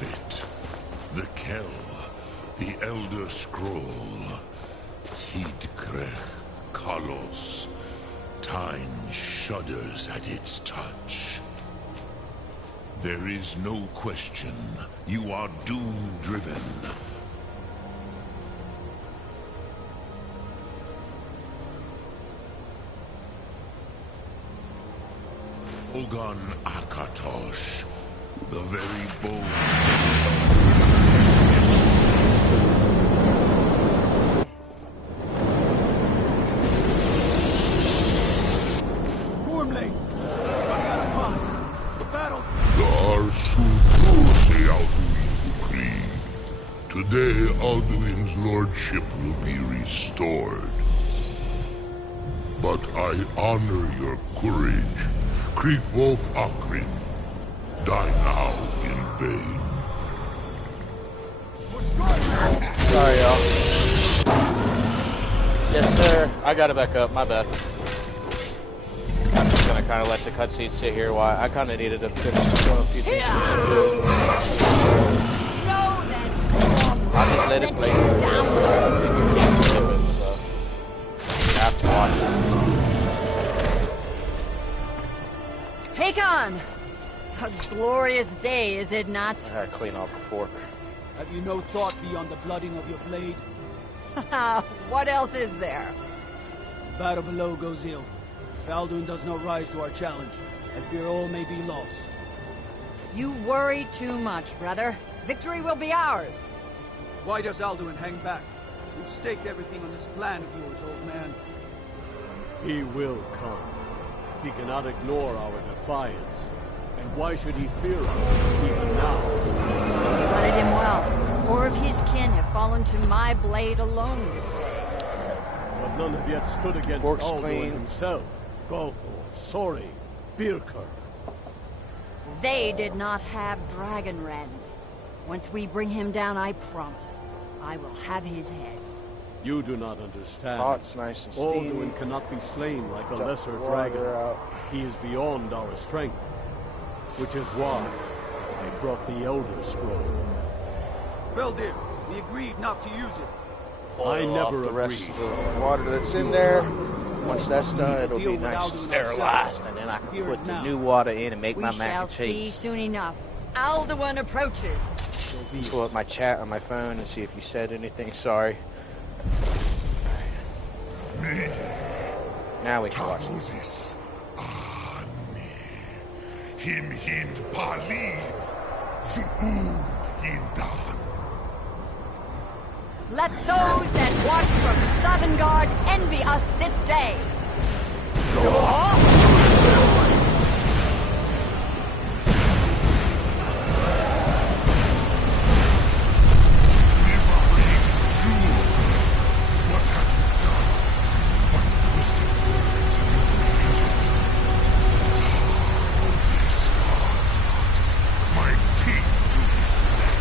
of it. The Kell, the Elder Scroll, Tidkrech Kalos. Time shudders at its touch. There is no question. You are doom-driven. Ogan Akatosh, the very bones. Today, Alduin's lordship will be restored. But I honor your courage. Kriegwolf Akrin. Die now in vain. Sorry, y'all. Yes, sir. I gotta back up. My bad. I'm just gonna kind of let the cutscene sit here while I kind of needed to finish a few things. I just let it play. So you have to watch it. Hakon! A glorious day, is it not? I gotta clean off the fork. Have you no thought beyond the blooding of your blade? What else is there? The battle below goes ill. If Alduin does not rise to our challenge, I fear all may be lost. You worry too much, brother. Victory will be ours. Why does Alduin hang back? We've staked everything on this plan of yours, old man. He will come. We cannot ignore our defiance. And why should he fear us, even now? Blooded him well. Four of his kin have fallen to my blade alone this day. But none have yet stood against Alduin himself. Gothor, Sori, Birkir. They did not have Dragonrend. Once we bring him down, I promise, I will have his head. You do not understand. Oh, it's nice and steamy. Alduin cannot be slain like a lesser dragon. He is beyond our strength. Which is why I brought the Elder Scroll. Veldir, we agreed not to use it. I never the rest agreed. of the water that's in there. Once that's done, it'll be nice and sterilized, and then I can put the new water in and make my mac and cheese. We shall see soon enough. Alduin approaches. Pull up my chat on my phone and see if you said anything. Sorry. Right. Now we can watch this. Him hind paliv, zu'u hindan. Let those that watch from Sovngarde envy us this day. What have you done? What twisted words have you created? This marks my teeth to his neck.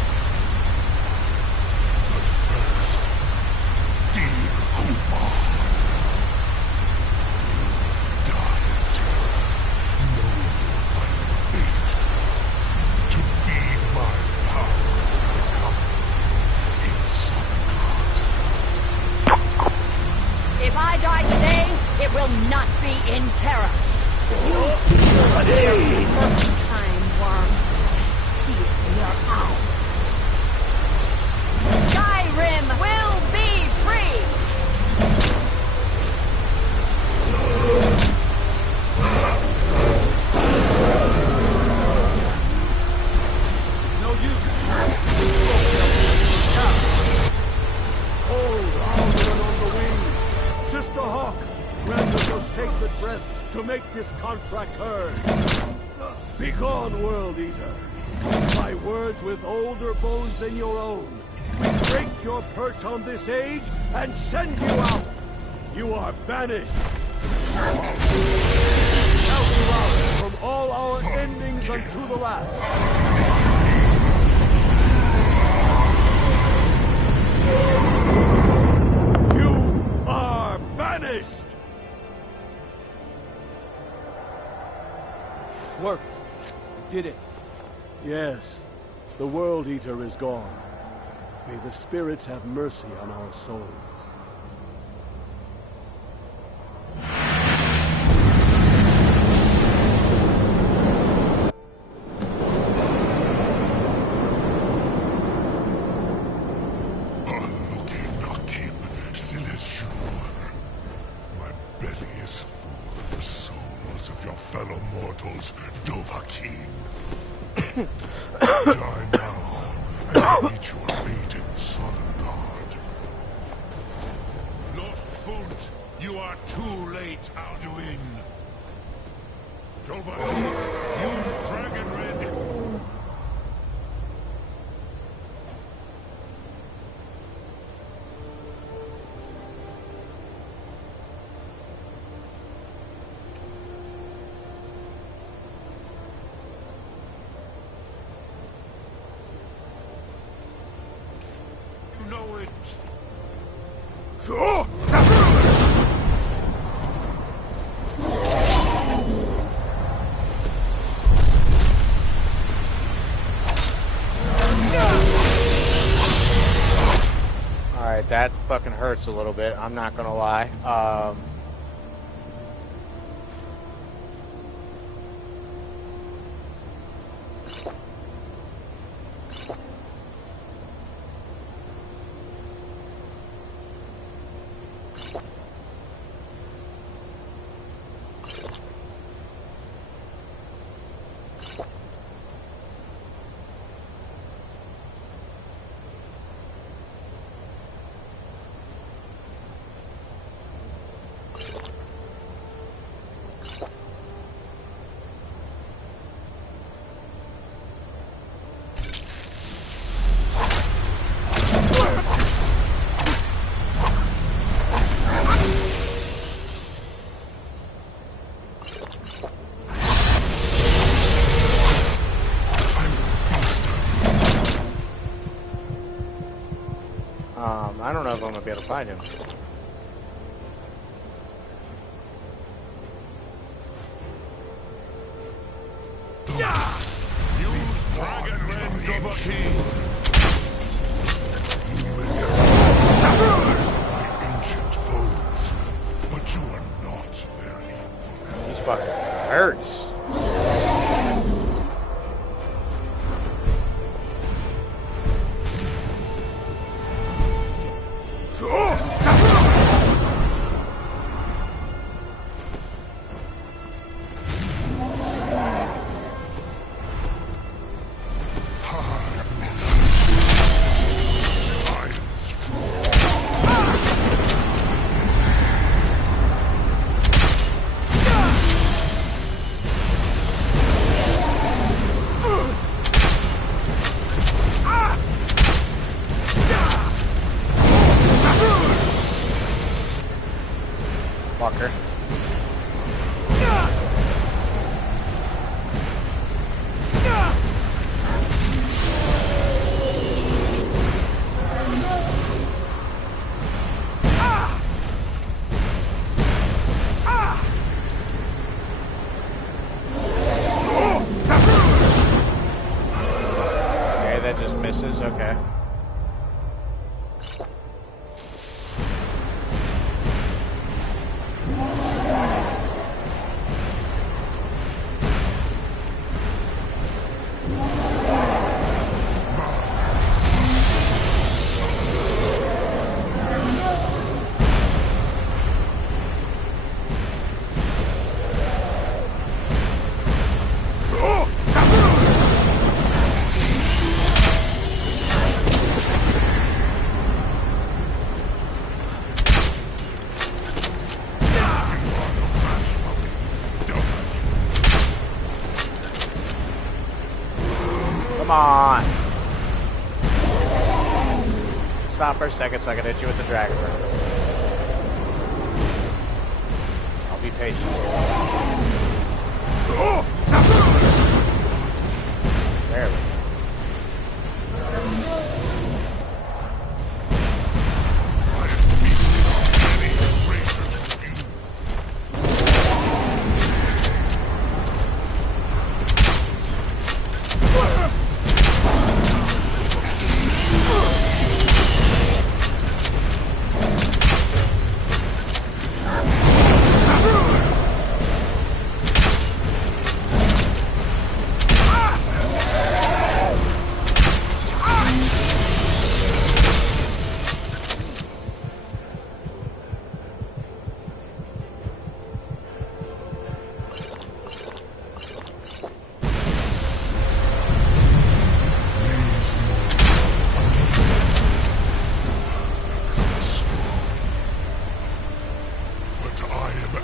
But first, dear Kumar, die in terror, knowing your final fate. To feed my power with the comfort in Sovngarde. If I die today, it will not be in terror. Time, worm. See it in your eyes. Skyrim will be free! It's no use. Hold Alduin on the wing. Sister Hawk, grant us your sacred breath to make this contract heard. Begone, World Eater. My words with older bones than your own. We break your perch on this age and send you out. You are banished. Count you out from all our endings unto the last. You are banished. Worked. You did it. Yes, The World Eater is gone. May the spirits have mercy on our souls. My belly is full of the souls of your fellow mortals, Dovahkiin. Die now, and meet your fate in Sovngarde. Lord Funt, you are too late, Alduin. Dovahkiin, use Dragon Red. You know it. Sure! Alright, that fucking hurts a little bit, I'm not gonna lie. I don't know if I'm gonna be able to find him. Use Dragon Red, Dovahkiin. You may have my ancient foes, but you are not their equal. He's fucking hurts. Fucker. Okay, that just misses, okay. Come on. Stop for a second so I can hit you with the dragon. I'll be patient. There we go.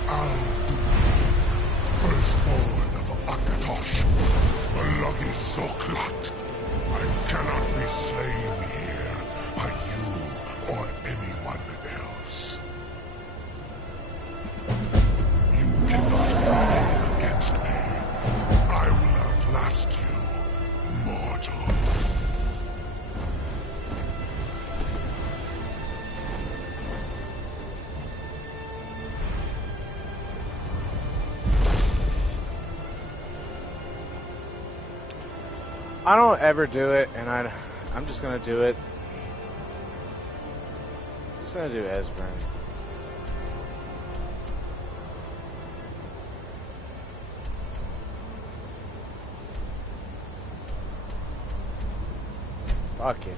Aldu, firstborn of Akatosh, Malagi Zoklat. I cannot be slain here by you or anyone else. You cannot prevail against me. I will outlast you, mortal. I don't ever do it, and I'm just gonna do it. Just gonna do Esbern. Fuck it.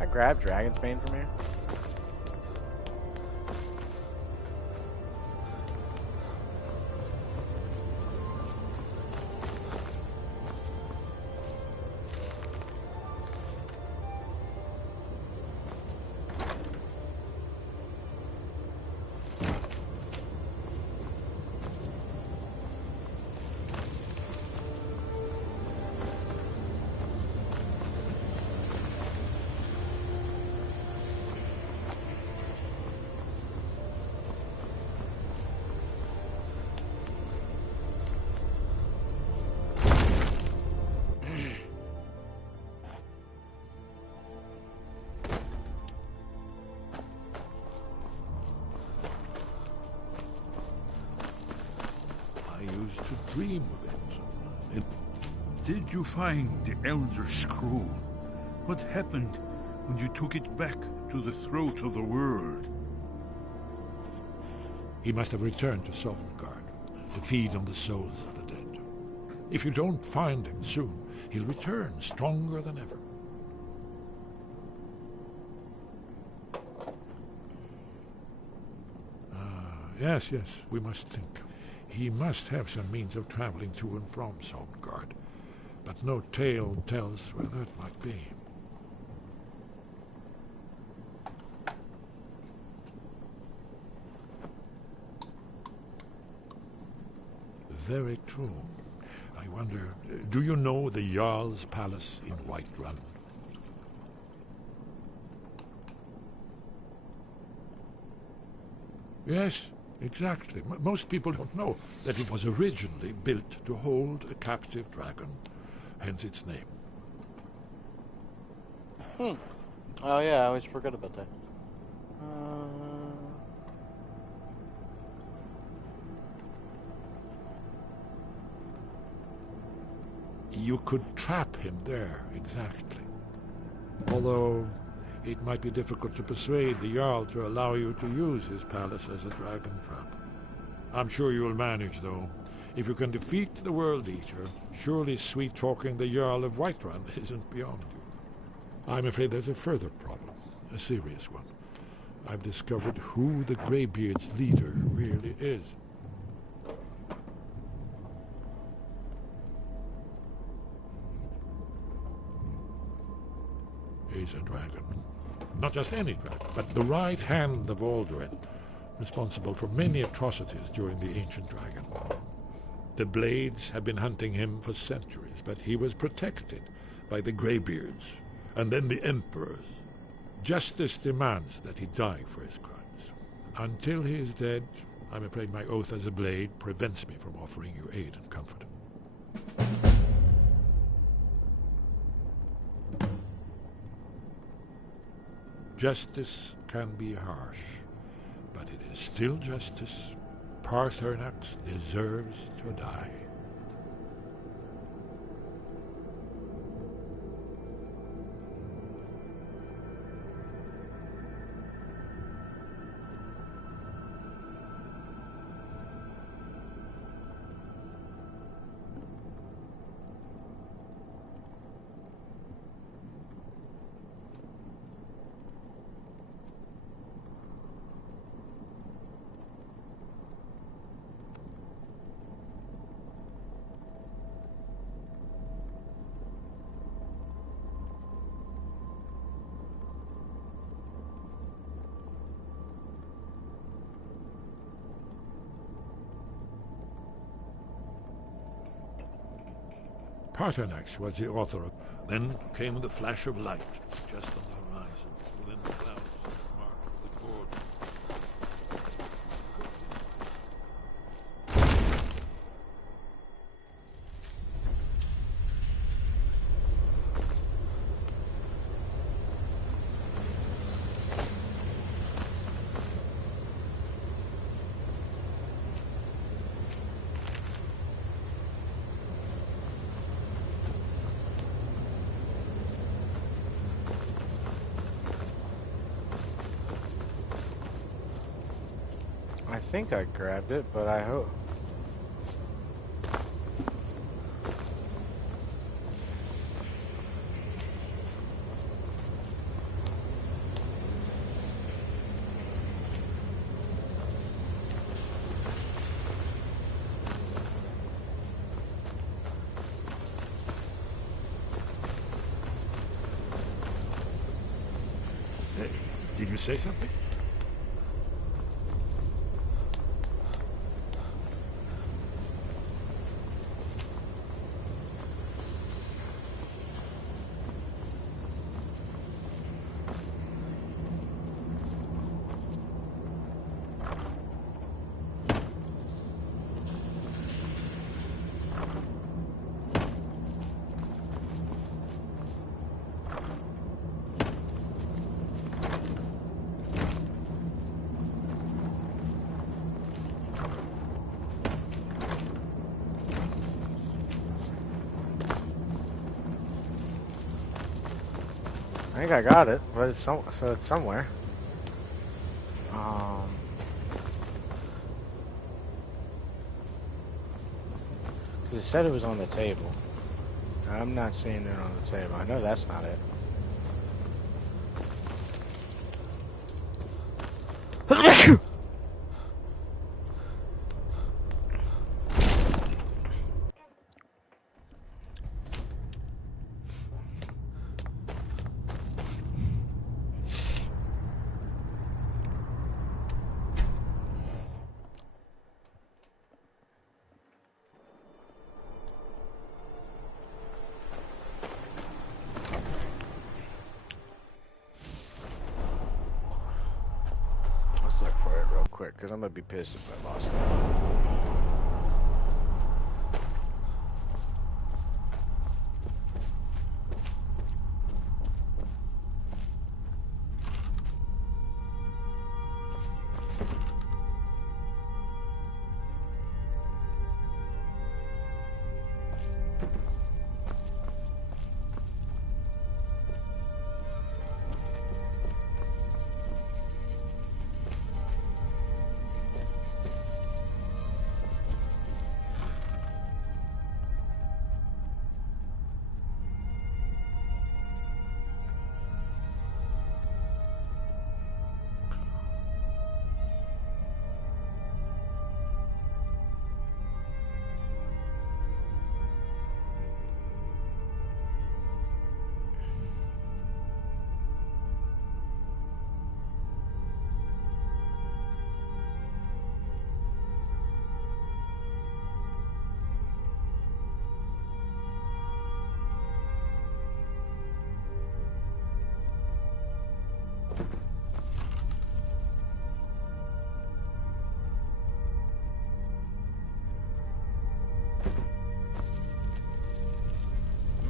I grab Dragon's Bane from here. I used to dream of it. Did you find the Elder Scroll? What happened when you took it back to the throat of the world? He must have returned to Sovngarde to feed on the souls of the dead. If you don't find him soon, he'll return stronger than ever. Yes, we must think. He must have some means of traveling to and from Sovngarde, but no tale tells where that might be. Very true. I wonder, do you know the Jarl's palace in Whiterun? Yes, exactly. Most people don't know that it was originally built to hold a captive dragon, hence its name. Oh yeah, I always forget about that. You could trap him there, exactly. Although it might be difficult to persuade the Jarl to allow you to use his palace as a dragon trap. I'm sure you'll manage, though. If you can defeat the World Eater, surely sweet-talking the Jarl of Whiterun isn't beyond you. I'm afraid there's a further problem, a serious one. I've discovered who the Greybeard's leader really is. He's a dragon. Not just any dragon, but the right hand of Alduin, responsible for many atrocities during the ancient Dragon War. The Blades had been hunting him for centuries, but he was protected by the Greybeards, and then the Emperors. Justice demands that he die for his crimes. Until he is dead, I'm afraid my oath as a Blade prevents me from offering you aid and comfort. Justice can be harsh, but it is still justice. Parthurnax deserves to die. Paternax was the author of. Then came the flash of light, just on the horizon, within the clouds marked with gorge. I think I grabbed it, but I hope. Hey, did you say something? I think I got it, but it's so it's somewhere. Because it said it was on the table. I'm not seeing it on the table. I know that's not it. Let's look for it real quick, because I'm going to be pissed if I lost it.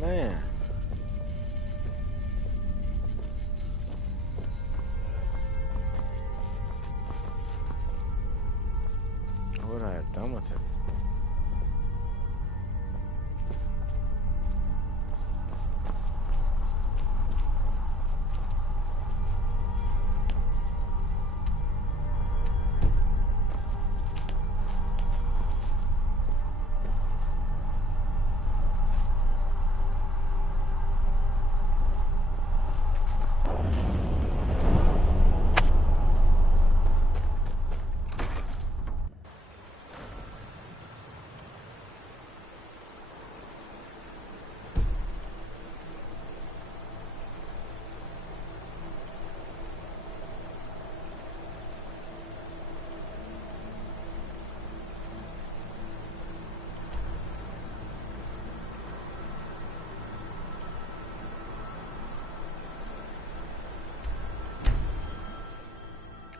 Man. What would I have done with it?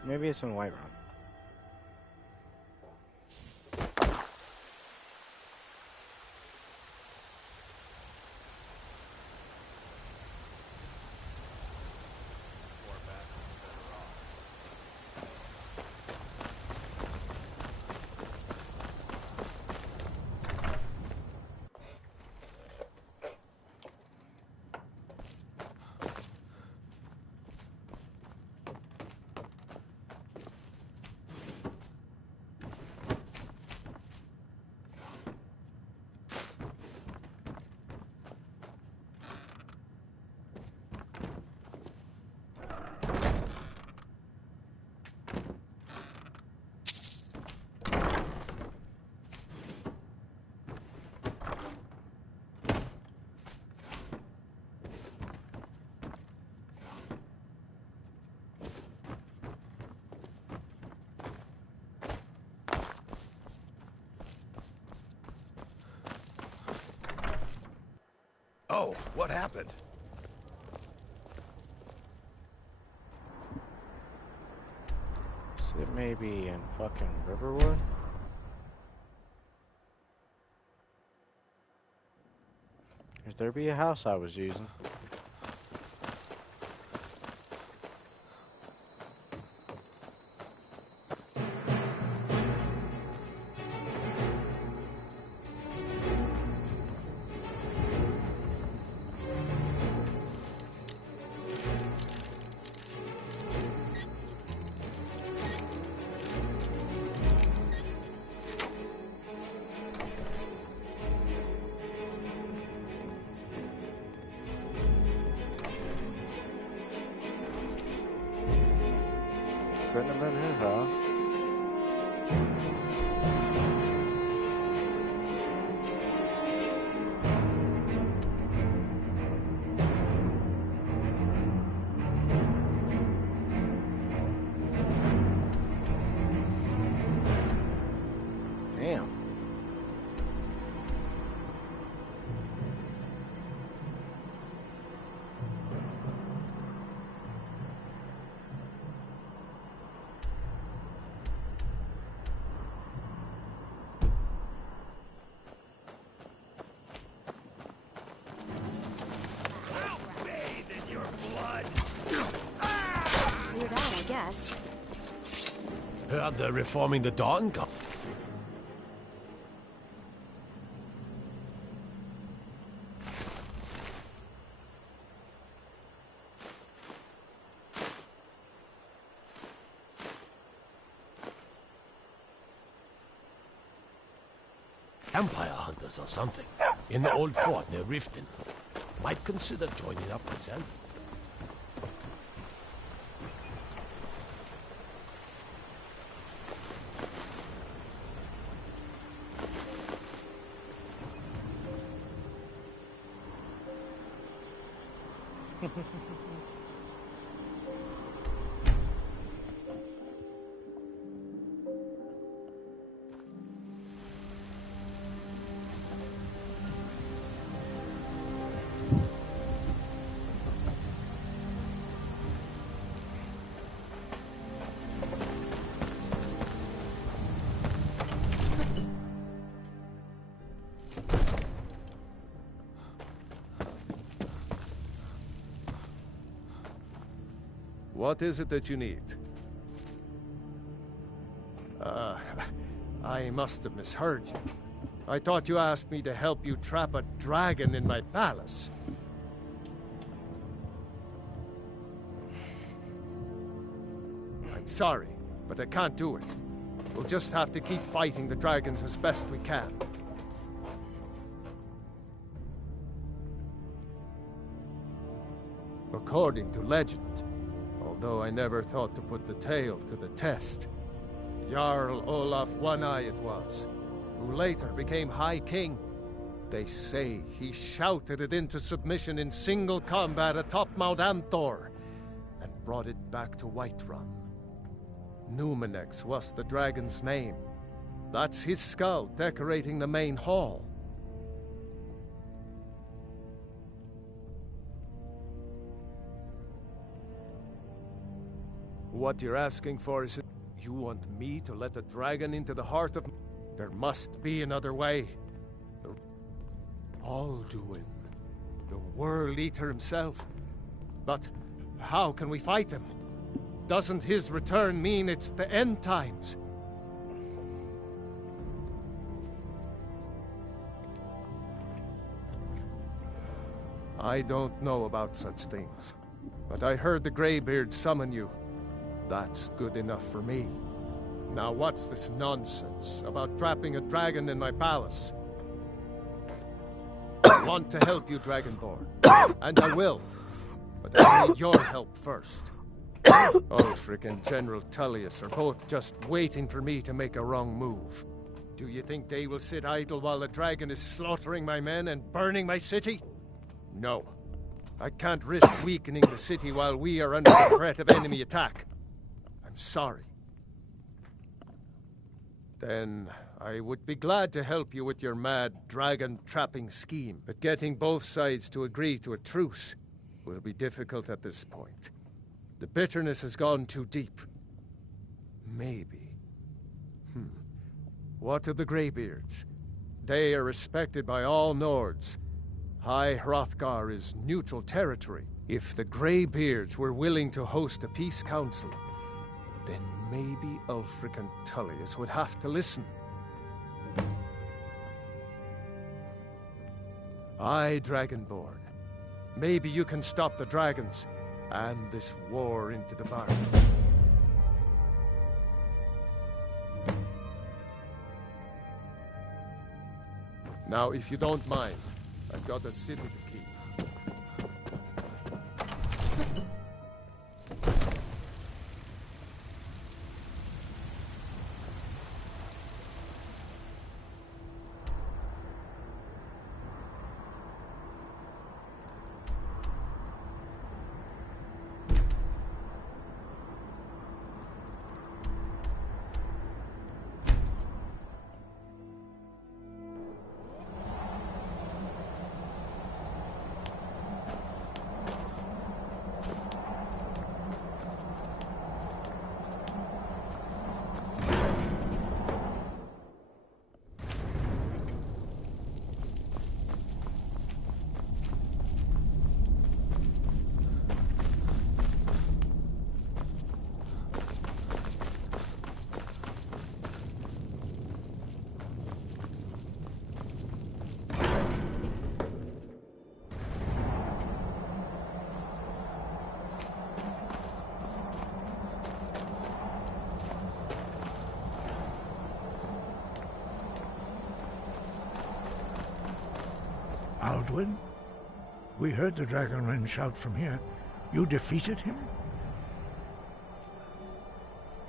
Maybe it's in Whiterun. Oh, what happened? It may be in fucking Riverwood. Could there be a house I was using? Couldn't have been his house. Damn. Cleared out, I guess. Heard they're reforming the Dawn Guard. Empire hunters or something. In the old fort near Riften. Might consider joining up myself. What is it that you need? I must have misheard you. I thought you asked me to help you trap a dragon in my palace. I'm sorry, but I can't do it. We'll just have to keep fighting the dragons as best we can. According to legend, although I never thought to put the tale to the test, Jarl Olaf One-Eye it was, who later became High King. They say he shouted it into submission in single combat atop Mount Anthor, and brought it back to Whiterun. Numenex was the dragon's name. That's his skull decorating the main hall. What you're asking for is... You want me to let a dragon into the heart of... There must be another way. Alduin, the World Eater himself. But how can we fight him? Doesn't his return mean it's the end times? I don't know about such things, but I heard the Greybeard summon you. That's good enough for me. Now what's this nonsense about trapping a dragon in my palace? I want to help you, Dragonborn, and I will, but I need your help first. Ulfric and General Tullius are both just waiting for me to make a wrong move. Do you think they will sit idle while the dragon is slaughtering my men and burning my city? No. I can't risk weakening the city while we are under the threat of enemy attack. I'm sorry. Then I would be glad to help you with your mad dragon-trapping scheme, but getting both sides to agree to a truce will be difficult at this point. The bitterness has gone too deep. Maybe. What of the Greybeards? They are respected by all Nords. High Hrothgar is neutral territory. If the Greybeards were willing to host a peace council, then maybe Ulfric and Tullius would have to listen. Aye, Dragonborn. Maybe you can stop the dragons and this war into the bargain. Now, if you don't mind, I've got a city to keep. Alduin? We heard the Dragonren shout from here. You defeated him?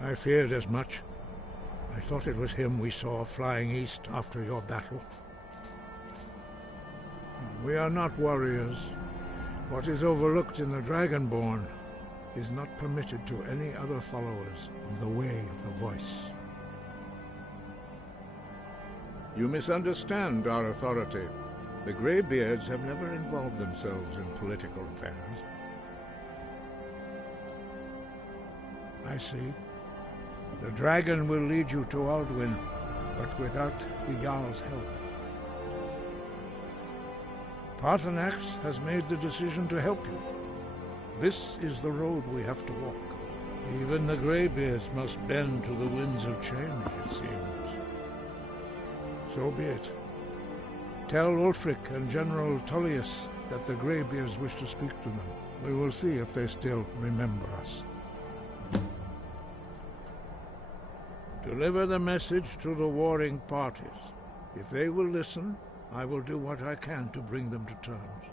I feared as much. I thought it was him we saw flying east after your battle. We are not warriors. What is overlooked in the Dragonborn is not permitted to any other followers of the Way of the Voice. You misunderstand our authority. The Greybeards have never involved themselves in political affairs. I see. The dragon will lead you to Alduin, but without the Jarl's help. Paarthurnax has made the decision to help you. This is the road we have to walk. Even the Greybeards must bend to the winds of change, it seems. So be it. Tell Ulfric and General Tullius that the Greybeards wish to speak to them. We will see if they still remember us. Deliver the message to the warring parties. If they will listen, I will do what I can to bring them to terms.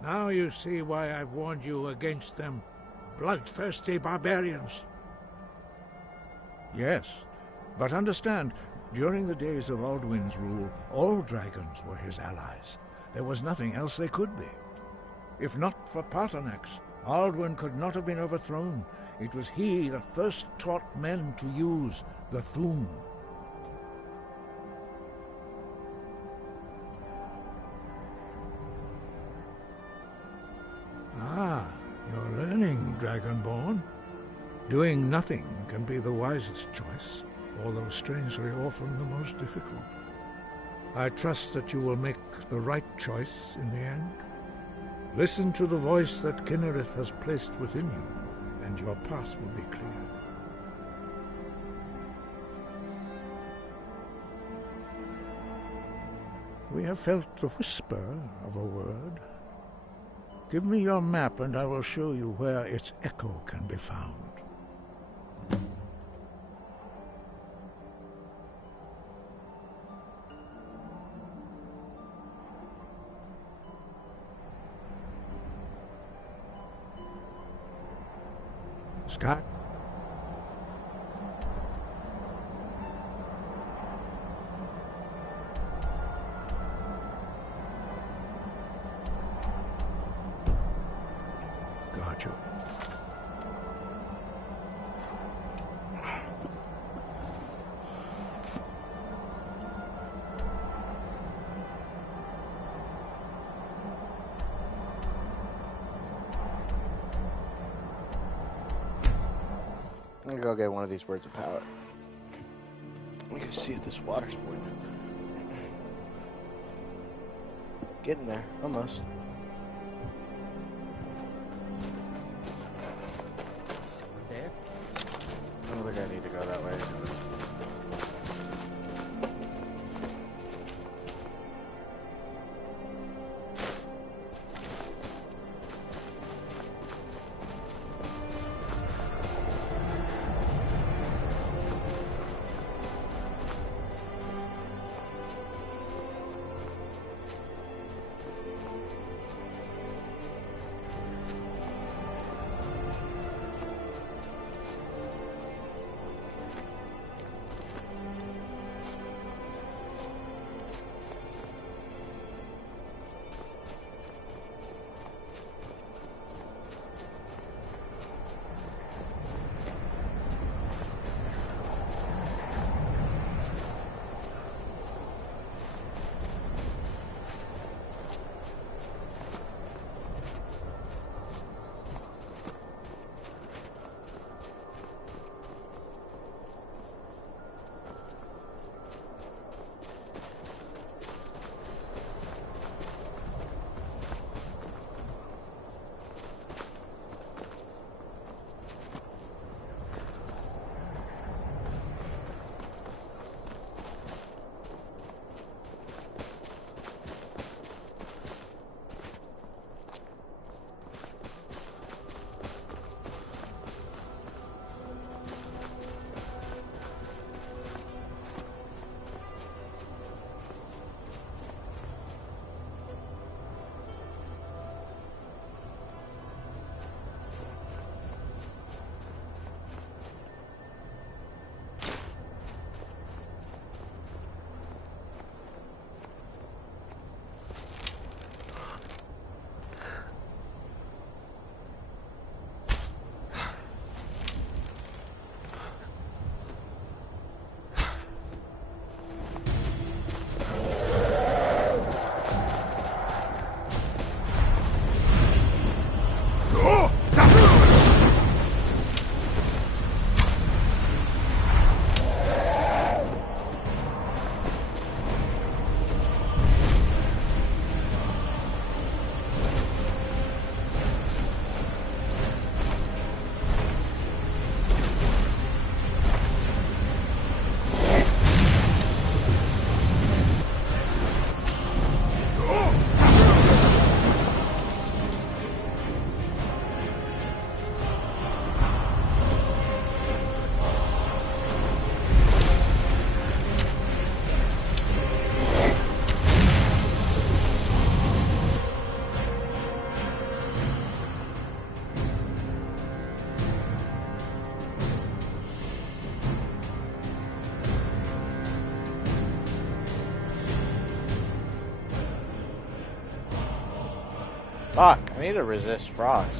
Now you see why I've warned you against them, bloodthirsty barbarians. Yes, but understand, during the days of Alduin's rule, all dragons were his allies. There was nothing else they could be. If not for Paarthurnax, Alduin could not have been overthrown. It was he that first taught men to use the Thun. Ah, you're learning. Dragonborn. Doing nothing can be the wisest choice, although strangely often the most difficult. I trust that you will make the right choice in the end. Listen to the voice that Kinnereth has placed within you, and your path will be clear. We have felt the whisper of a word. Give me your map and I will show you where its echo can be found. Scott? Gotcha. I'm gonna go get one of these words of power. We can see if this water's boiling. Getting there, almost. Someone there? I don't think I need to go that way. Fuck, I need to resist frogs.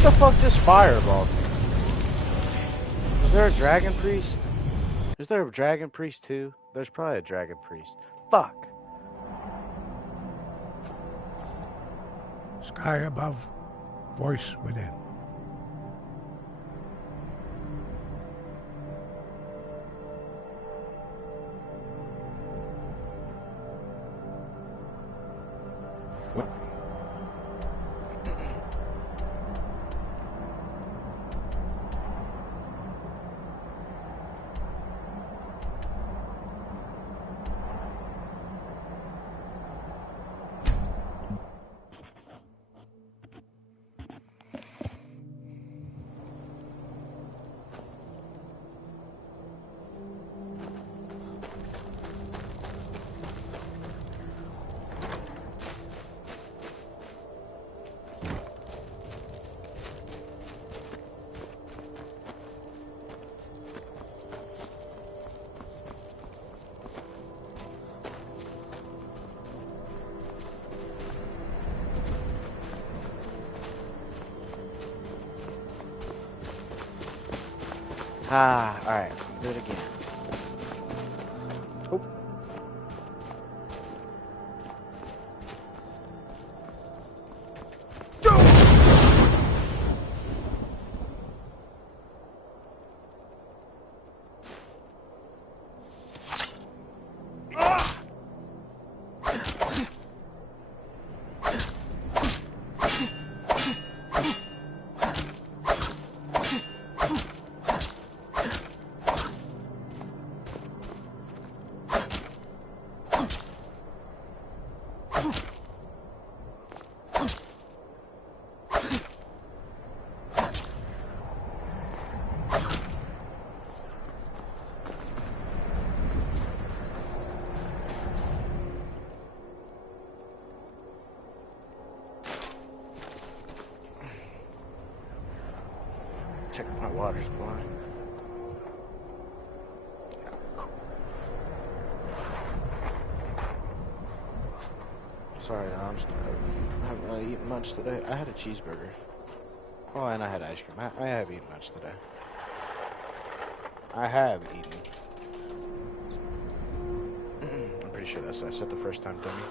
What the fuck just fireballed me? Is there a dragon priest? Is there a dragon priest too? There's probably a dragon priest. Fuck. Sky above, voice within. Ah, alright, do it again. Oh. Check my water supply. Sorry, I'm still, I haven't really eaten much today. I had a cheeseburger. Oh, and I had ice cream. I have eaten much today. I have eaten. I'm pretty sure that's what I said the first time, dummy.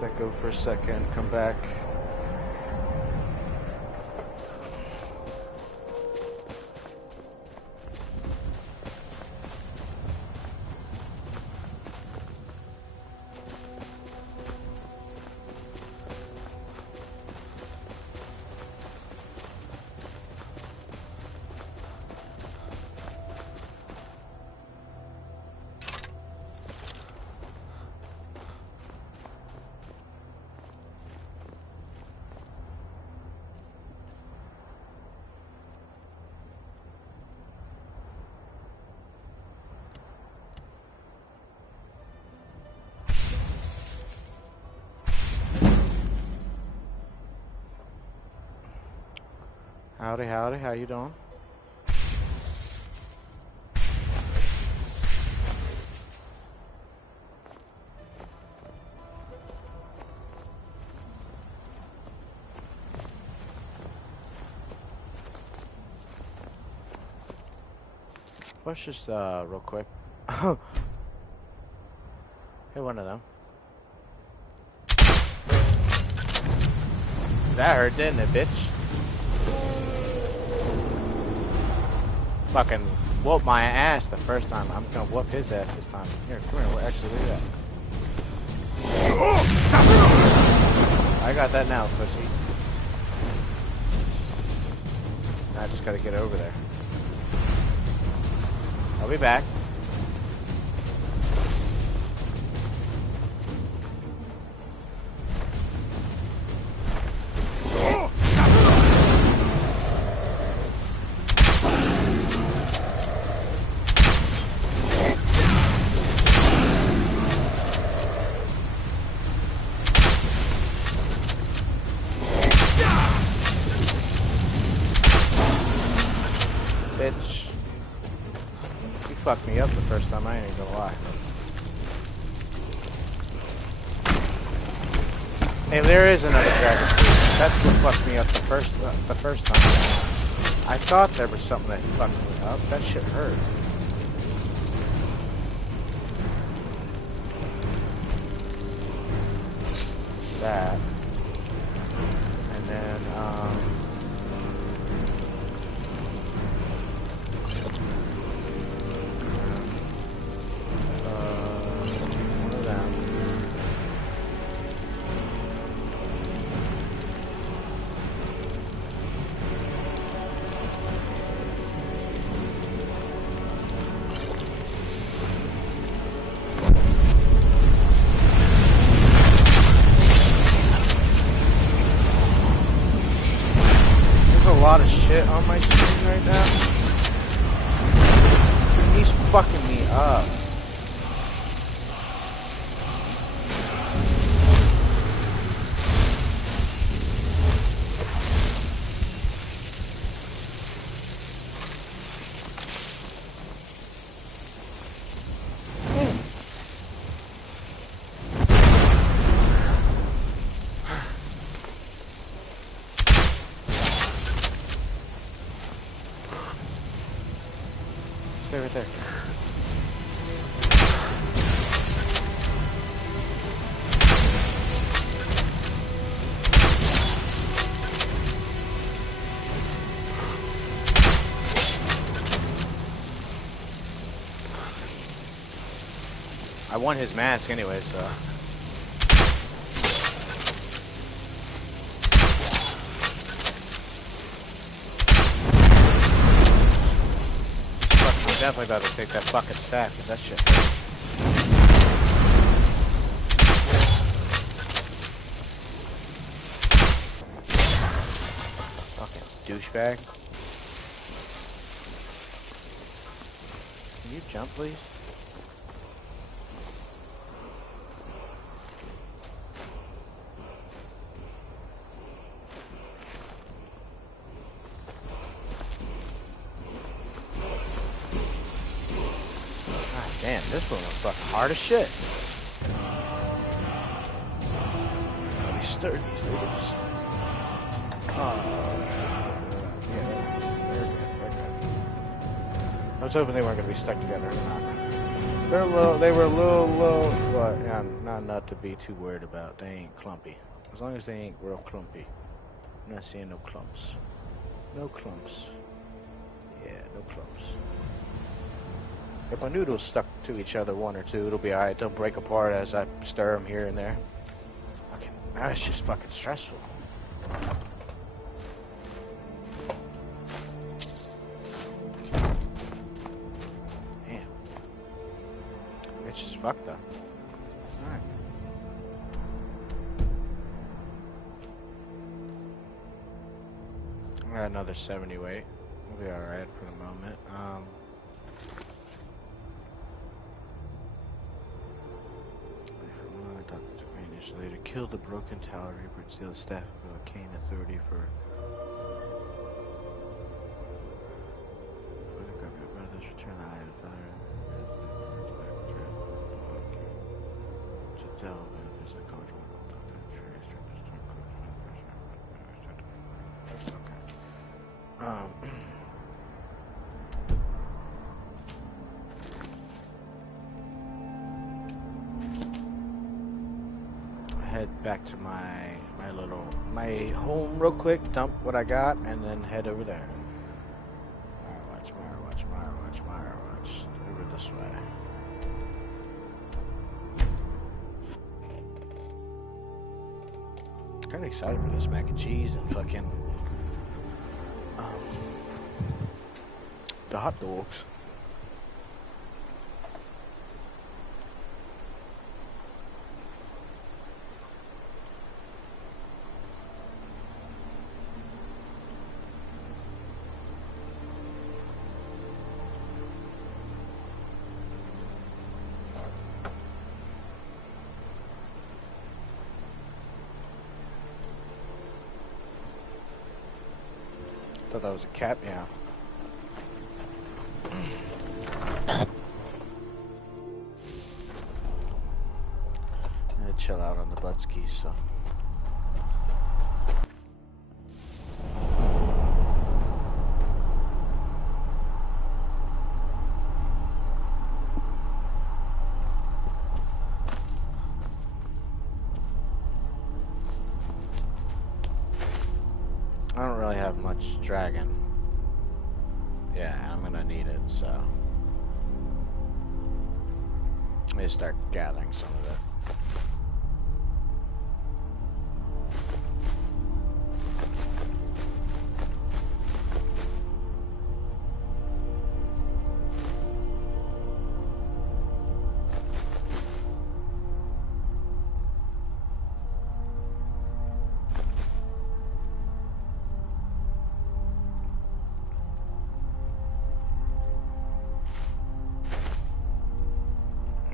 Let that go for a second, come back. Howdy, howdy, how you doing? Let's just, real quick. Hey, one of them. That hurt, didn't it, bitch? Fucking whoop my ass the first time. I'm gonna whoop his ass this time. Here, come here. Actually, look at that. I got that now, pussy. I just gotta get over there. I'll be back. bitch. You fucked me up the first time, I ain't even gonna lie. Hey, there is another dragon priest. That's what fucked me up the first time. I thought there was something that fucked me up. That shit hurt. That. And then, one of them. A lot of shit on my screen right now. He's fucking me up. Stay right there. I won his mask anyway, so. Definitely about to take that fucking stack, cause that shit hurts. Fucking douchebag. Can you jump, please? Damn, this one was fucking hard as shit. Gotta be sturdy, these niggas. Yeah, they're good. I was hoping they weren't gonna be stuck together or not. They're low, they were a little low, but yeah, not enough to be too worried about. They ain't clumpy. As long as they ain't real clumpy. I'm not seeing no clumps. No clumps. Yeah, no clumps. If my noodles stuck to each other, one or two, it'll be alright. They'll break apart as I stir them here and there. Okay, now it's just fucking stressful. Damn. It's just fucked up. Alright. I got another 70 weight. We'll be alright for the moment. Later, kill the broken tower reaper and steal the staff of arcane authority for the brothers. Return the eye of the father to delve in his cultural okay. Head back to my home real quick, dump what I got, and then head over there. Watch. Over this way. Kinda excited for this mac and cheese and fucking the hot dogs. Thought that was a cat meow. Chill out on the butt skis, so. I don't really have much dragon. Yeah, I'm gonna need it, so. Let me start gathering some of it.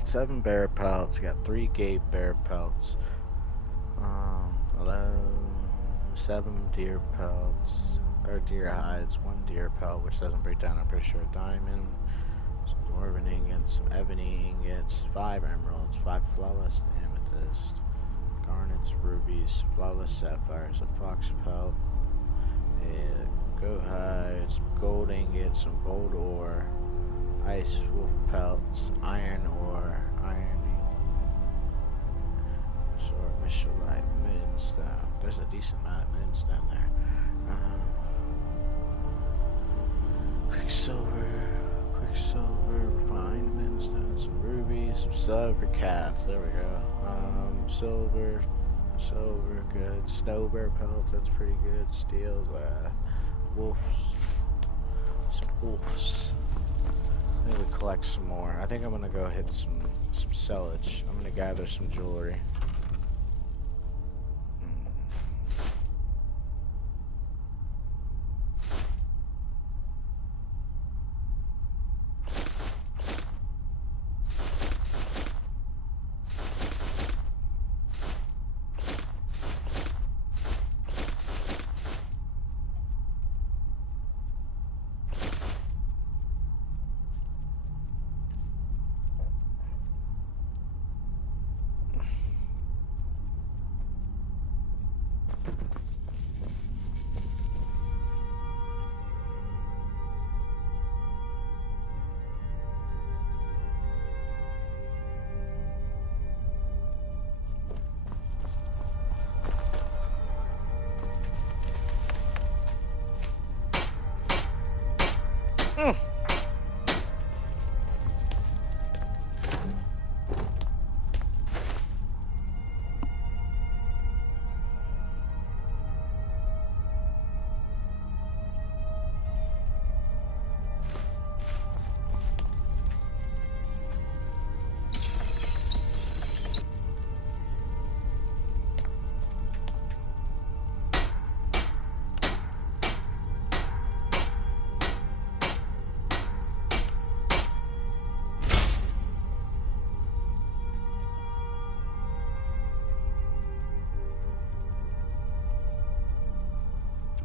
Seven bear pelts. Got 3 gate bear pelts. 7 deer pelts. Or deer hides. 1 deer pelt, which doesn't break down. I'm pretty sure. Diamond. Some dwarven ingots. Some ebony ingots. 5 emeralds. 5 flawless amethyst. Garnets, rubies, flawless sapphires. A fox pelt. Goat hides. Gold ingots. Some gold ore. Ice wolf pelts, iron ore, iron sword, michelite, moonstone. There's a decent amount of moonstone there. Quicksilver, refined moonstone, some rubies, some silver cats. There we go. Silver, good. Snow bear pelts. That's pretty good. Steel, wolves, some wolves. I need to collect some more. I think I'm gonna go hit some sellage. I'm gonna gather some jewelry.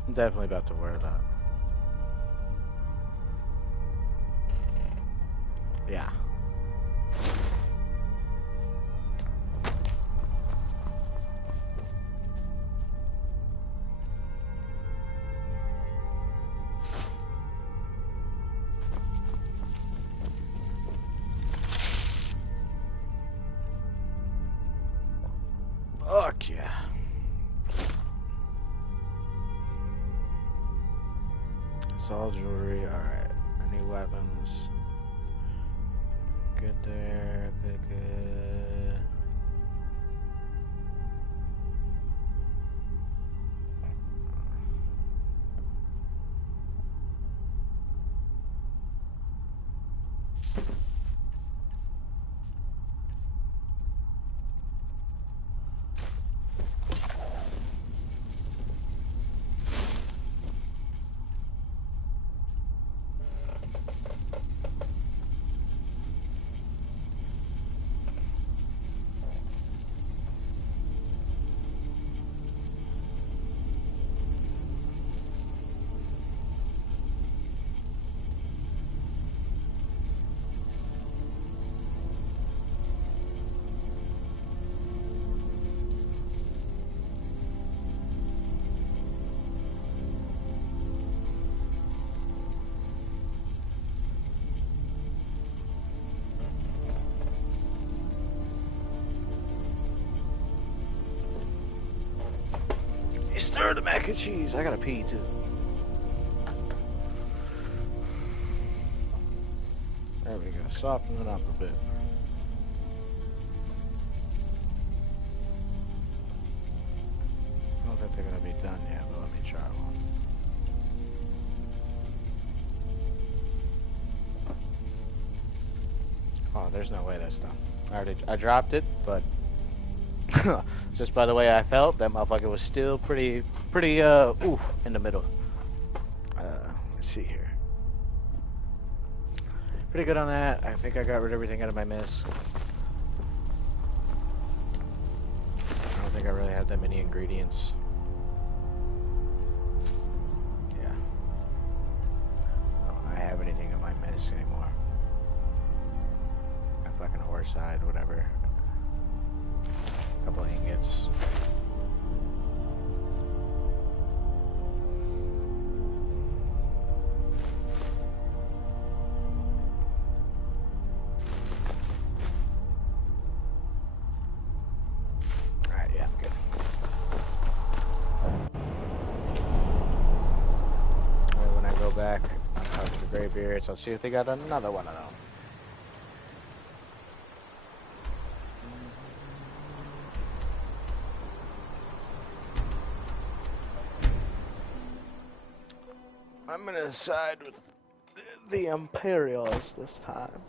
I'm definitely about to wear that. Yeah. Fuck yeah. It's all jewelry. Alright. Any weapons? Good there. Good. Stir the mac and cheese. I gotta pee too. There we go. Soften it up a bit. I don't think they're gonna be done yet, but let me try one. Oh, there's no way that's done. I dropped it, but just by the way I felt, that motherfucker was still pretty, oof, in the middle. Let's see here. Pretty good on that. I think I got rid of everything out of my mess. I don't think I really had that many ingredients. Yeah. I don't have anything in my mess anymore. My fucking horse side, whatever. A couple of ingots. Alright, yeah, I'm good. When I go back, I'll talk to the Greybeards. I'll see if they got another one of them. I'm gonna side with the Imperials this time.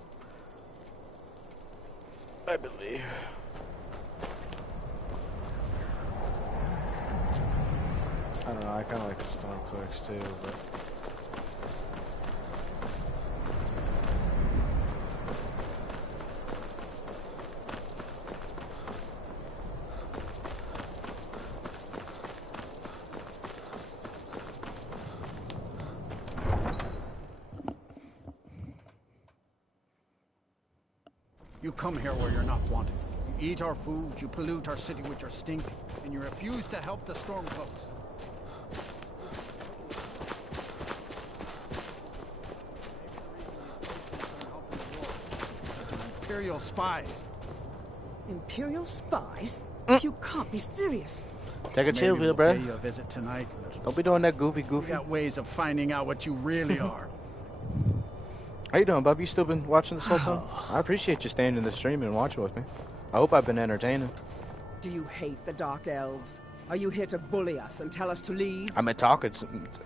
I believe. I don't know, I kinda like the Stormcloaks too, but... You come here where you're not wanted. You eat our food, you pollute our city with your stink, and you refuse to help the Stormcloaks. Imperial spies. Imperial spies? You can't be serious. Take a chill, Maybe we'll bro. pay you a visit tonight. Don't be doing that goofy. We got ways of finding out what you really are. How you doing, bub? You still been watching this whole time? I appreciate you staying in the stream and watching with me. I hope I've been entertaining. Do you hate the Dark Elves? Are you here to bully us and tell us to leave? I'm talking,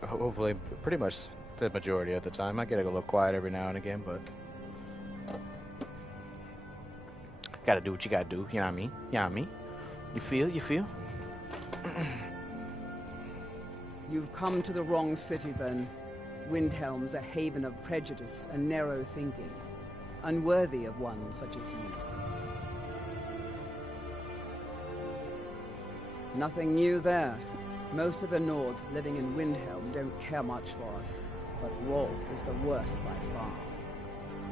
hopefully, pretty much the majority of the time. I get a little quiet every now and again, but... Gotta do what you gotta do, you know what I mean? You know what I mean? You feel? You feel? You've come to the wrong city, then. Windhelm's a haven of prejudice and narrow thinking, unworthy of one such as you. Nothing new there. Most of the Nords living in Windhelm don't care much for us, but Rolf is the worst by far.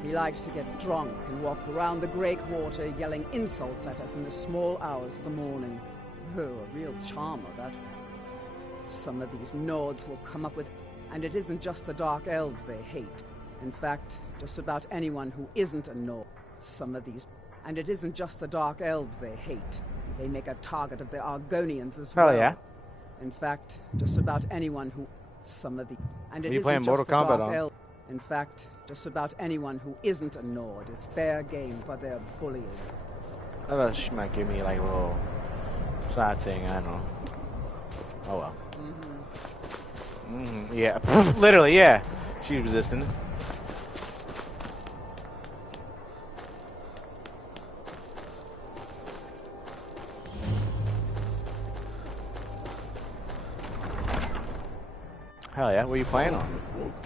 He likes to get drunk and walk around the Greywater yelling insults at us in the small hours of the morning. Oh, a real charmer, that one. Some of these Nords will come up with... And it isn't just the Dark Elves they hate. In fact, just about anyone who isn't a Nord. Some of these... And it isn't just the Dark Elves they hate. They make a target of the Argonians as well. Oh, yeah? In fact, just about anyone who... Some of the... And it you isn't playing just Mortal the Kombat Dark on? Elves. In fact, just about anyone who isn't a Nord is fair game for their bullying. I thought she might give me like a little side thing, I don't know. Oh well. Yeah, literally, yeah. She's resisting. Hell yeah, what are you playing on?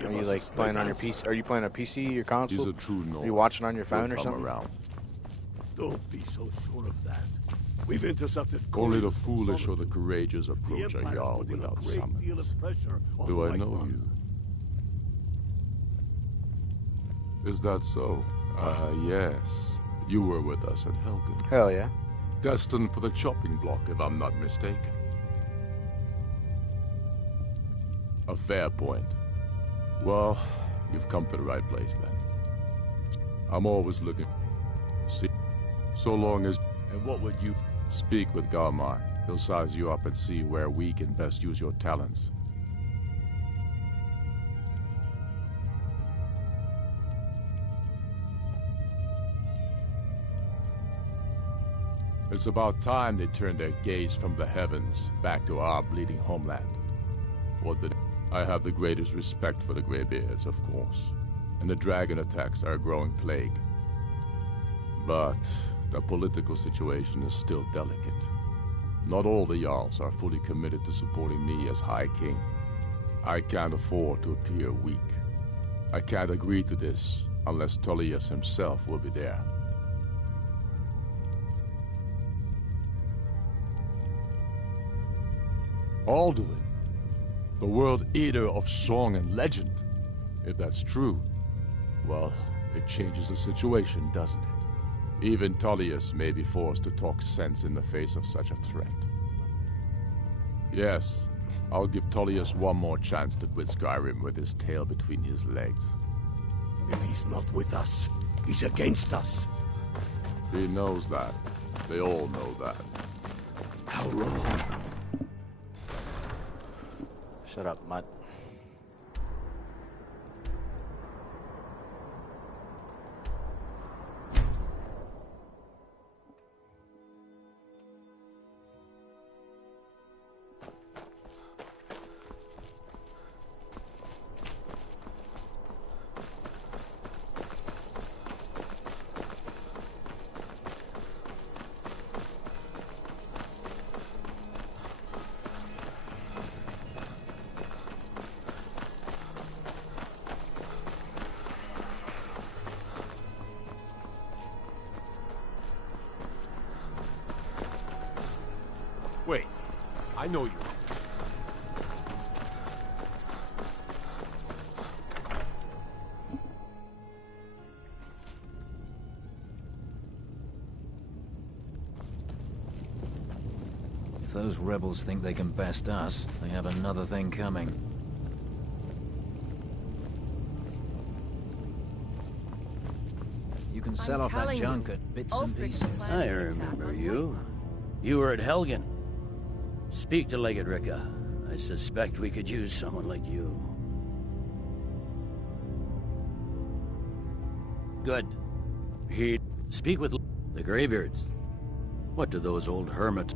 Are you like playing on your PC? Are you playing on PC, your console? He's a true Nord. Are you watching on your phone or He'll something? come around. Don't be so sure of that. We've intercepted... Only the couriers foolish from or the courageous approach a Empire's Jarl putting a without great deal summons. of pressure on Do I White know Run. you? Is that so? Yes. You were with us at Helgen. Hell yeah. Destined for the chopping block, if I'm not mistaken. A fair point. Well, you've come to the right place then. I'm always looking. See, so long as... And what would you... Speak with Garmar. He'll size you up and see where we can best use your talents. It's about time they turned their gaze from the heavens back to our bleeding homeland. I have the greatest respect for the Greybeards, of course, and the dragon attacks are a growing plague. But the political situation is still delicate. Not all the Jarls are fully committed to supporting me as High King. I can't afford to appear weak. I can't agree to this unless Tullius himself will be there. Alduin, the World Eater of song and legend. If that's true, well, it changes the situation, doesn't it? Even Tullius may be forced to talk sense in the face of such a threat. Yes, I'll give Tullius one more chance to quit Skyrim with his tail between his legs. If he's not with us, he's against us. He knows that. They all know that. How wrong? Shut up, mutt. Wait, I know you. If those rebels think they can best us, they have another thing coming. You can sell off that junk at bits and pieces. I remember you. You were at Helgen. Speak to Legate Ricka. I suspect we could use someone like you. Good. Speak with the Greybeards. What do those old hermits...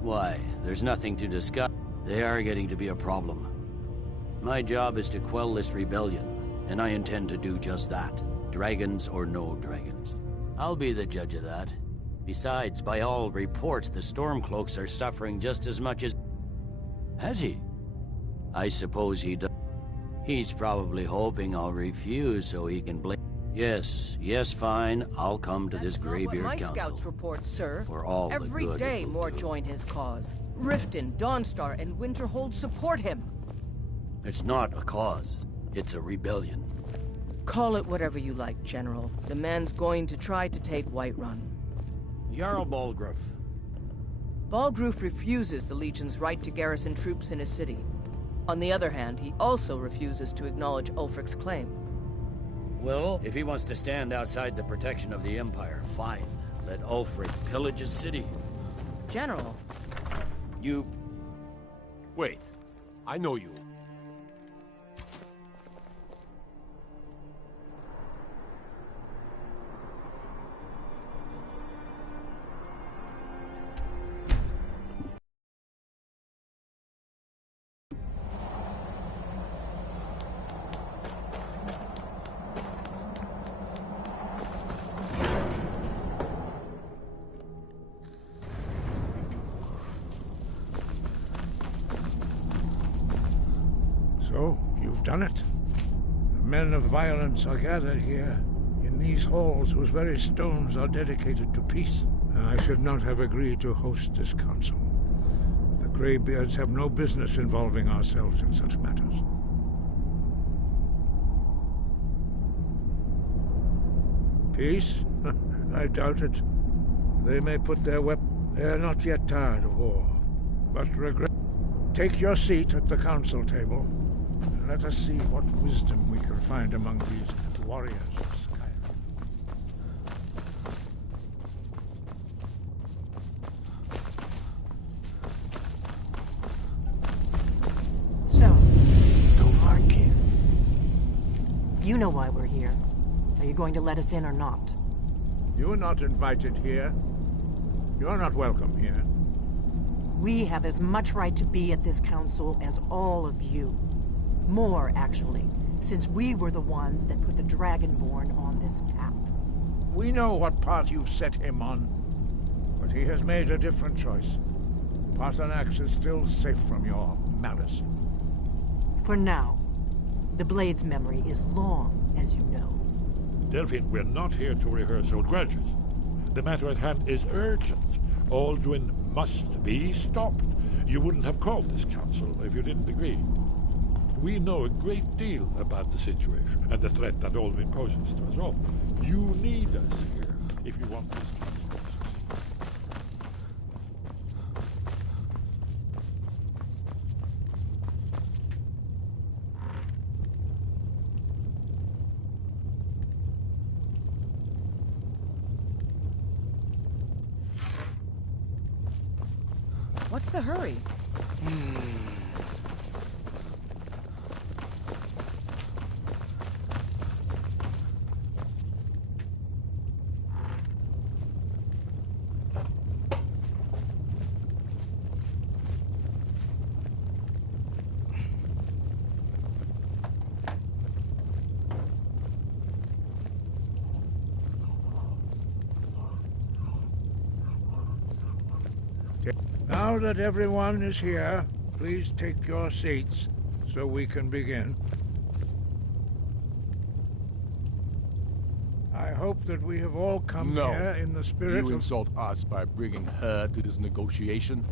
Why, there's nothing to discuss. They are getting to be a problem. My job is to quell this rebellion, and I intend to do just that. Dragons or no dragons. I'll be the judge of that. Besides, by all reports, the Stormcloaks are suffering just as much as... Has he? I suppose he does. He's probably hoping I'll refuse so he can blame... Yes, fine. I'll come to this Greybeard Council. My scouts report, sir. For all the Every good day more join his cause. Riften, Dawnstar, and Winterhold support him. It's not a cause. It's a rebellion. Call it whatever you like, General. The man's going to try to take Whiterun. Jarl Balgruuf. Balgruuf refuses the Legion's right to garrison troops in his city. On the other hand, he also refuses to acknowledge Ulfric's claim. Well, if he wants to stand outside the protection of the Empire, fine. Let Ulfric pillage his city. General. You... Wait, I know you. So, you've done it. The men of violence are gathered here, in these halls whose very stones are dedicated to peace. I should not have agreed to host this council. The Greybeards have no business involving ourselves in such matters. Peace? I doubt it. They may put their They are not yet tired of war, but regret... Take your seat at the council table. Let us see what wisdom we can find among these warriors of Skyrim. know why we're here. Are you going to let us in or not? You're not invited here. You're not welcome here. We have as much right to be at this council as all of you. More, actually, since we were the ones that put the Dragonborn on this map. We know what path you've set him on, but he has made a different choice. Paarthurnax is still safe from your malice. For now. The Blade's memory is long, as you know. Delphine, we're not here to rehearse old grudges. The matter at hand is urgent. Alduin must be stopped. You wouldn't have called this council if you didn't agree. We know a great deal about the situation and the threat that Alduin poses to us all. You need us here if you want this council. What's the hurry? Now that everyone is here, please take your seats so we can begin. I hope that we have all come here in the spirit of... You insult us by bringing her to this negotiation?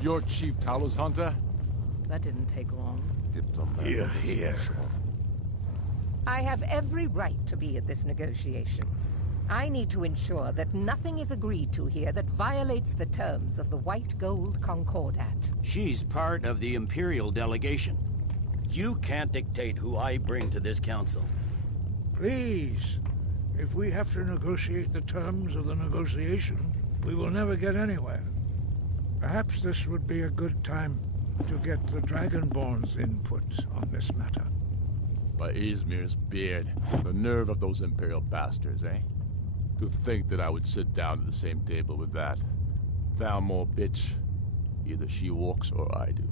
You're Chief Talos Hunter? That didn't take long. Here, here. I have every right to be at this negotiation. I need to ensure that nothing is agreed to here that violates the terms of the White Gold Concordat. She's part of the Imperial delegation. You can't dictate who I bring to this council. Please, if we have to negotiate the terms of the negotiation, we will never get anywhere. Perhaps this would be a good time to get the Dragonborn's input on this matter. By Izmir's beard, the nerve of those Imperial bastards, eh? To think that I would sit down at the same table with that Thalmor bitch. Either she walks or I do.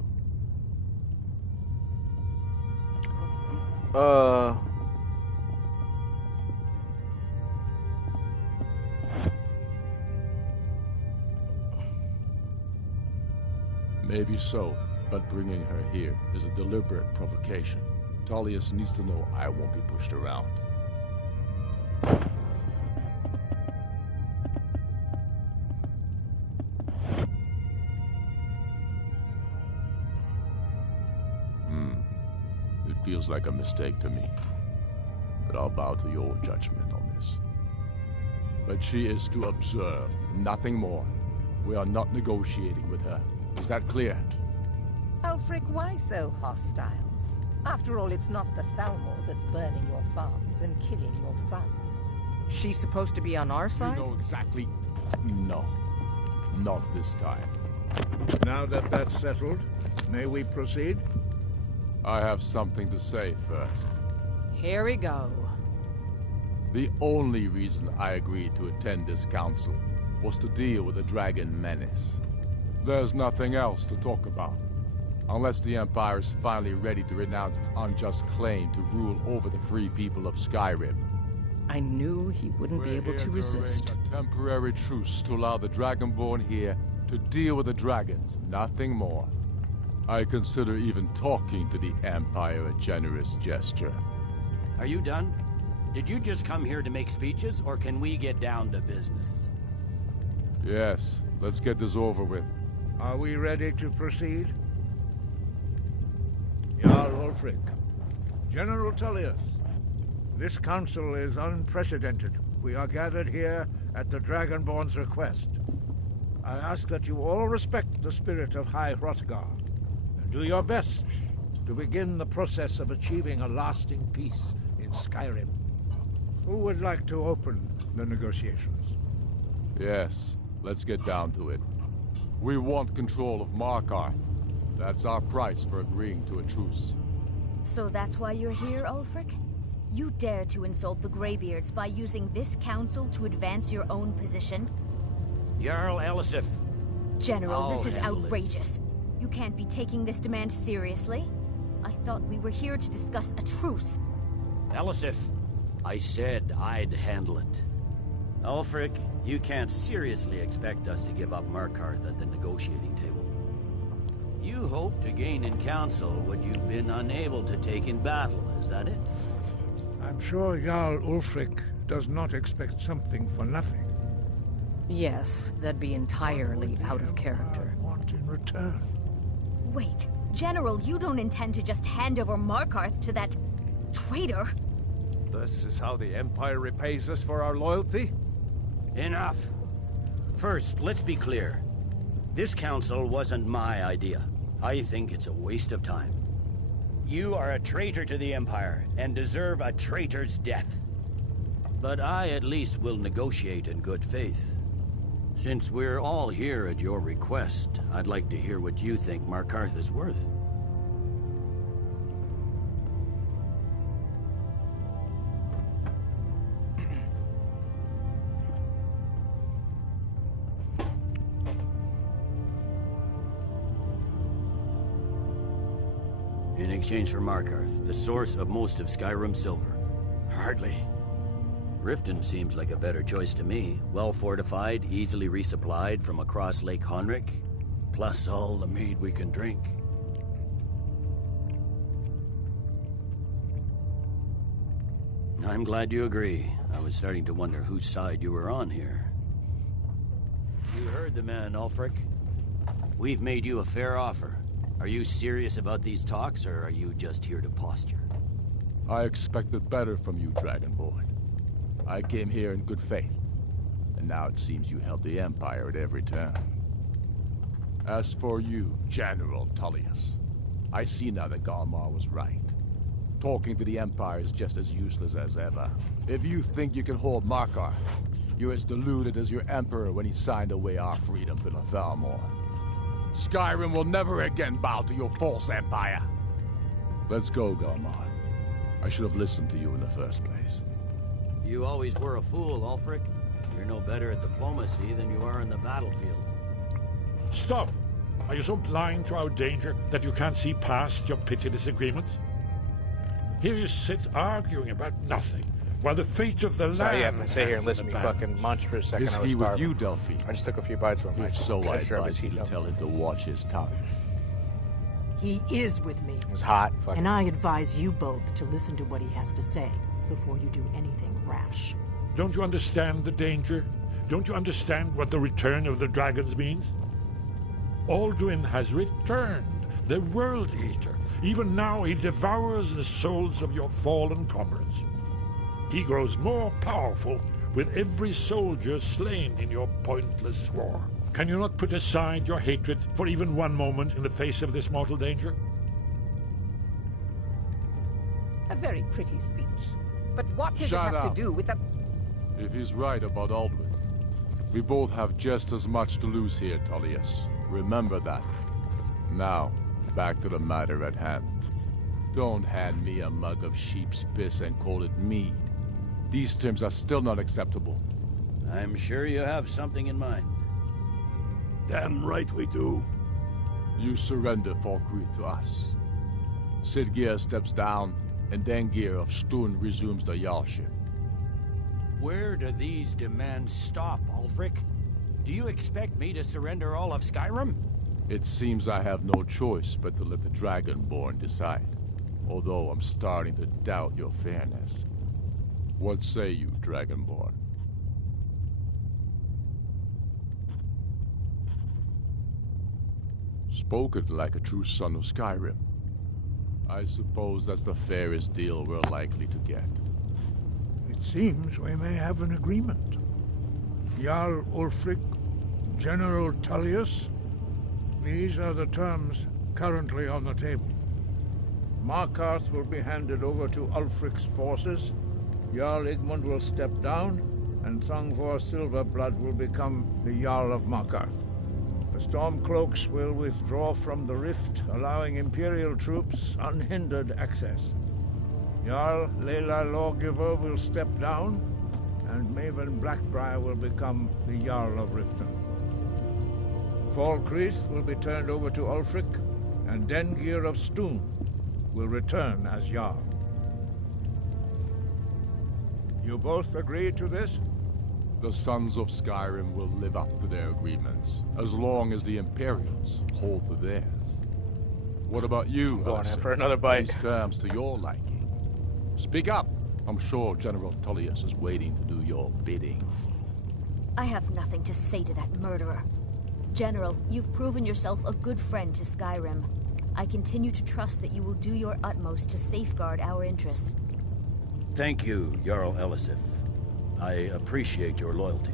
Maybe so, but bringing her here is a deliberate provocation. Tullius needs to know I won't be pushed around. It feels like a mistake to me, but I'll bow to your judgment on this. But she is to observe, nothing more. We are not negotiating with her. Is that clear? Ulfric, why so hostile? After all, it's not the Thalmor that's burning your farms and killing your sons. She's supposed to be on our side? You know exactly... No. Not this time. Now that that's settled, may we proceed? I have something to say first. Here we go. The only reason I agreed to attend this council was to deal with the dragon menace. There's nothing else to talk about. Unless the Empire is finally ready to renounce its unjust claim to rule over the free people of Skyrim. I knew he wouldn't be able to resist. A temporary truce to allow the Dragonborn here to deal with the dragons, nothing more. I consider even talking to the Empire a generous gesture. Are you done? Did you just come here to make speeches, or can we get down to business? Yes, let's get this over with. Are we ready to proceed? Jarl Ulfric, General Tullius, this council is unprecedented. We are gathered here at the Dragonborn's request. I ask that you all respect the spirit of High Hrothgar, and do your best to begin the process of achieving a lasting peace in Skyrim. Who would like to open the negotiations? Yes, let's get down to it. We want control of Markarth. That's our price for agreeing to a truce. So that's why you're here, Ulfric? You dare to insult the Greybeards by using this council to advance your own position? Jarl Elisif. General, this is handle it. outrageous. You can't be taking this demand seriously. I thought we were here to discuss a truce. Elisif, I said I'd handle it. Ulfric, you can't seriously expect us to give up Markarth at the negotiating table. You hope to gain in council what you've been unable to take in battle, is that it? I'm sure Jarl Ulfric does not expect something for nothing. Yes, that'd be entirely out of character. Want in return? Wait, General, you don't intend to just hand over Markarth to that traitor? This is how the Empire repays us for our loyalty? Enough. First, let's be clear. This council wasn't my idea. I think it's a waste of time. You are a traitor to the Empire, and deserve a traitor's death. But I at least will negotiate in good faith. Since we're all here at your request, I'd like to hear what you think Markarth is worth. In exchange for Markarth, the source of most of Skyrim's silver. Hardly. Riften seems like a better choice to me. Well fortified, easily resupplied from across Lake Honric, plus all the mead we can drink. I'm glad you agree. I was starting to wonder whose side you were on here. You heard the man, Ulfric. We've made you a fair offer. Are you serious about these talks, or are you just here to posture? I expected better from you, Dragonborn. I came here in good faith, and now it seems you help the Empire at every turn. As for you, General Tullius, I see now that Galmar was right. Talking to the Empire is just as useless as ever. If you think you can hold Markarth, you're as deluded as your Emperor when he signed away our freedom to the Thalmor. Skyrim will never again bow to your false empire. Let's go, Galmar. I should have listened to you in the first place. You always were a fool, Ulfric. You're no better at diplomacy than you are in the battlefield. Stop! Are you so blind to our danger that you can't see past your petty disagreements? Here you sit arguing about nothing, while the fate of the land... Sorry, you have to sit here and listen to me fucking munch for a second. Is he with you, Delphine? I just took a few bites of him. If so, I advise you to tell him to watch his tongue. He is with me. It was hot. And I advise you both to listen to what he has to say before you do anything rash. Don't you understand the danger? Don't you understand what the return of the dragons means? Alduin has returned, the World Eater. Even now he devours the souls of your fallen comrades. He grows more powerful with every soldier slain in your pointless war. Can you not put aside your hatred for even one moment in the face of this mortal danger? A very pretty speech. But what does Shut it have up. to do with the... If he's right about Alduin, we both have just as much to lose here, Tullius. Remember that. Now, back to the matter at hand. Don't hand me a mug of sheep's piss and call it mead. These terms are still not acceptable. I'm sure you have something in mind. Damn right we do. You surrender Falkreath to us. Sidgeir steps down, and Dengir of Stun resumes the Jarlship. Where do these demands stop, Ulfric? Do you expect me to surrender all of Skyrim? It seems I have no choice but to let the Dragonborn decide. Although I'm starting to doubt your fairness. What say you, Dragonborn? Spoken like a true son of Skyrim. I suppose that's the fairest deal we're likely to get. It seems we may have an agreement. Jarl Ulfric, General Tullius, these are the terms currently on the table. Markarth will be handed over to Ulfric's forces, Jarl Igmund will step down, and Thongvor Silverblood will become the Jarl of Markarth. The Stormcloaks will withdraw from the rift, allowing Imperial troops unhindered access. Jarl Layla Lawgiver will step down, and Maven Blackbriar will become the Jarl of Riften. Falkreath will be turned over to Ulfric, and Dengir of Stoon will return as Jarl. You both agree to this? The Sons of Skyrim will live up to their agreements, as long as the Imperials hold to theirs. What about you, Going in Alyssa? for another bite. These terms to your liking? Speak up! I'm sure General Tullius is waiting to do your bidding. I have nothing to say to that murderer. General, you've proven yourself a good friend to Skyrim. I continue to trust that you will do your utmost to safeguard our interests. Thank you, Jarl Elisif. I appreciate your loyalty.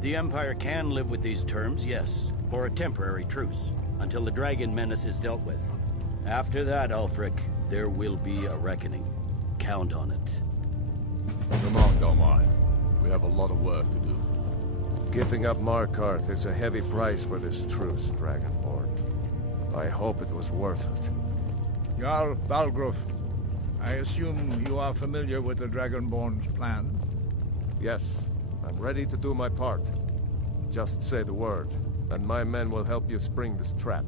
The Empire can live with these terms, yes, for a temporary truce, until the dragon menace is dealt with. After that, Ulfric, there will be a reckoning. Count on it. Come on, don't mind. We have a lot of work to do. Giving up Markarth is a heavy price for this truce, Dragonborn. I hope it was worth it. Jarl Balgruf, I assume you are familiar with the Dragonborn's plan? Yes, I'm ready to do my part. Just say the word, and my men will help you spring this trap.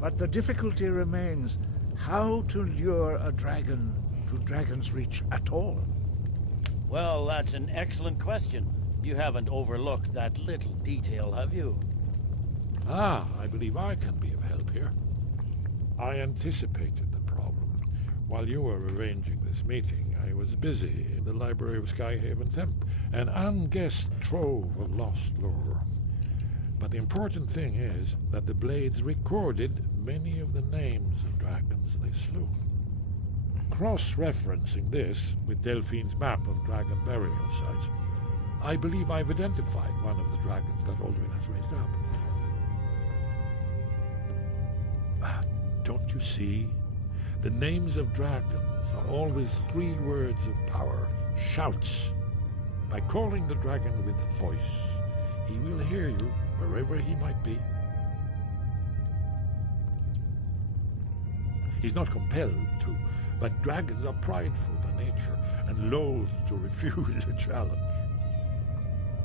But the difficulty remains how to lure a dragon to Dragon's Reach at all. Well, that's an excellent question. You haven't overlooked that little detail, have you? Ah, I believe I can be of help here. I anticipated the problem. While you were arranging this meeting, I was busy in the library of Skyhaven Temp, an unguessed trove of lost lore. But the important thing is that the Blades recorded many of the names of dragons they slew. Cross-referencing this with Delphine's map of dragon burial sites, I believe I've identified one of the dragons that Aldrin has raised up. Don't you see? The names of dragons are always 3 words of power, shouts. By calling the dragon with a voice, he will hear you wherever he might be. He's not compelled to, but dragons are prideful by nature and loath to refuse a challenge.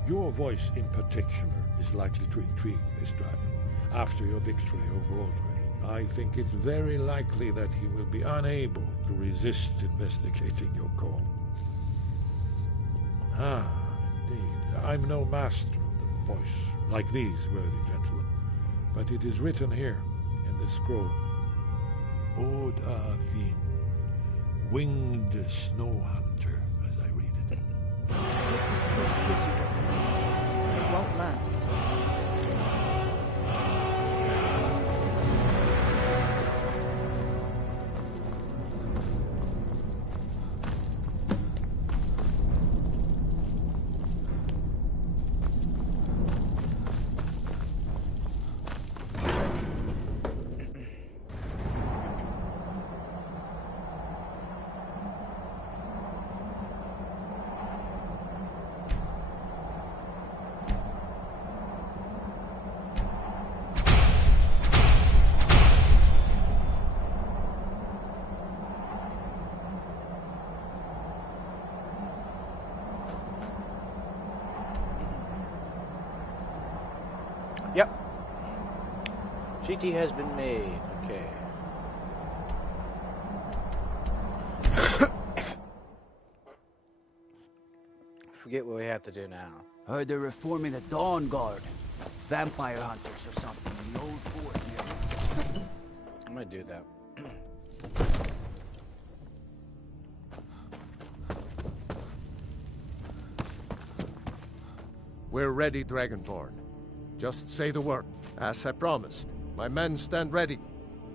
Your voice in particular is likely to intrigue this dragon after your victory over Aldrin. I think it's very likely that he will be unable to resist investigating your call. Ah, indeed. I'm no master of the voice, like these worthy gentlemen, but it is written here in this scroll. Oda Vin, winged snow hunter, as I read it. This truth gives you what you need. It won't last. Yep. GT has been made. Okay. Forget what we have to do now. Heard they're reforming the Dawn Guard. Vampire hunters or something in the old fort here. I'm gonna do that. We're ready, Dragonborn. Just say the word. As I promised, my men stand ready.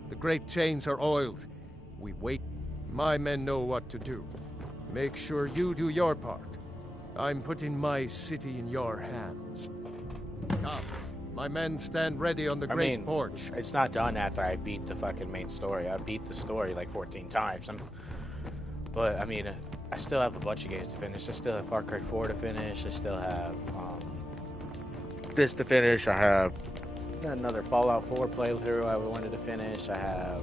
The great chains are oiled. We wait. My men know what to do. Make sure you do your part. I'm putting my city in your hands. Come. My men stand ready on the great porch. It's not done after I beat the fucking main story. I beat the story like 14 times. But, I mean, I still have a bunch of games to finish. I still have Far Cry 4 to finish. I still have this to finish. I have another Fallout 4 playthrough I wanted to finish. I have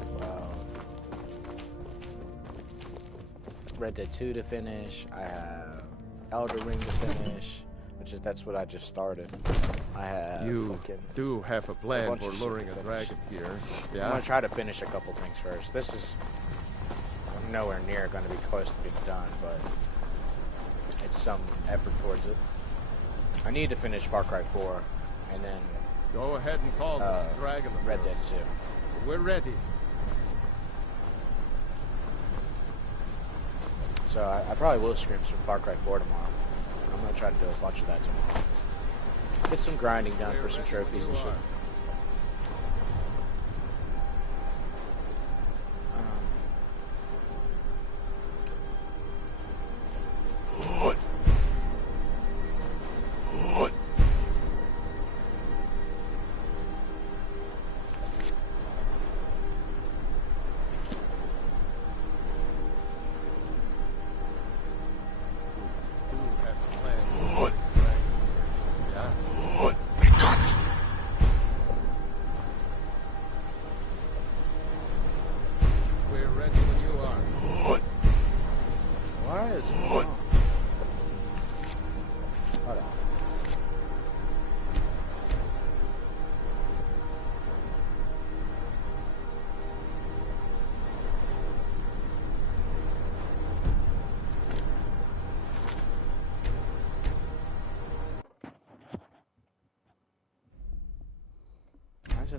Red Dead 2 to finish. I have Elder Ring to finish, that's what I just started. I have. You do have a plan for luring a dragon here, yeah? I'm gonna try to finish a couple things first. This is nowhere near gonna be close to being done, but it's some effort towards it. I need to finish Far Cry 4, and then go ahead and call this dragon Red Dead 2. We're ready. So I probably will stream some Far Cry 4 tomorrow. I'm gonna try to do a bunch of that tomorrow. Get some grinding done for some trophies and shit.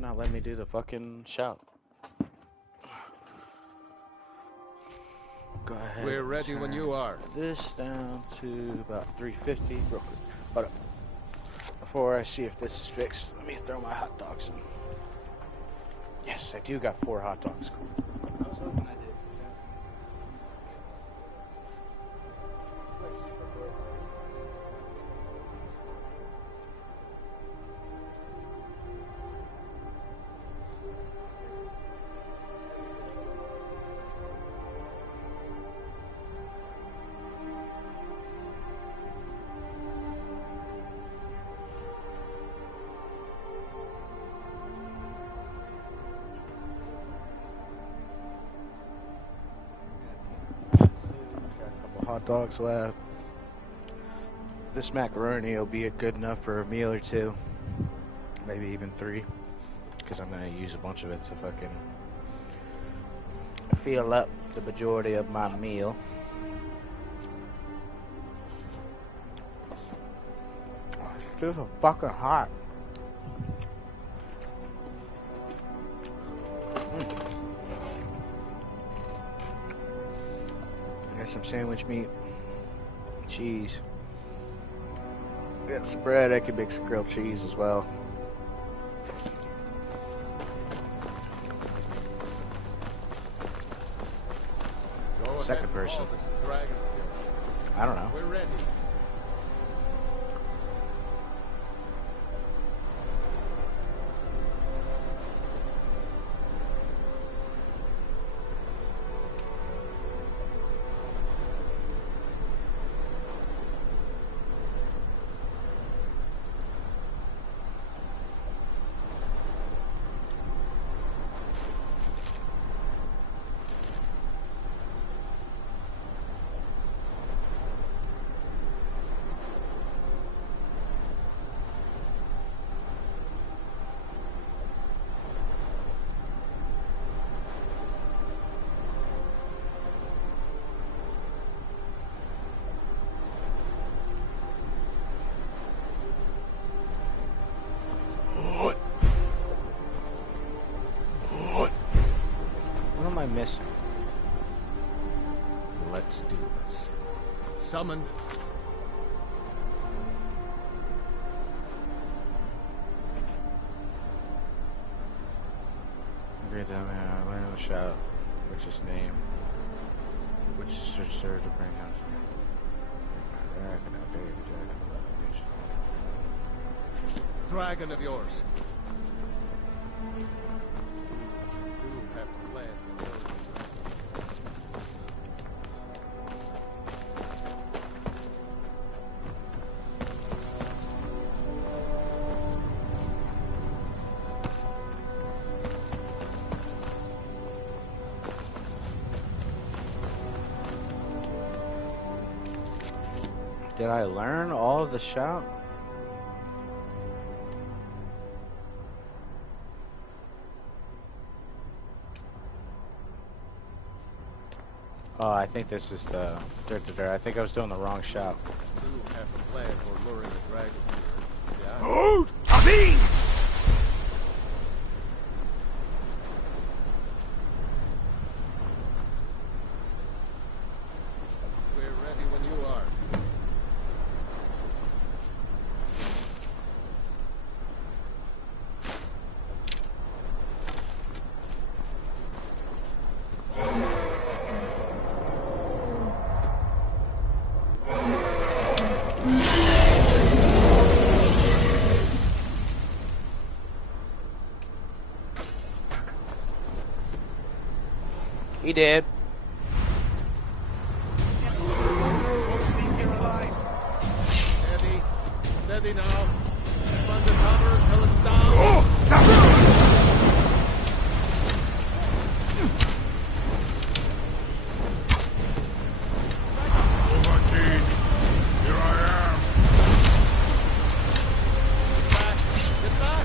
Not let me do the fucking shout. Go ahead. We're ready when you are. This down to about 350 real quick. Hold up. Before I see if this is fixed, let me throw my hot dogs in. Yes, I do got 4 hot dogs. Cool. I was hoping I did. Hot dogs left. This macaroni will be good enough for a meal or 2, maybe even 3, because I'm gonna use a bunch of it to fucking fill up the majority of my meal. It's just fucking hot. Some sandwich meat, cheese. Got some bread. I could make some grilled cheese as well. Second person. I don't know. We're ready. Missing. Let's do this. Summon. Great down here. I went to shout. What's his name? Which should serve to bring out. Dragon of yours. Did I learn all of the shout? Oh, I think this is the... I think I was doing the wrong shout. You have a plan for luring the dragon here. Yeah? Hold! Amin! We're ready when you are. He did. Steady. Steady now. Keep under cover until it's down. Overdeed, here I am. Get back!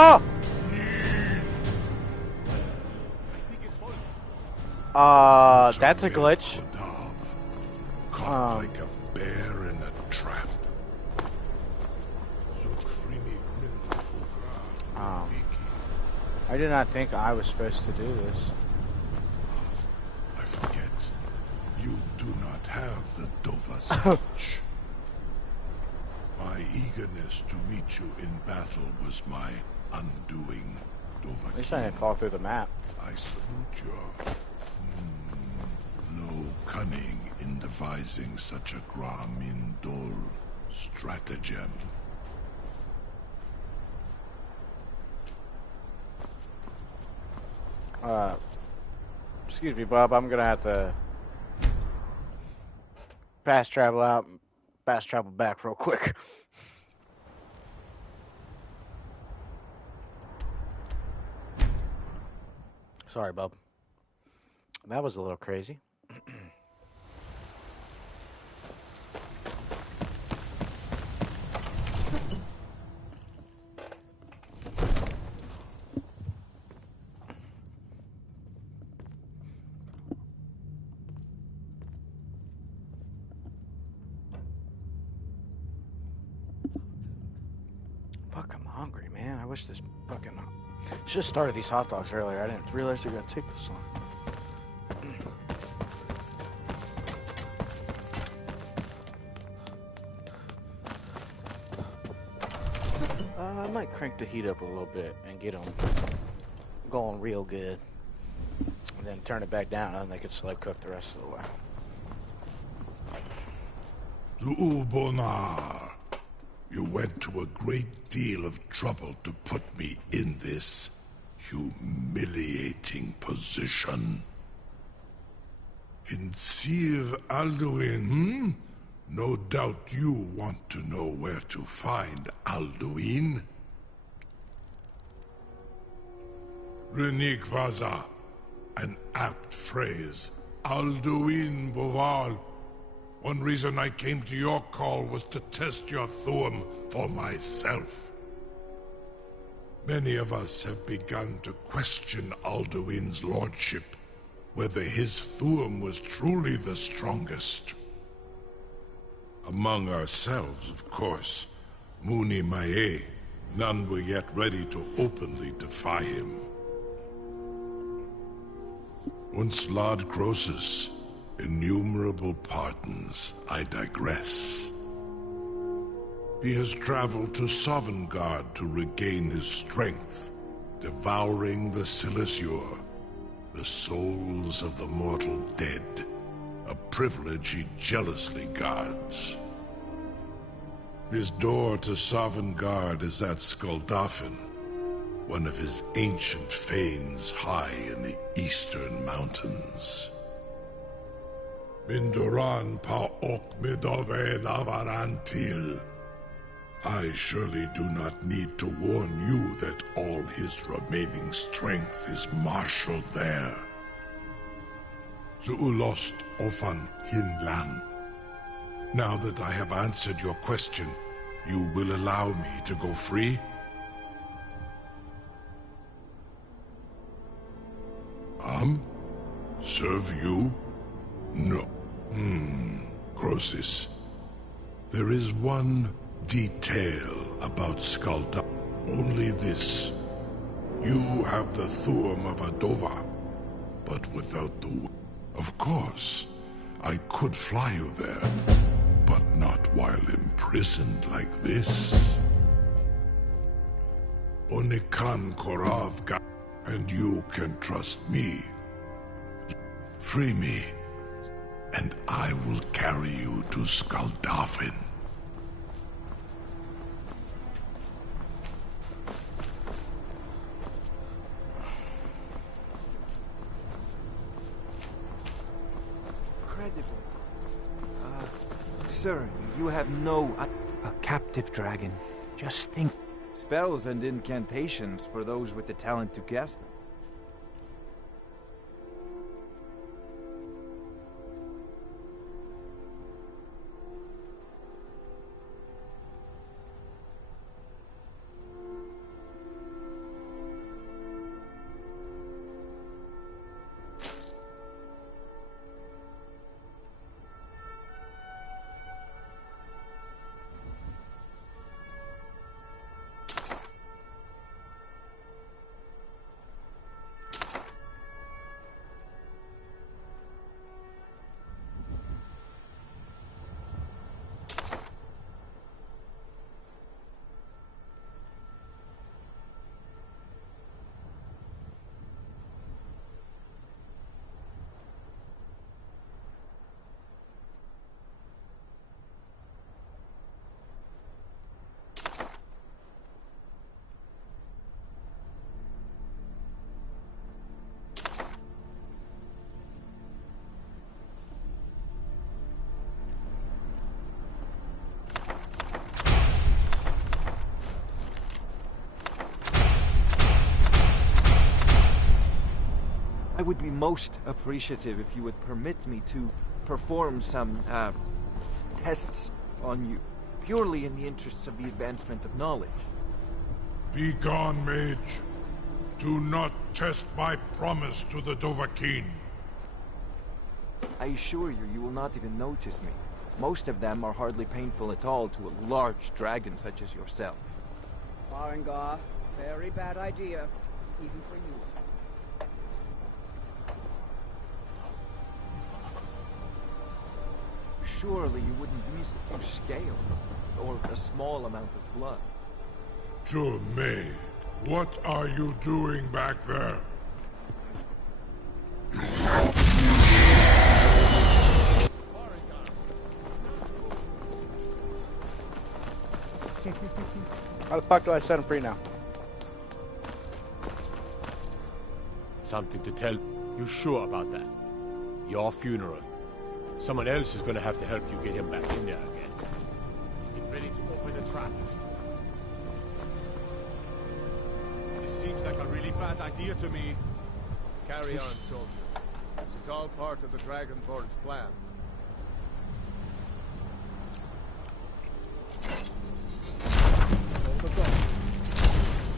Oh! That's a glitch. Caught like a bear in a trap. I did not think I was supposed to do this. I forget. You do not have the Dova speech. My eagerness to meet you in battle was my undoing, Dova. At least I didn't fall through the map. I salute your low cunning in devising such a Gramindol stratagem. Excuse me, Bob. I'm gonna have to fast travel out and fast travel back real quick. Sorry, bub. That was a little crazy. Fuck, I'm hungry, man. I wish this fucking... Should have started these hot dogs earlier. I didn't realize they were gonna take this long. I might crank the heat up a little bit and get them going real good. And then turn it back down and they can slow cook the rest of the way. Zuubonar, you went to a great deal of trouble to put me in this humiliating position. In Sir Alduin, No doubt you want to know where to find Alduin. Renik Vaza, an apt phrase. Alduin Boval. One reason I came to your call was to test your Thuum for myself. Many of us have begun to question Alduin's lordship, whether his Thuum was truly the strongest. Among ourselves, of course, Muni Mae, none were yet ready to openly defy him. Once Lord Croesus, innumerable pardons, I digress. He has traveled to Sovngarde to regain his strength, devouring the Silesure, the souls of the mortal dead, a privilege he jealously guards. His door to Sovngarde is at Skuldafn, one of his ancient fanes high in the eastern mountains. Mindoran pa ok midove navarantil. I surely do not need to warn you that all his remaining strength is marshaled there. Zuulost ofan hinlan. Now that I have answered your question, you will allow me to go free? Serve you? No. Croesus. There is one detail about Skalda. Only this. You have the Thuum of Adova, but without the... Of course, I could fly you there, but not while imprisoned like this. Onikan Koravga, and you can trust me. Free me, and I will carry you to Skuldafn. Incredible. Sir, you have no... A captive dragon. Just think. Spells and incantations for those with the talent to cast them. I would be most appreciative if you would permit me to perform some, tests on you, purely in the interests of the advancement of knowledge. Be gone, mage. Do not test my promise to the Dovahkiin. I assure you, you will not even notice me. Most of them are hardly painful at all to a large dragon such as yourself. Farengar, very bad idea, even for you. Surely you wouldn't miss a few scales, or a small amount of blood. May, what are you doing back there? How the fuck do I set him free now? Something to tell... You sure about that? Your funeral. Someone else is gonna have to help you get him back in there again. Get ready to open the trap. This seems like a really bad idea to me. Carry on, soldier. This is all part of the Dragonborn's plan.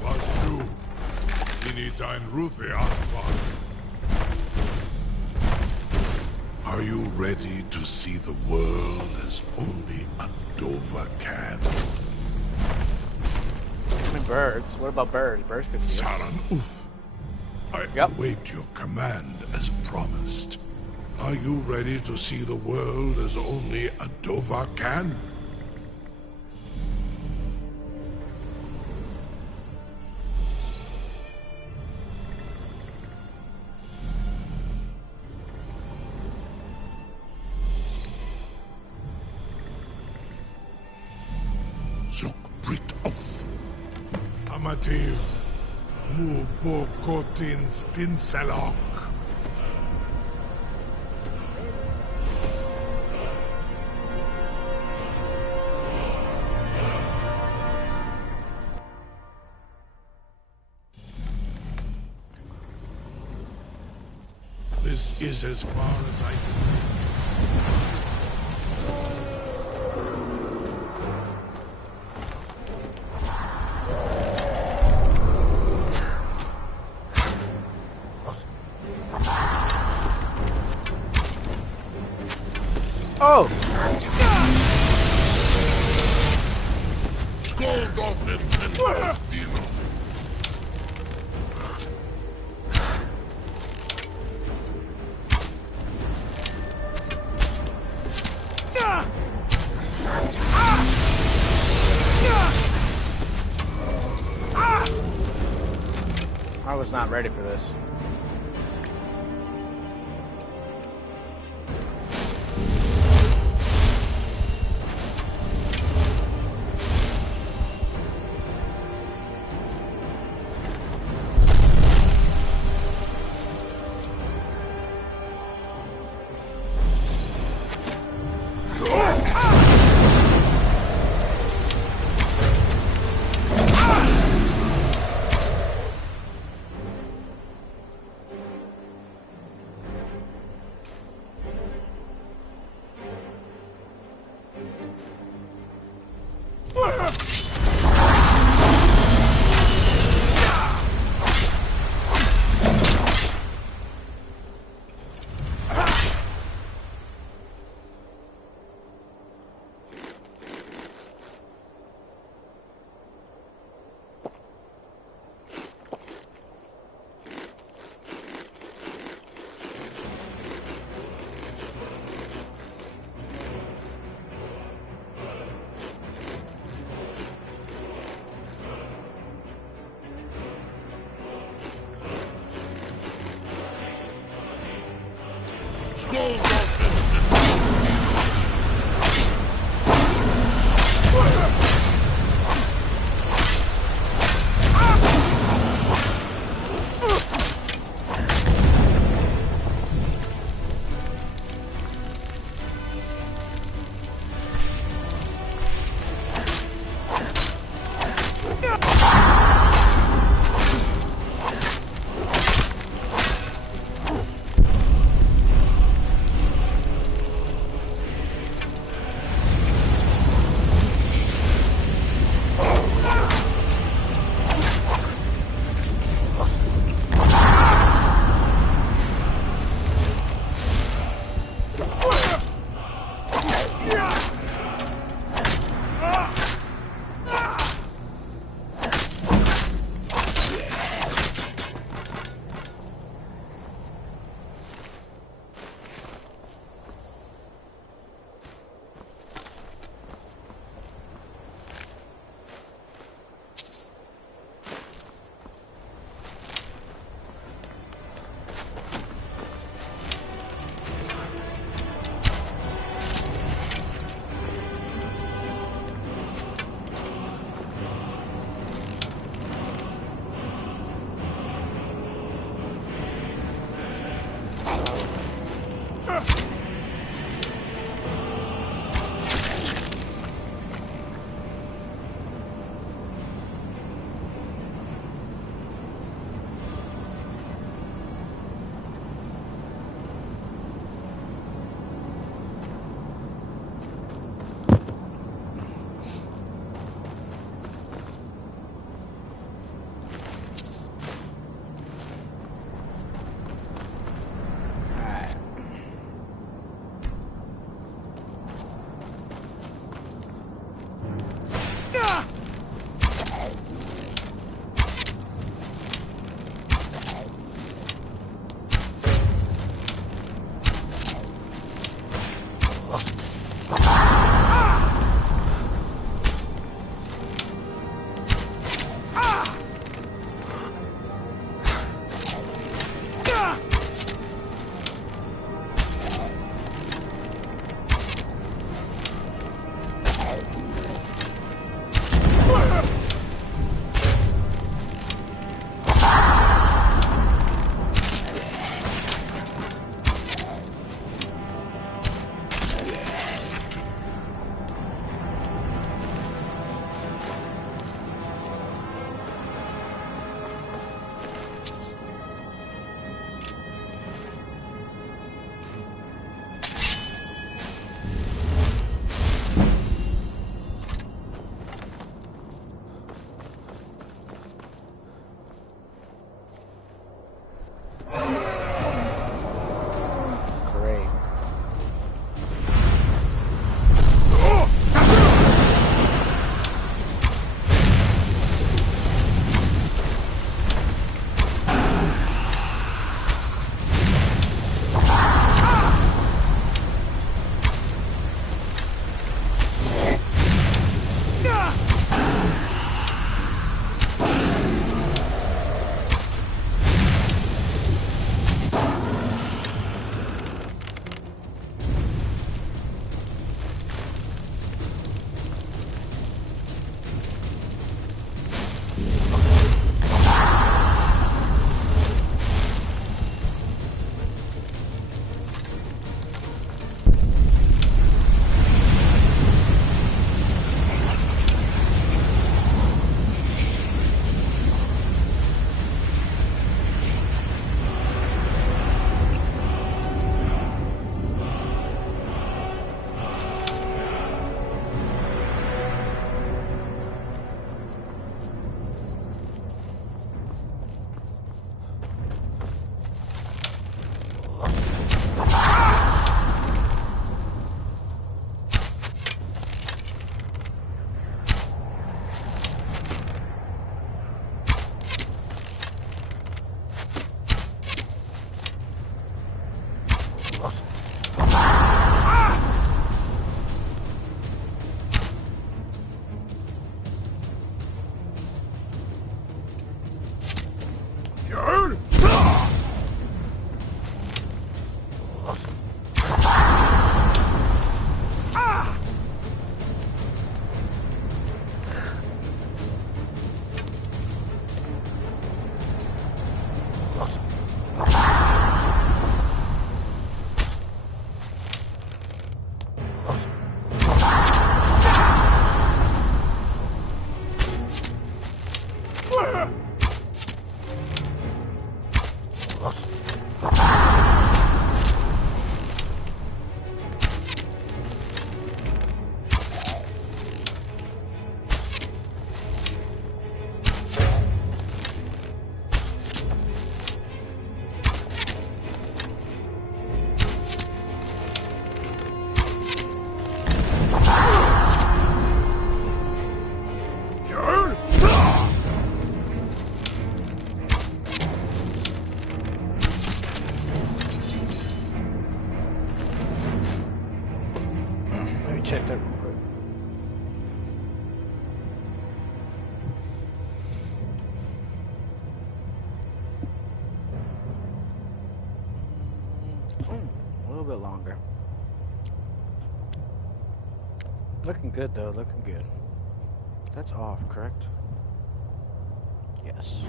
Was du? Ini dein Ruthi Aslan. Are you ready to see the world as only Adova can? I mean, birds. What about birds? Birds could see it. Saran Uth. I await your command as promised. Are you ready to see the world as only Adova can? Affirmative. Mubokotin Stinselok. This is as far as I can. Oh! I was not ready for this. Check that real quick. A little bit longer. Looking good though, looking good. That's off, correct? Yes.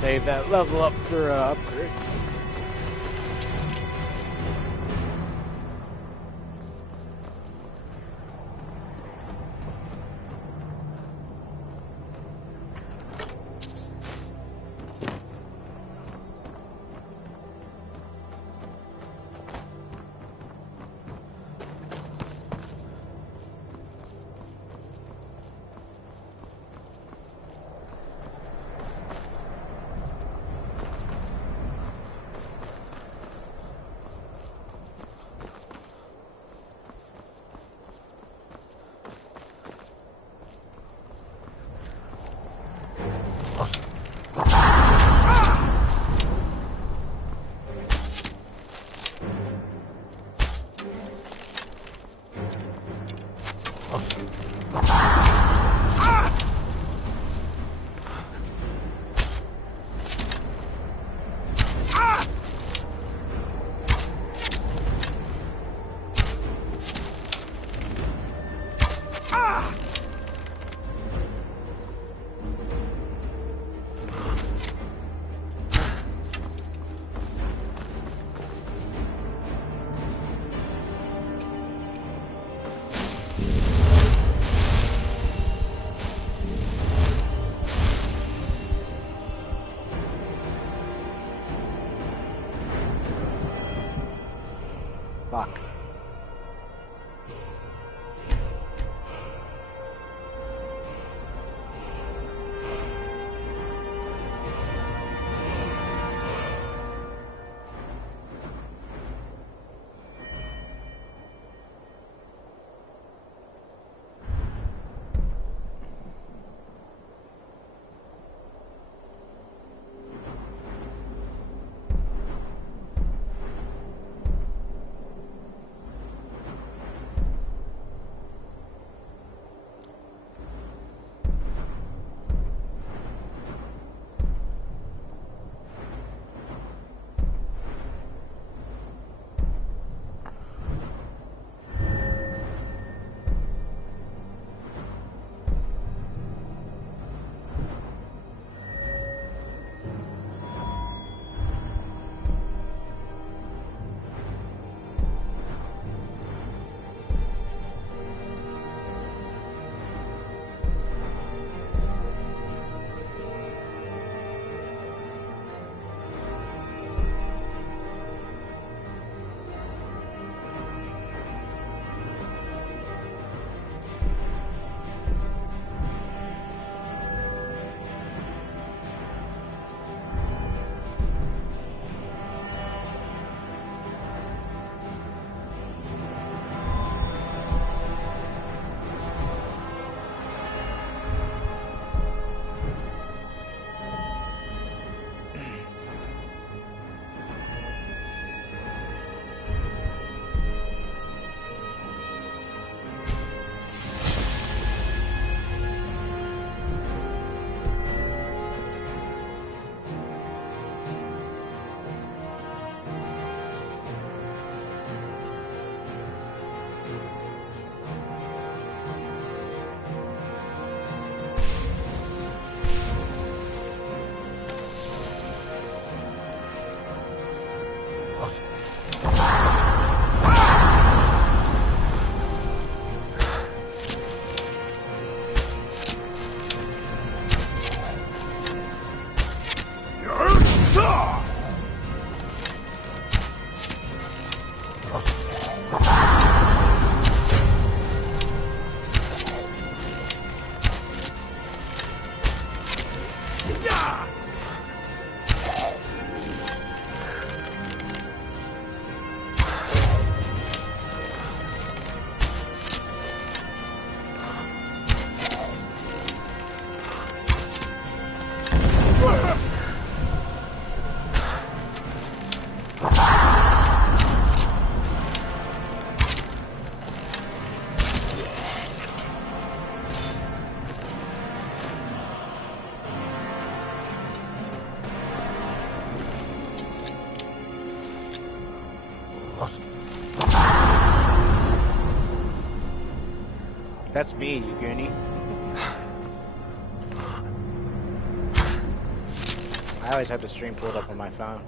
Save that level up for upgrade. Fuck. That's me, you goonie. I always have the stream pulled up on my phone.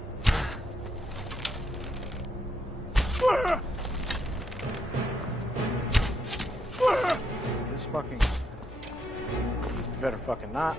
This fucking... You better fucking not.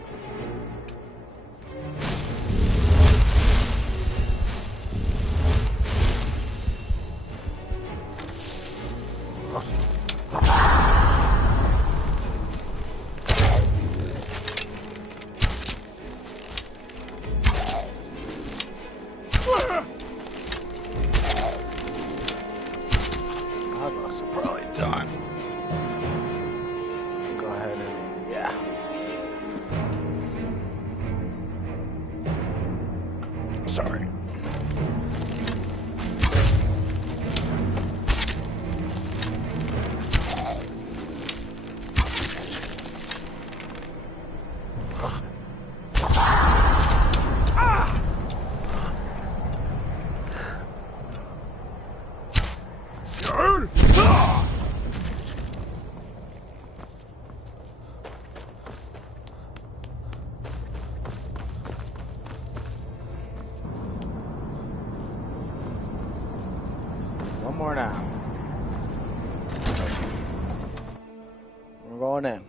One more now. We're going in.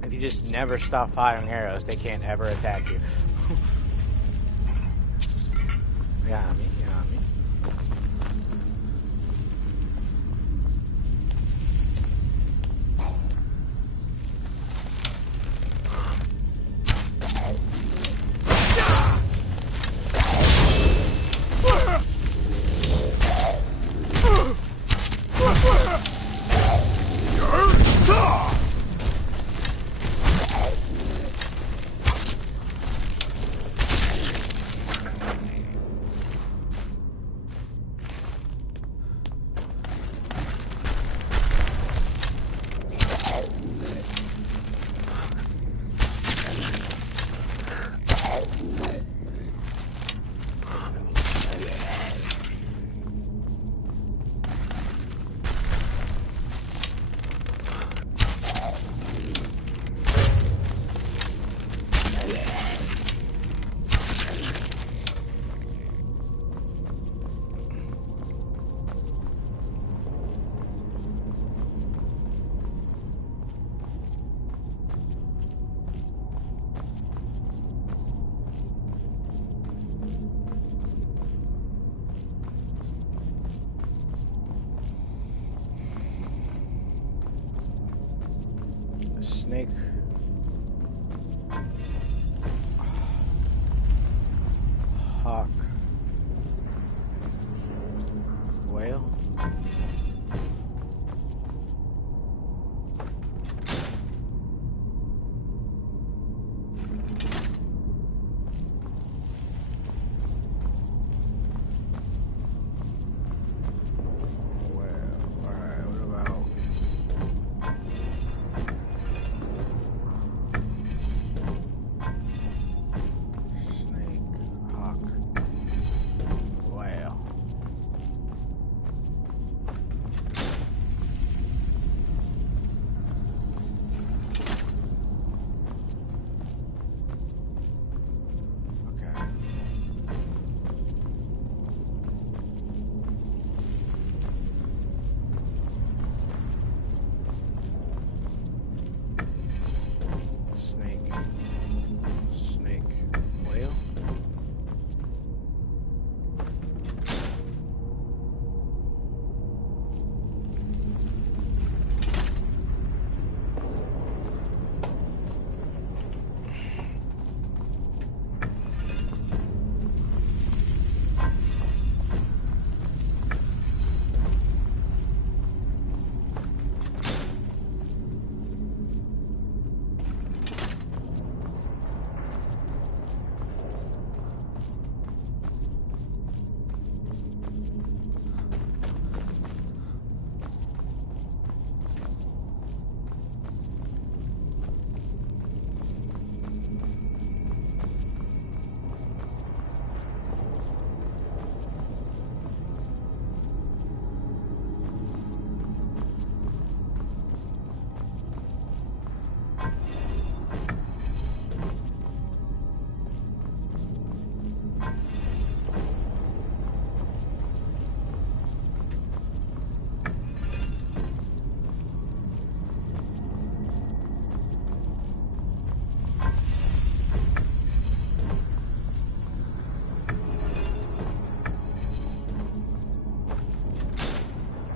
If you just never stop firing arrows, they can't ever attack you. Yeah, I mean. Snake. Hawk. Whale.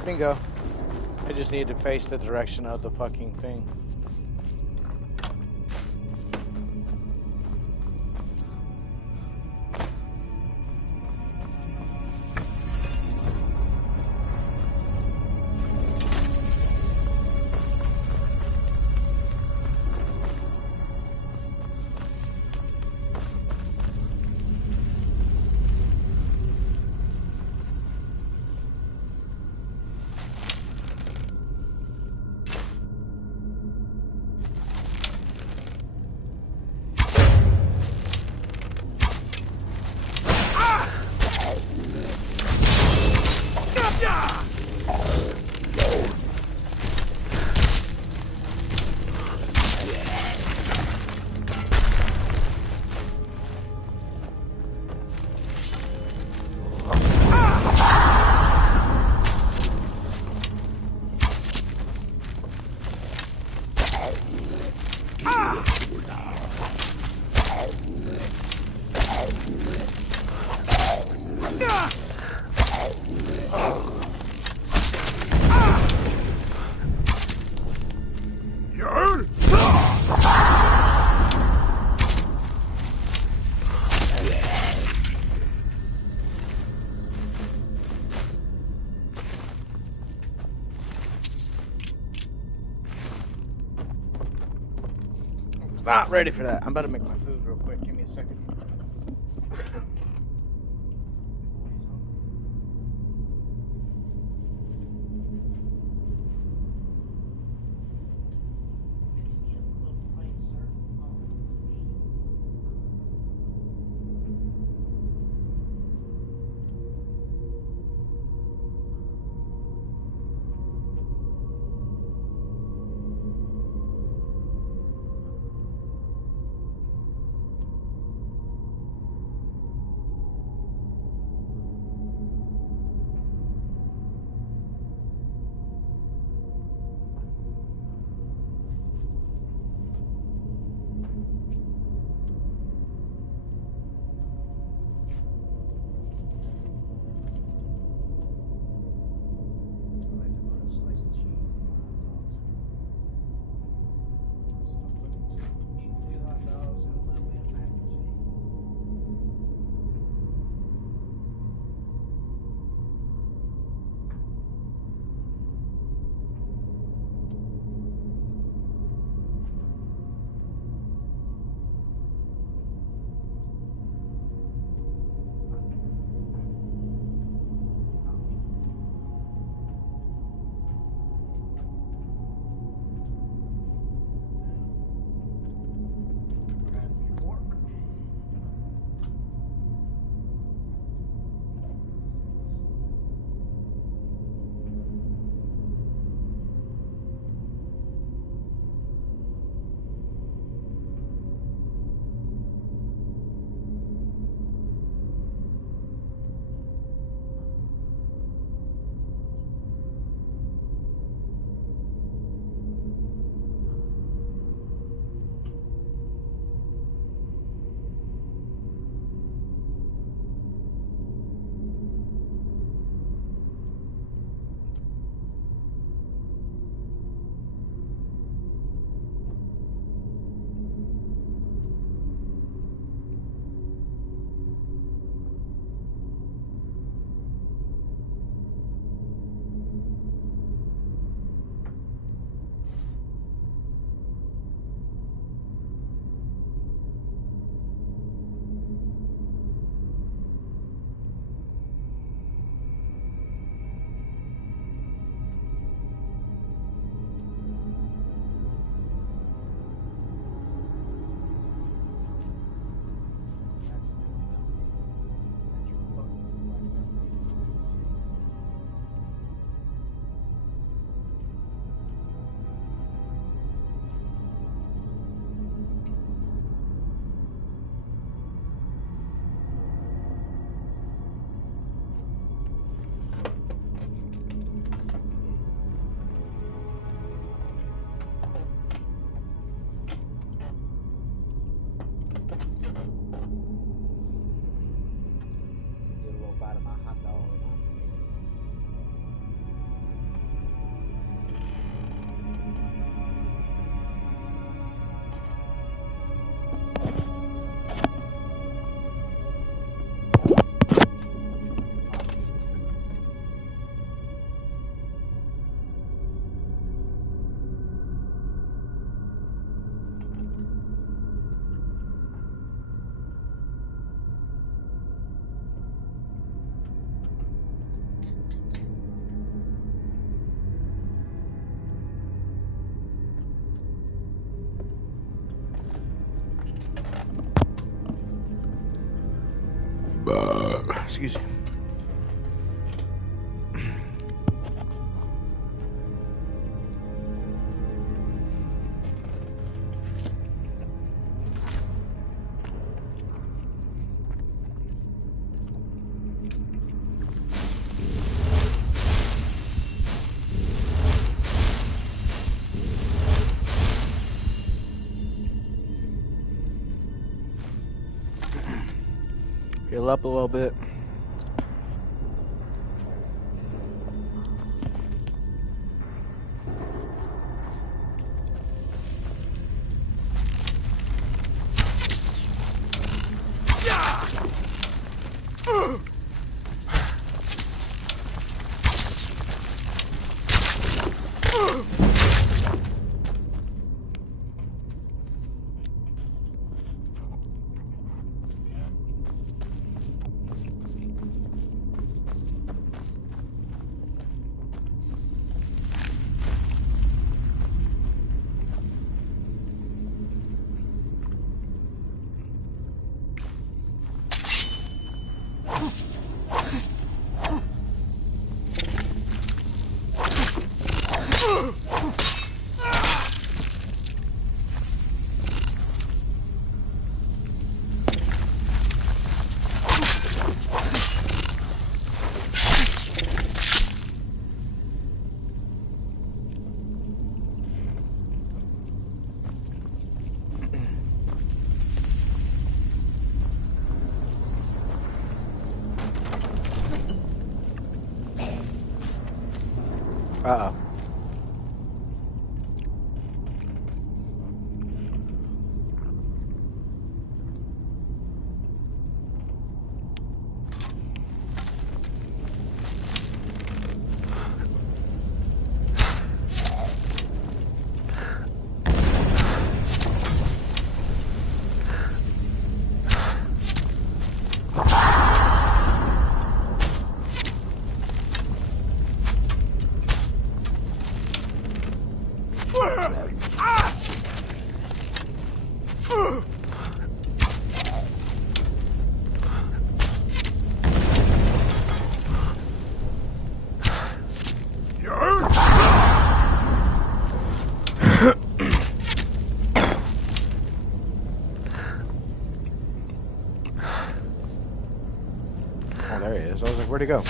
Bingo. I just need to face the direction of the fucking thing. Not ready for that. I'm about to make my food real quick. Give me a second. Excuse me. Heal up a little bit. Uh-oh. Oh, there he is. I was like, where'd he go?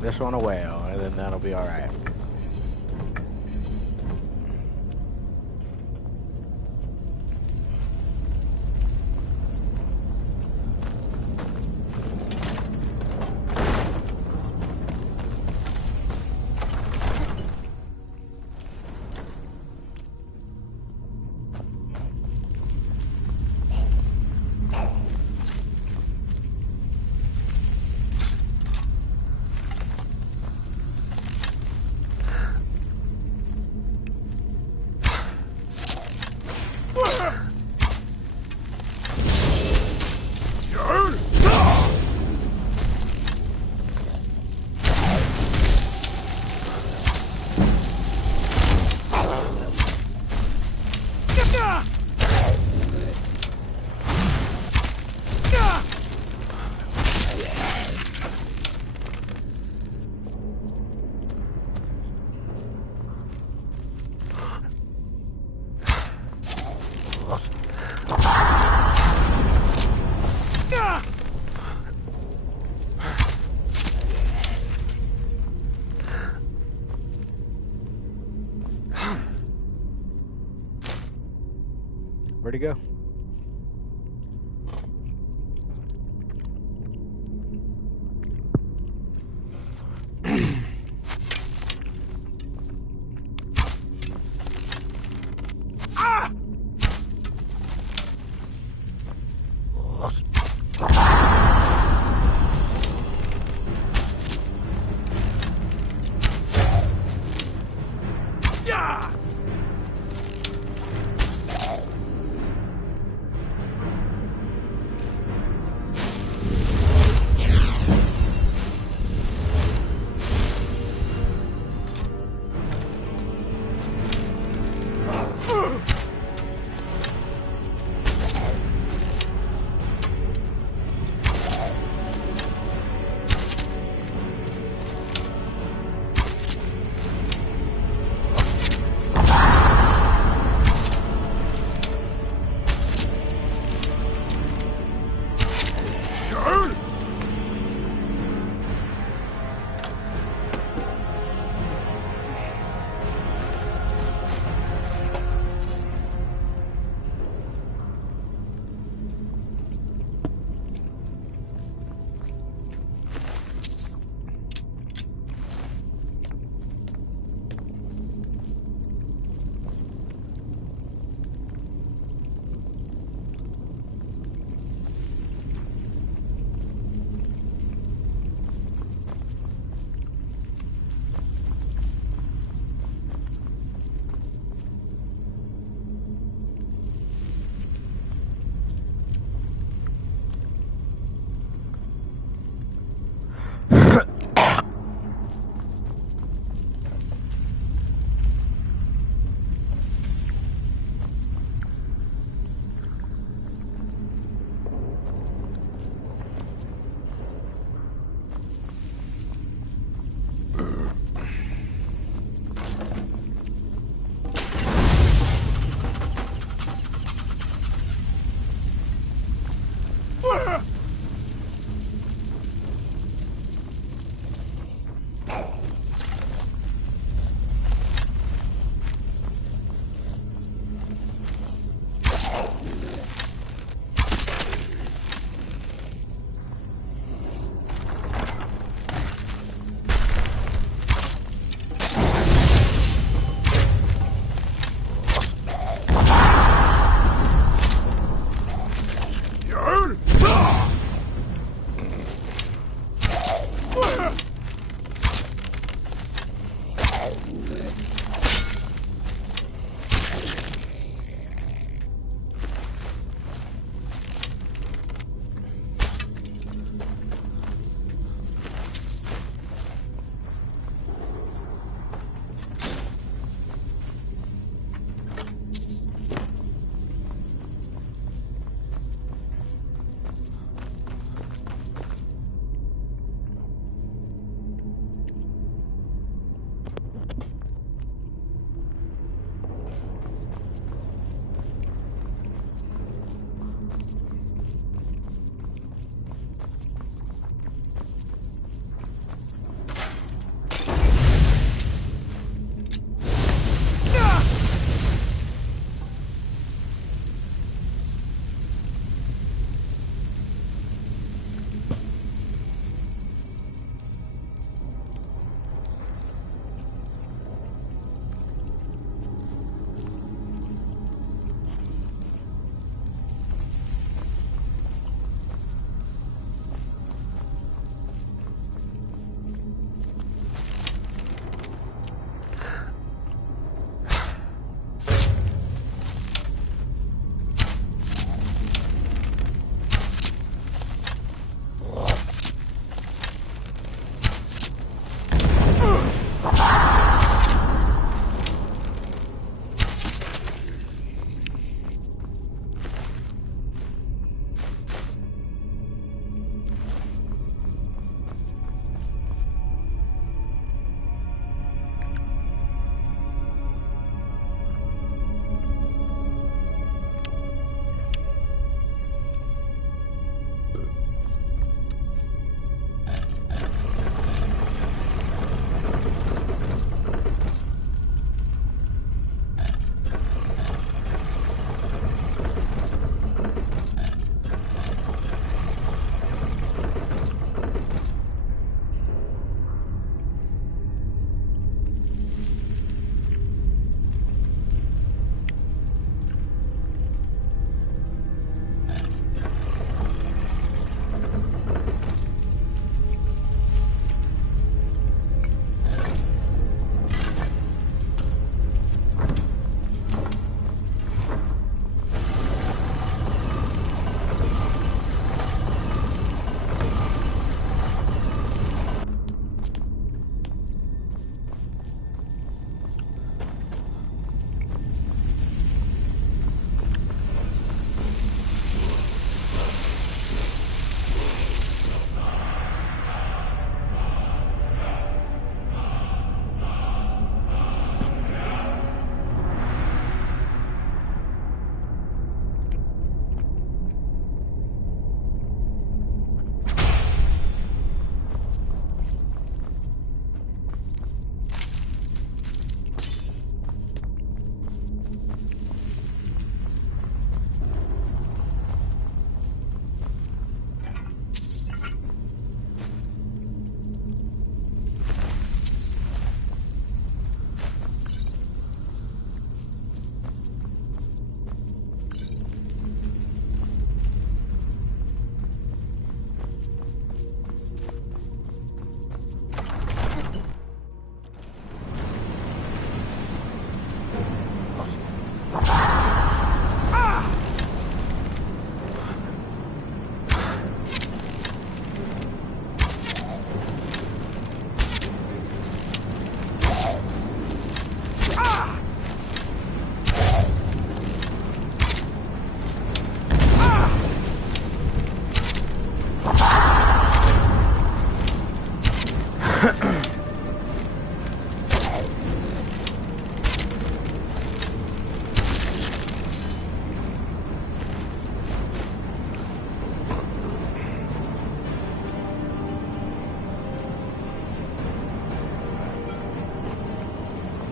This one a whale, and then that'll be alright. Where'd he go?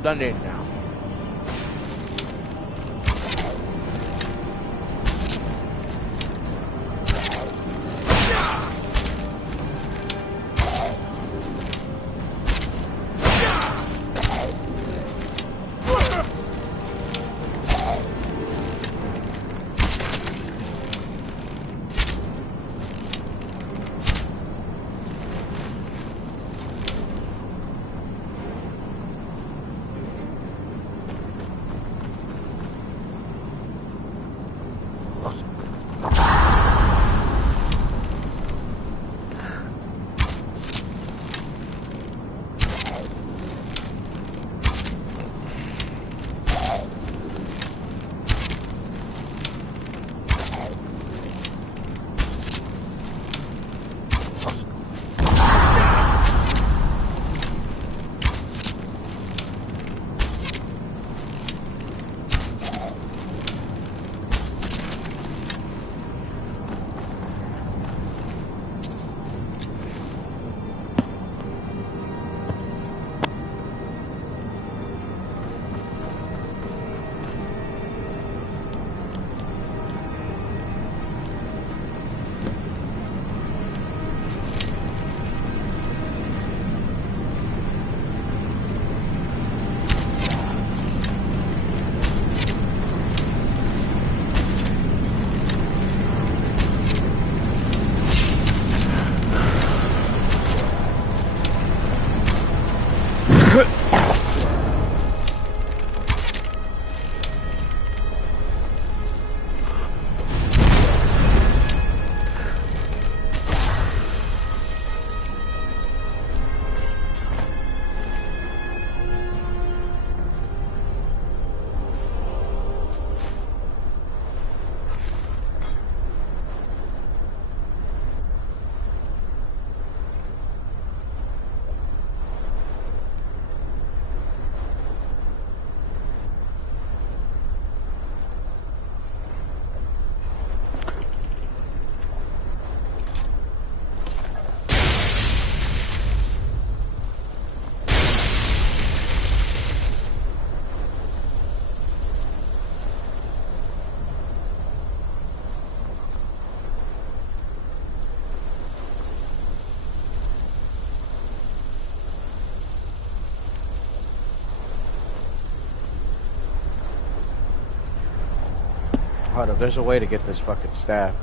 done it now. Hold up, there's a way to get this fucking staff.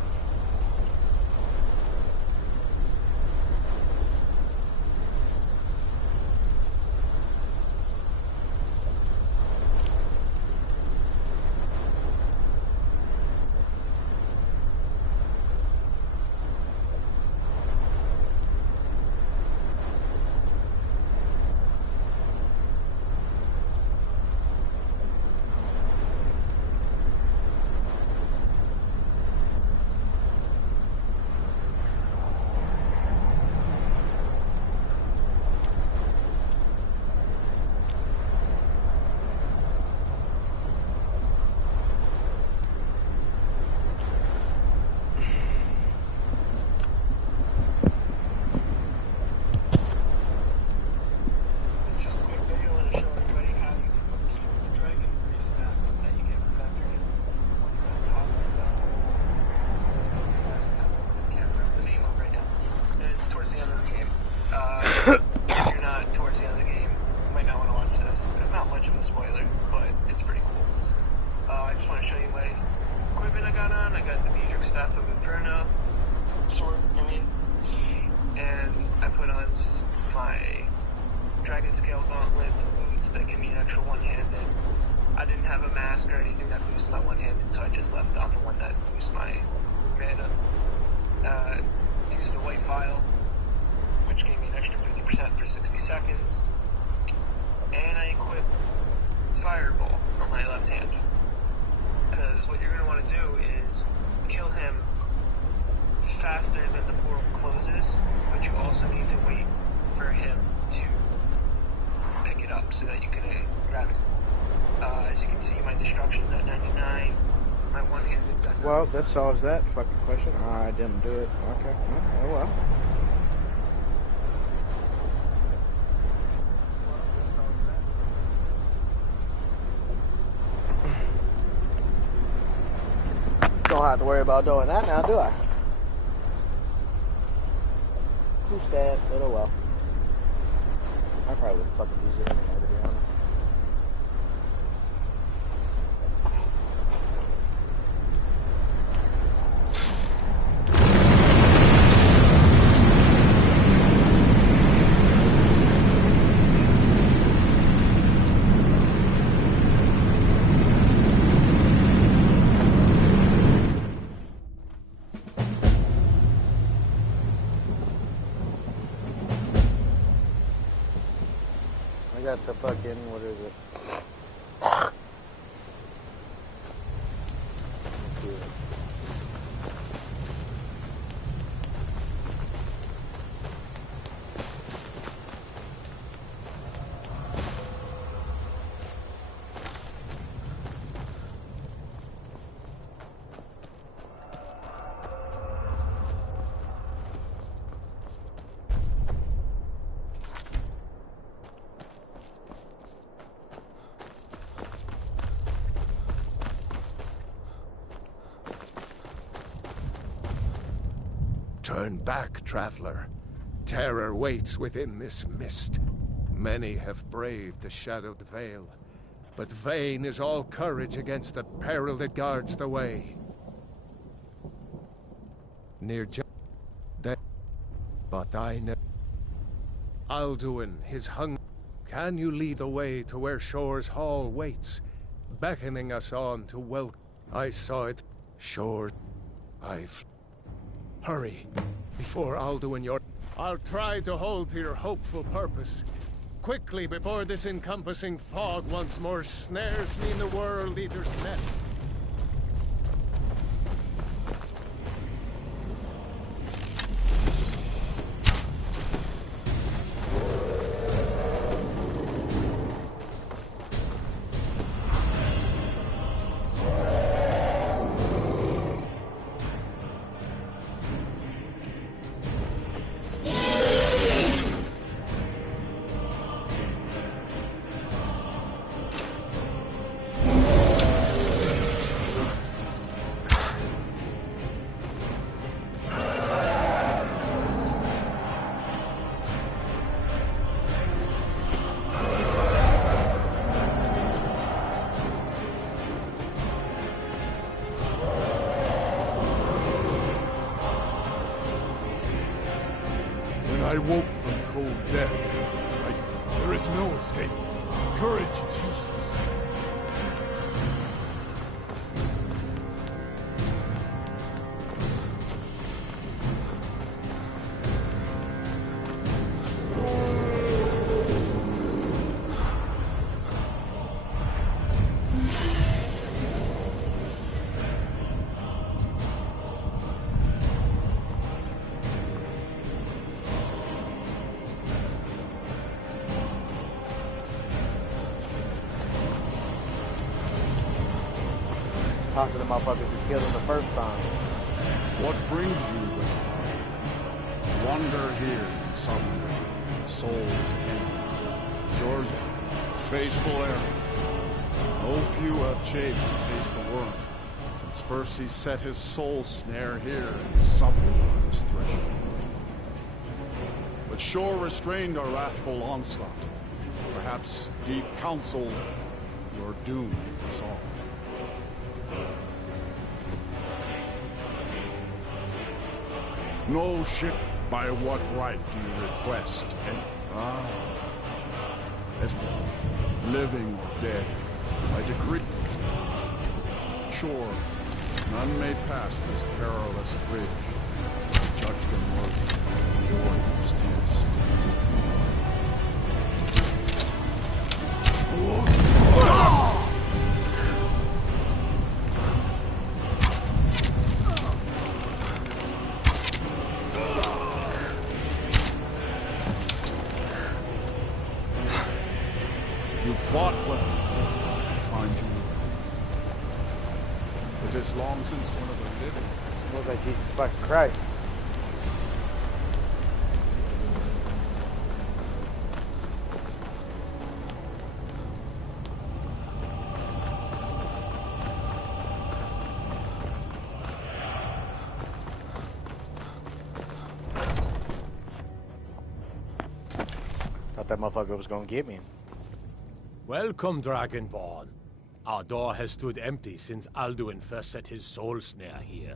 Well, that solves that fucking question. I didn't do it. Okay. Oh well. Don't have to worry about doing that now, do I? Who's dead? But oh well. I probably would fucking use it anyway, to be honest. I got the fucking, what is it? Let's do it. Turn back, traveler. Terror waits within this mist. Many have braved the shadowed veil, but vain is all courage against the peril that guards the way. Near that, but I know. Alduin, his hunger. Can you lead the way to where Shore's hall waits, beckoning us on to welcome? I saw it. Shore, hurry, before Alduin your... I'll try to hold to your hopeful purpose. Quickly, before this encompassing fog once more snares me in the World Eater's net. I woke from cold death. There is no escape. Courage is useless. Talk to the motherfuckers who killed him the first time. What brings you, Wayfarer? Wander here in some soul's end. Yours, faithful errand. No few have chafed to face the worm, since first he set his soul snare here in Subwar's threshold. But Shore restrained our wrathful onslaught. Perhaps deep counsel your doom foresaw. No shit. By what right do you request? As living or dead, I decree. Sure, none may pass this perilous bridge. Judge them worthy of warrior's test. You fought well. I find you well. It is long since one of the living. Smells like Jesus fucking Christ. that motherfucker was gonna get me. Welcome, Dragonborn. Our door has stood empty since Alduin first set his soul snare here.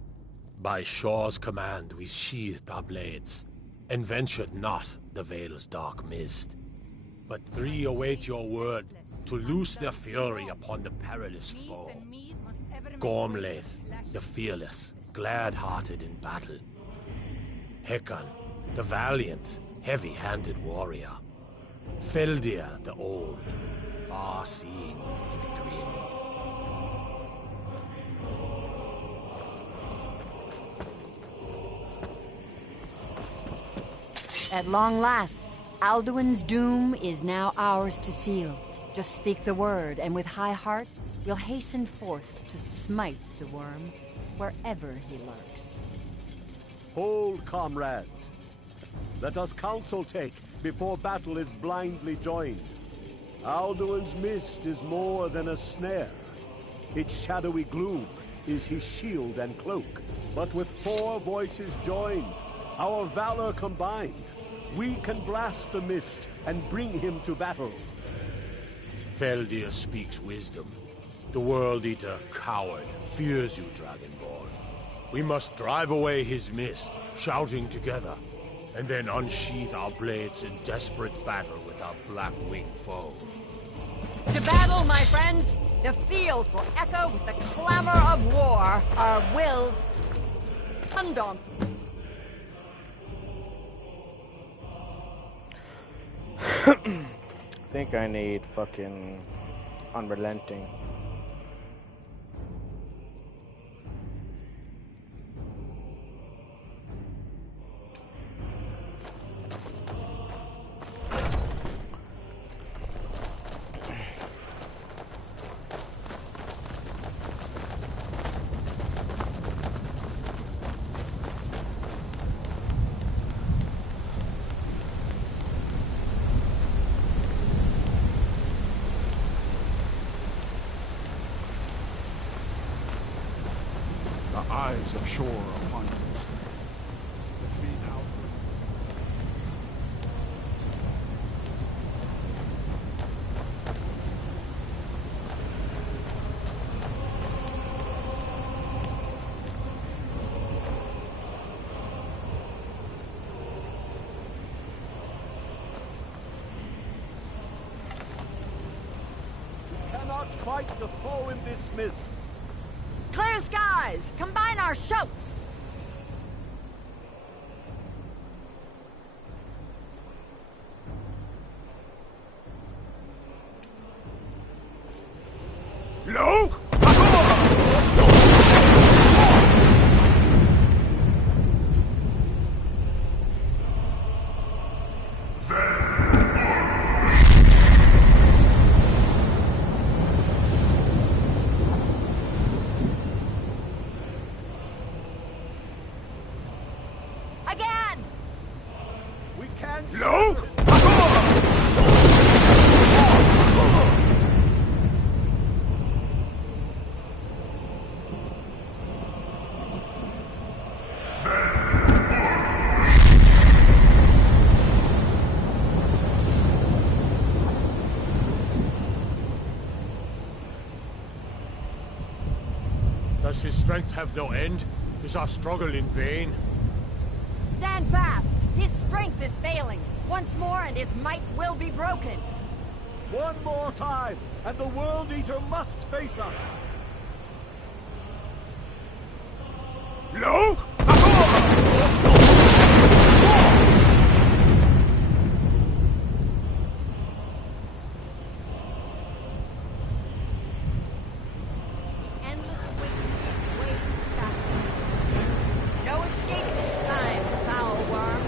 By Shaw's command, we sheathed our blades, and ventured not the Vale's dark mist. But three await your word to loose their fury upon the perilous foe. Gormlaith, the fearless, glad-hearted in battle. Hekon, the valiant, heavy-handed warrior. Feldir, the old, far-seeing and grim. At long last, Alduin's doom is now ours to seal. Just speak the word, and with high hearts, we'll hasten forth to smite the worm wherever he lurks. Hold, comrades. Let us counsel take before battle is blindly joined. Alduin's mist is more than a snare. Its shadowy gloom is his shield and cloak. But with 4 voices joined, our valor combined, we can blast the mist and bring him to battle. Feldir speaks wisdom. The World Eater, coward, fears you, Dragonborn. We must drive away his mist, shouting together, and then unsheath our blades in desperate battle with our black-winged foe. To battle, my friends! The field will echo with the clamor of war. Our wills undaunted. I think I need fucking unrelenting. Eyes of shore upon this day. Defeat out. We cannot fight the foe in this mist. Clear skies! Combine our shouts! Look! Again! We can Look! Does his strength have no end? Is our struggle in vain? Stand fast! His strength is failing. Once more and his might will be broken. One more time, and the World Eater must face us. Look! Endless wait back. No escape this time, foul worm.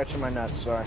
scratching my nuts, sorry.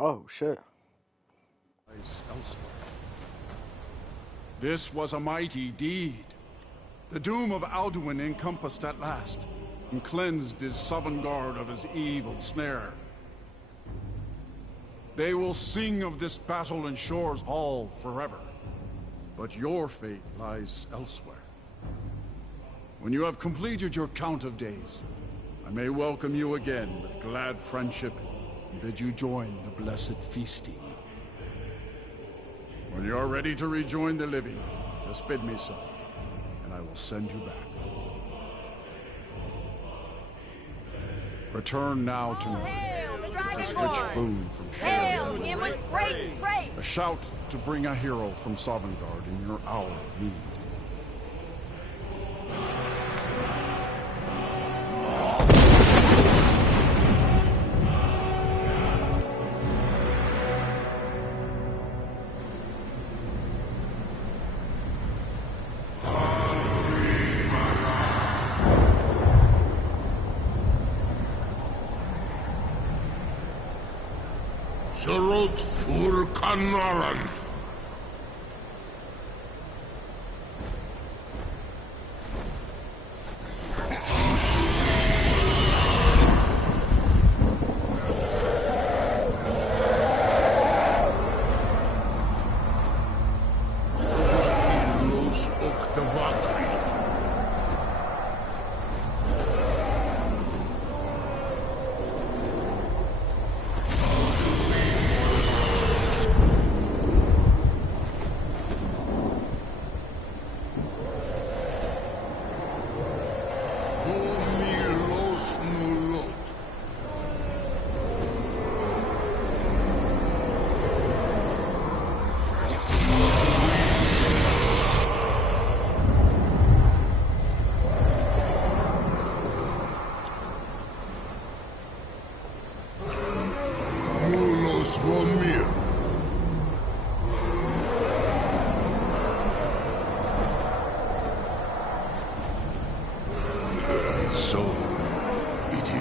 Oh, shit. This was a mighty deed. The doom of Alduin encompassed at last, and cleansed his Sovngarde of his evil snare. They will sing of this battle in Shore's Hall forever, but your fate lies elsewhere. When you have completed your count of days, I may welcome you again with glad friendship and bid you join the blessed feasting. When you are ready to rejoin the living, just bid me so, and I will send you back. Return now to me with this rich boon from Shore. Hail him with great praise! A shout to bring a hero from Sovngarde in your hour of need. Surot fur kanaran.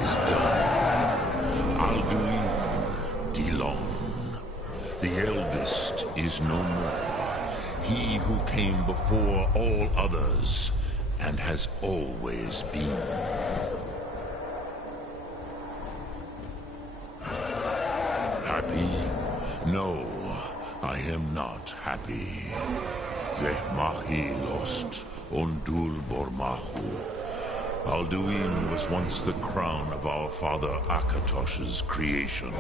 is done. Alduin Dilong, the eldest, is no more. He who came before all others and has always been. Happy? No, I am not happy. Zehmahi lost, Ondul Bormahu. Alduin was once the crown of our father Akatosh's creation.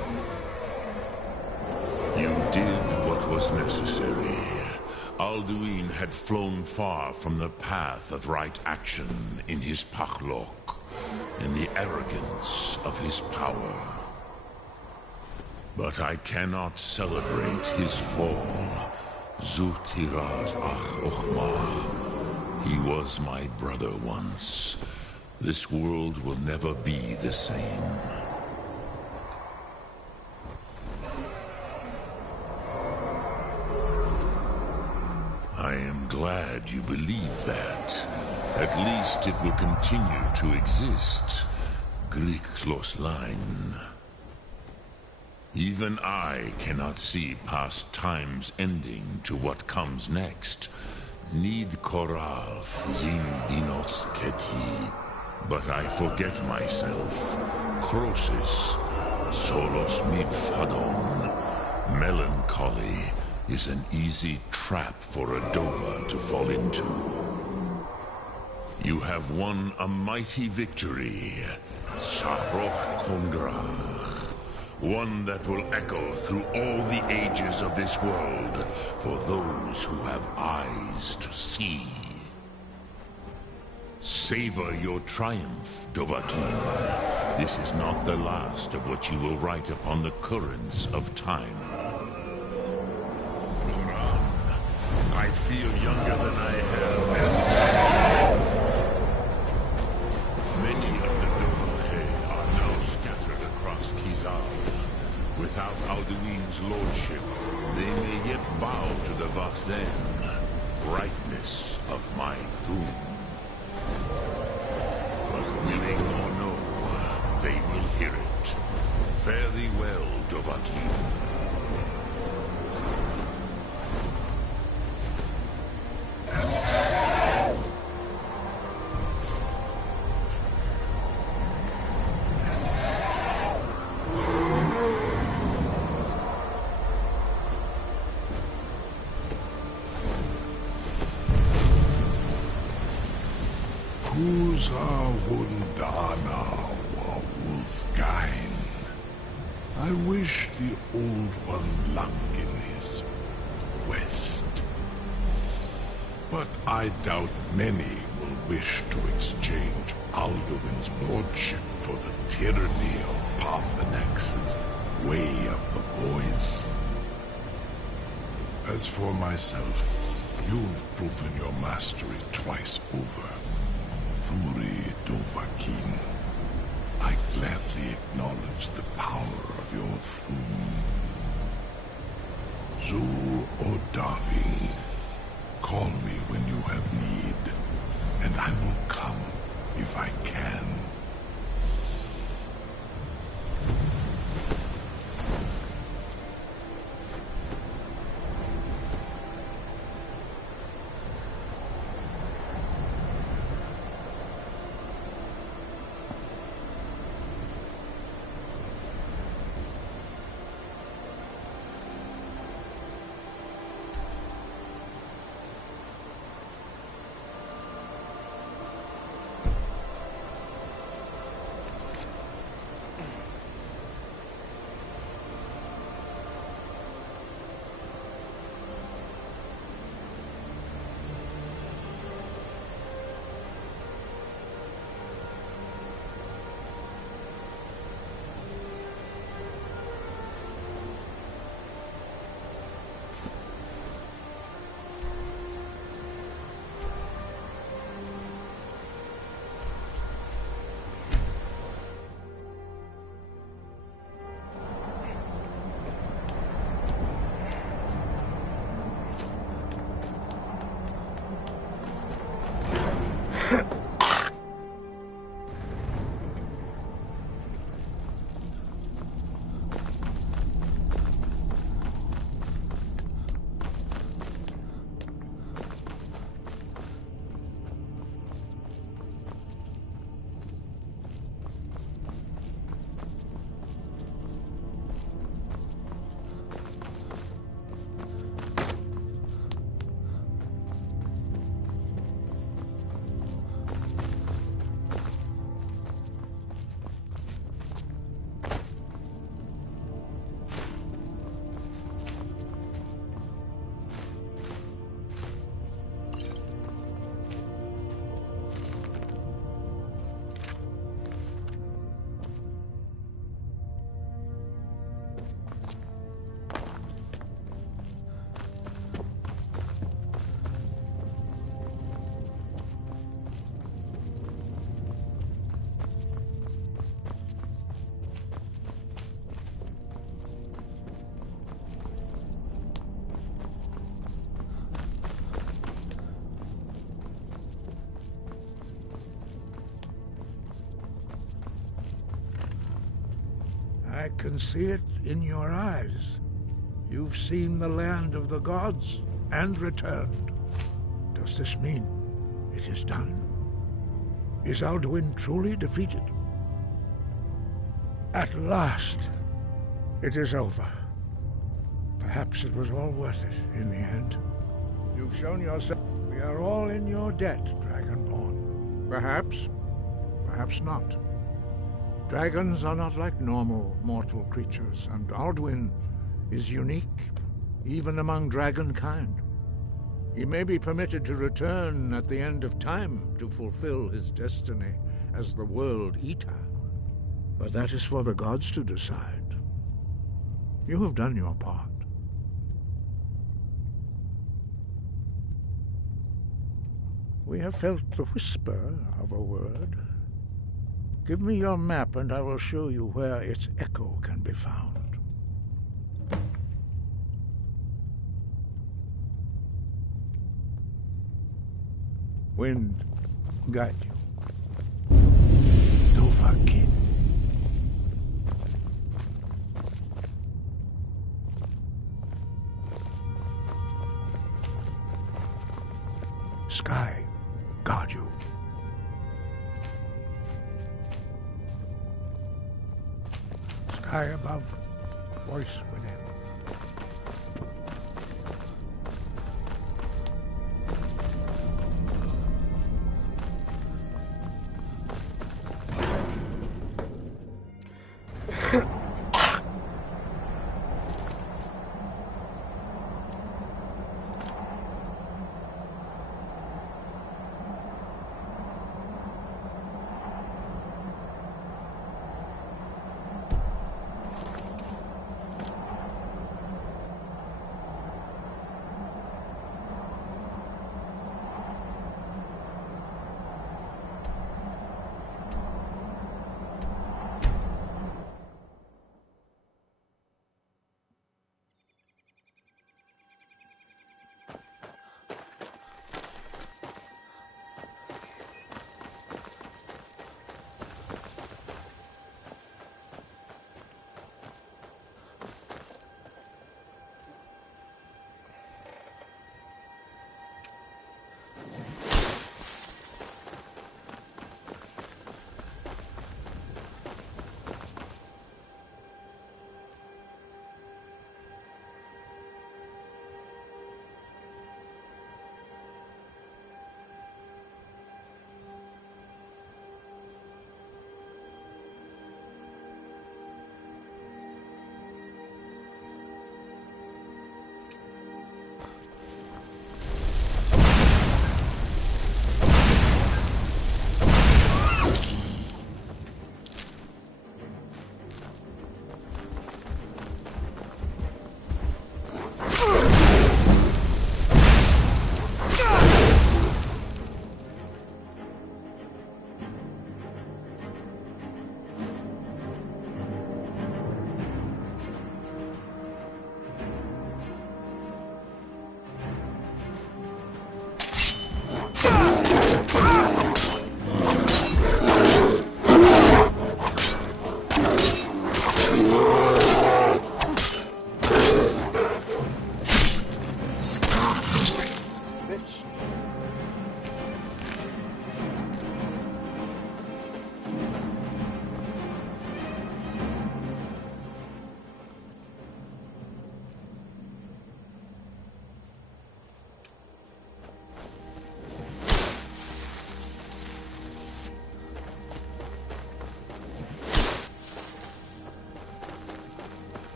You did what was necessary. Alduin had flown far from the path of right action in his Pachlok, in the arrogance of his power. But I cannot celebrate his fall. Zutiraz Ach Ochma. He was my brother once. This world will never be the same. I am glad you believe that. At least it will continue to exist. Griklos line. Even I cannot see past time's ending to what comes next. Nid korav zin dinos keti. But I forget myself. Crosis, solos mid fadon. Melancholy is an easy trap for a Dova to fall into. You have won a mighty victory, Shahroch Kondrach. One that will echo through all the ages of this world for those who have eyes to see. Savor your triumph, Dovahkiin. This is not the last of what you will write upon the currents of time. Goran, I feel younger than I have ever. Many of the Dovahkiin are now scattered across Kizar. Without Alduin's lordship, they may yet bow to the Vaxen, brightness of my Thum. But willing or no, they will hear it. Fare thee well, Dovahkiin. Kuza Wundana Wawuthgain. I wish the Old One luck in his quest. But I doubt many will wish to exchange Alduin's lordship for the tyranny of Paarthurnax's way of the voice. As for myself, you've proven your mastery twice over. Thuri Dovahkiin, I gladly acknowledge the power of your Thum. Zu Odaving, call me when you have need, and I will come if I can. I can see it in your eyes. You've seen the land of the gods and returned. Does this mean it is done? Is Alduin truly defeated? At last, it is over. Perhaps it was all worth it in the end. You've shown yourself. We are all in your debt, Dragonborn. Perhaps, perhaps not. Dragons are not like normal mortal creatures, and Alduin is unique, even among dragon kind. He may be permitted to return at the end of time to fulfill his destiny as the World Eater. But that is for the gods to decide. You have done your part. We have felt the whisper of a word. Give me your map and I will show you where its echo can be found. Wind, guide you. Dovahkiin. Sky, guard you. Sky above, voice within.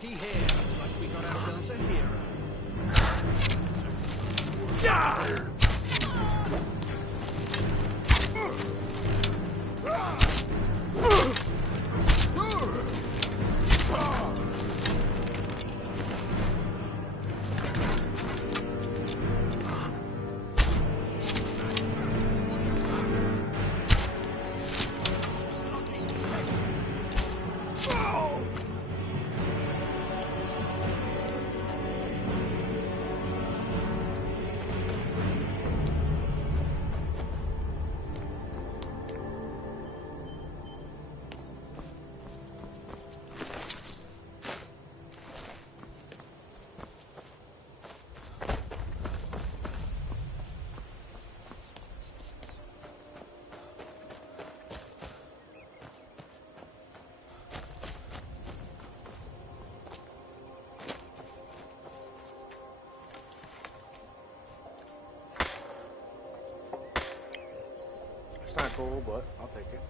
Looky here, looks like we got ourselves a hero. It's not cool, but I'll take it.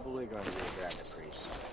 probably going to be a dragon priest.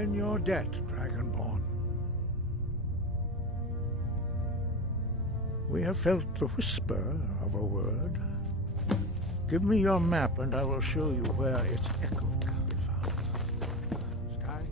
in your debt, Dragonborn. We have felt the whisper of a word. Give me your map and I will show you where its echo can be found. Sky?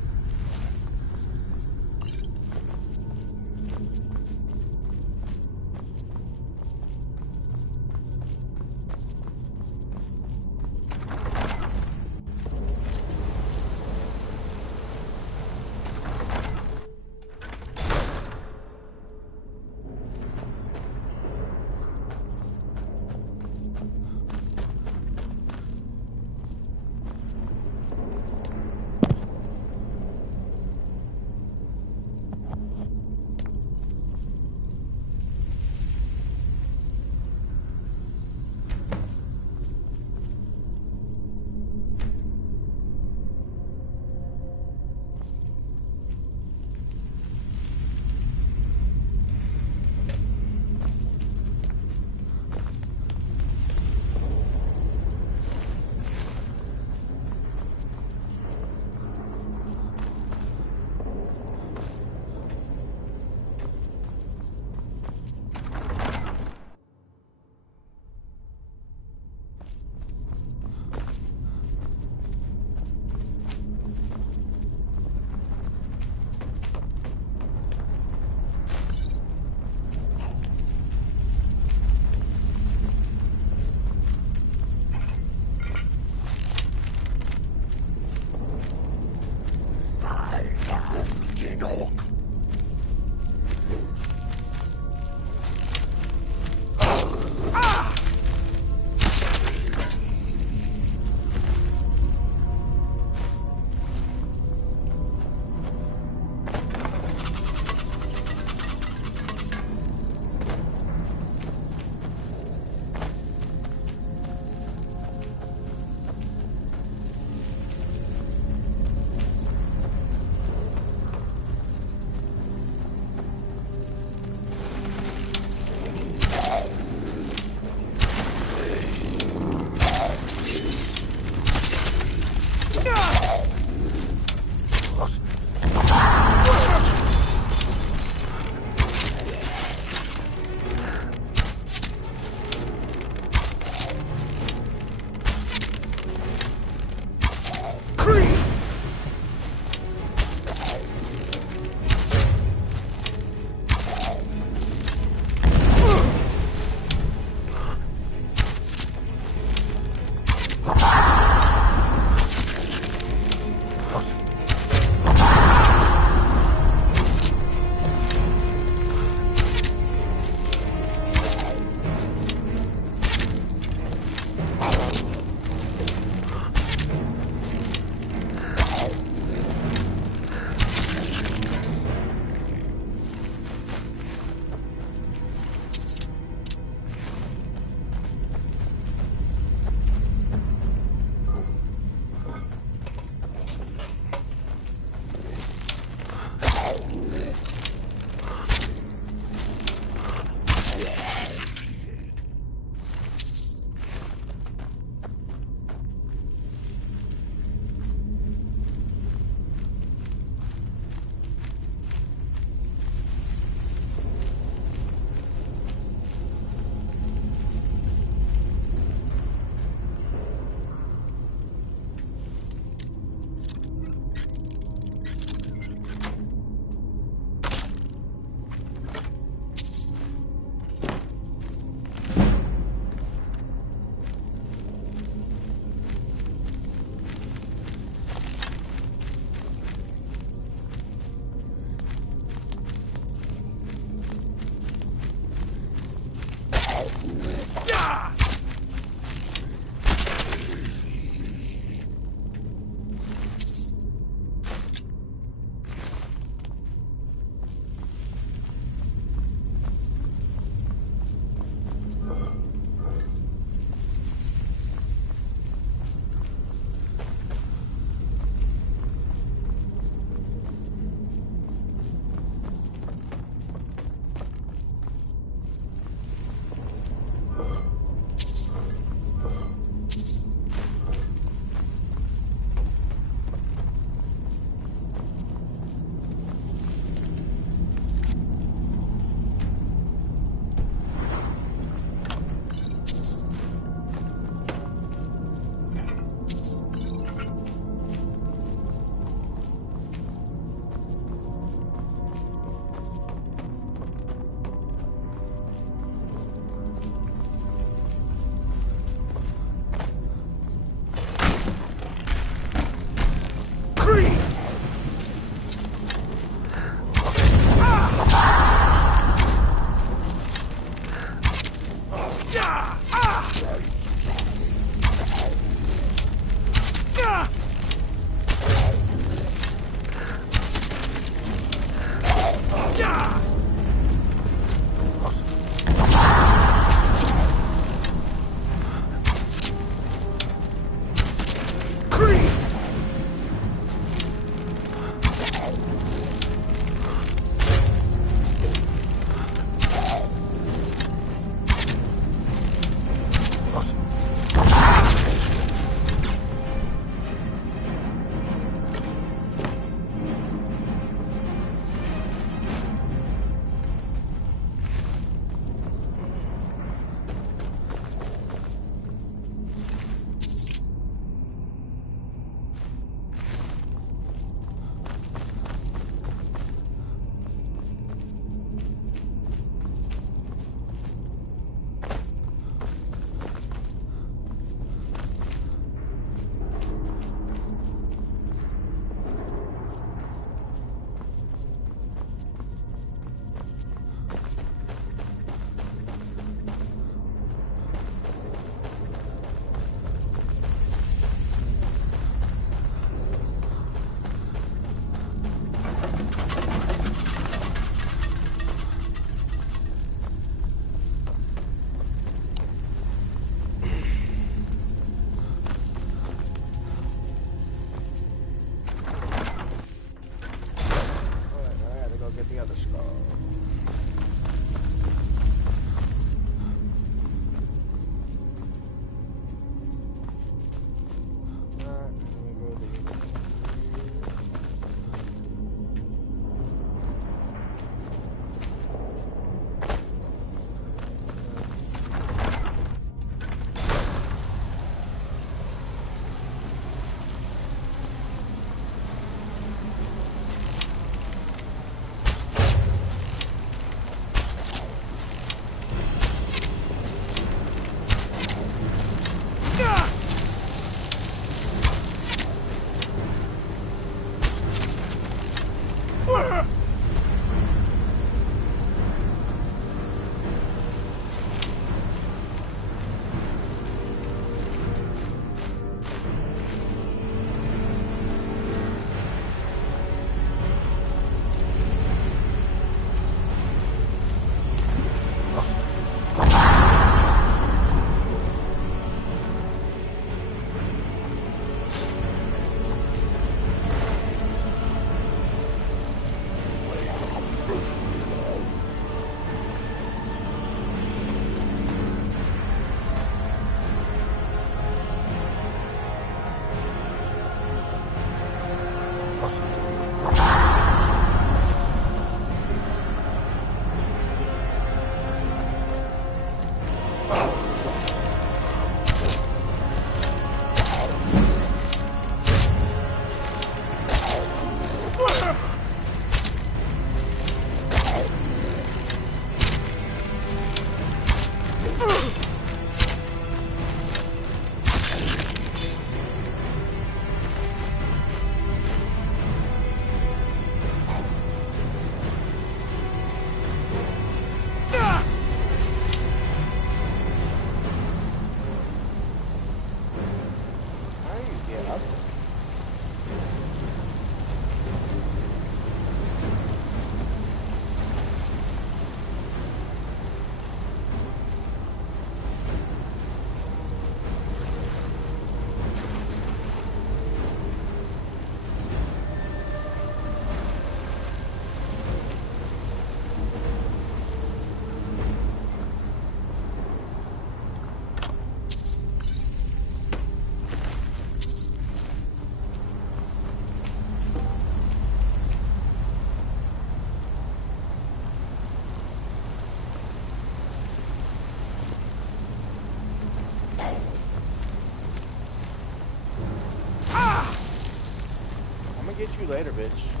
Get you later, bitch.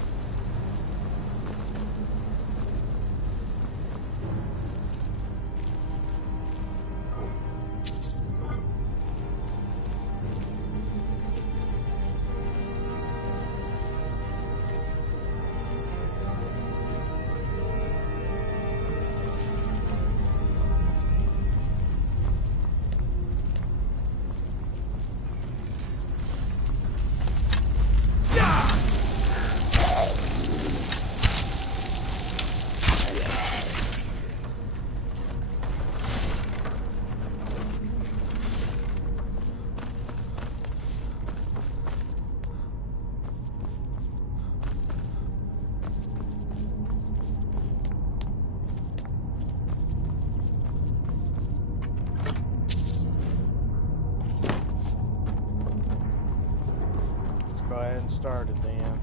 getting started then.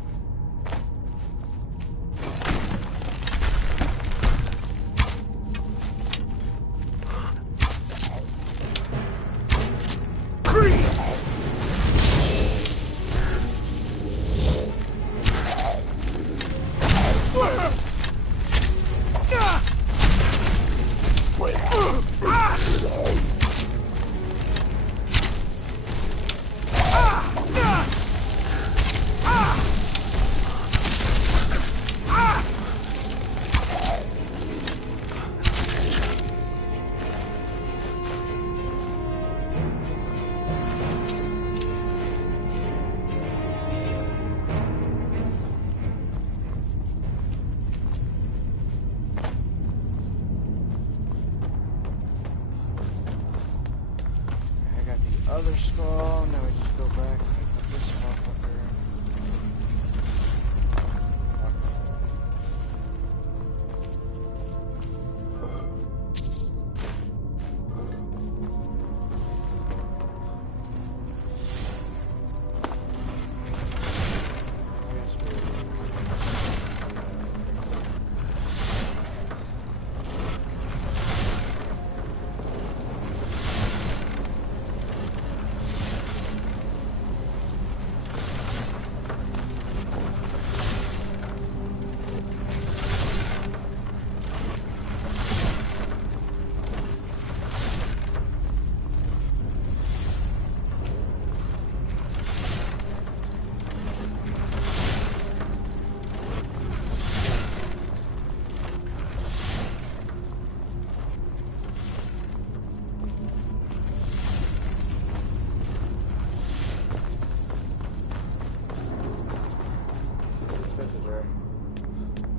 Other skull, now we just go back and put this motherfucker.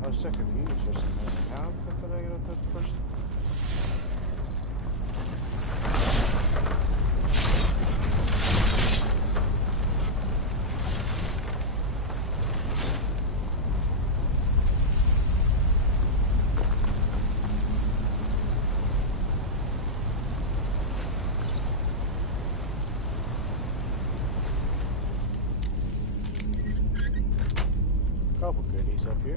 I was so confused for something. How the fuck did I get up that first? Couple goodies up here.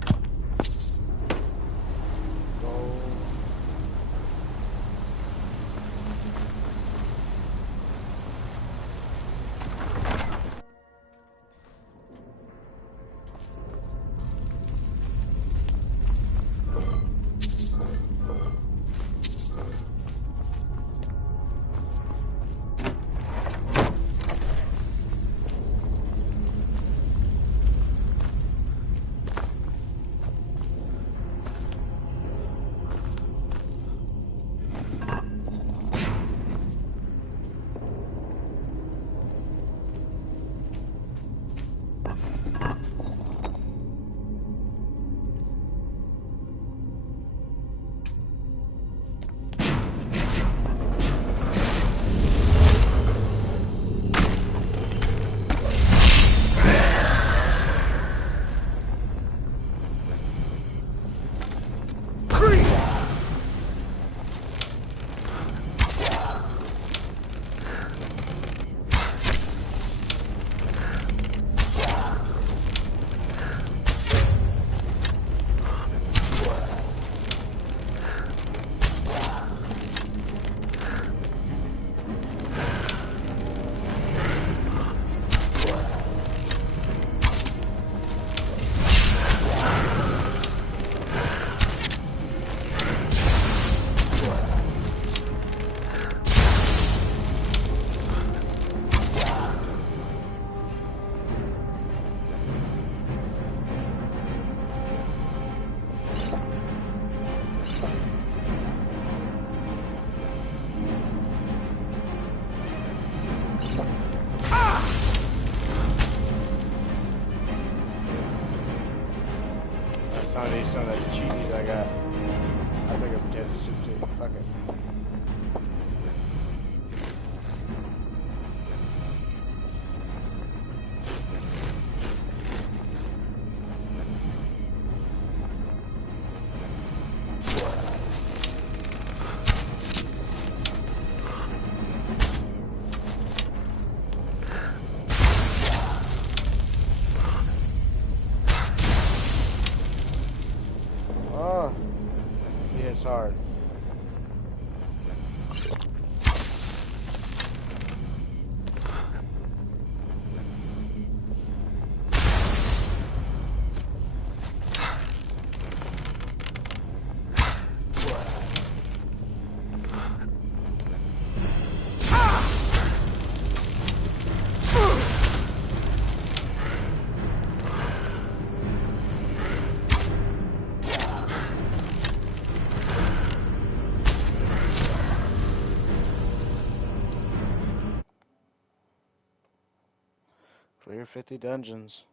Clear 50 dungeons.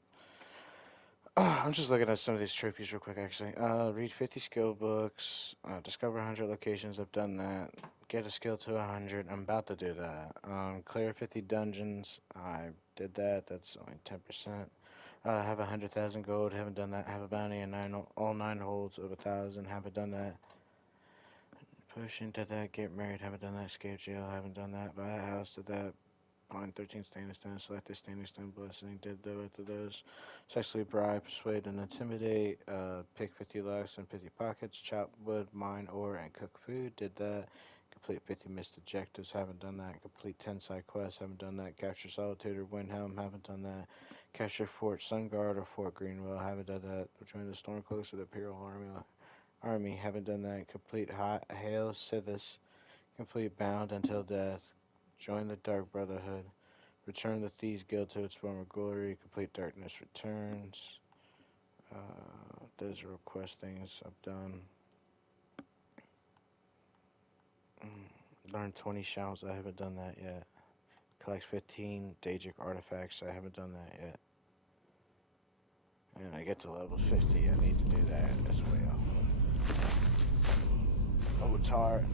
I'm just looking at some of these trophies real quick, actually. Read 50 skill books. Discover 100 locations. I've done that. Get a skill to 100. I'm about to do that. Clear 50 dungeons. I did that. That's only 10%. Have 100,000 gold. Haven't done that. Have a bounty and all 9 holds of 1,000. Haven't done that. Potion. Did that. Get married. Haven't done that. Escape jail. Haven't done that. Buy a house. Did that. Find 13 standing stone, select a standing stone blessing, did both of those. Sexually bribe, persuade, and intimidate, pick 50 locks and 50 pockets, chop wood, mine ore, and cook food, did that. Complete 50 missed objectives, haven't done that. Complete 10 side quests, haven't done that. Capture Solitude or Windhelm, haven't done that. Capture Fort Sunguard or Fort Greenwell, haven't done that. Join the Stormcloaks of the Imperial Army, haven't done that. Complete Hail Sithis, complete Bound Until Death. Join the Dark Brotherhood. Return the Thieves Guild to its former glory. Complete Darkness Returns. Those are request things I've done. Learn 20 shouts. I haven't done that yet. Collect 15 Daedric artifacts. I haven't done that yet. And I get to level 50. I need to do that as well. Oh, it's hard.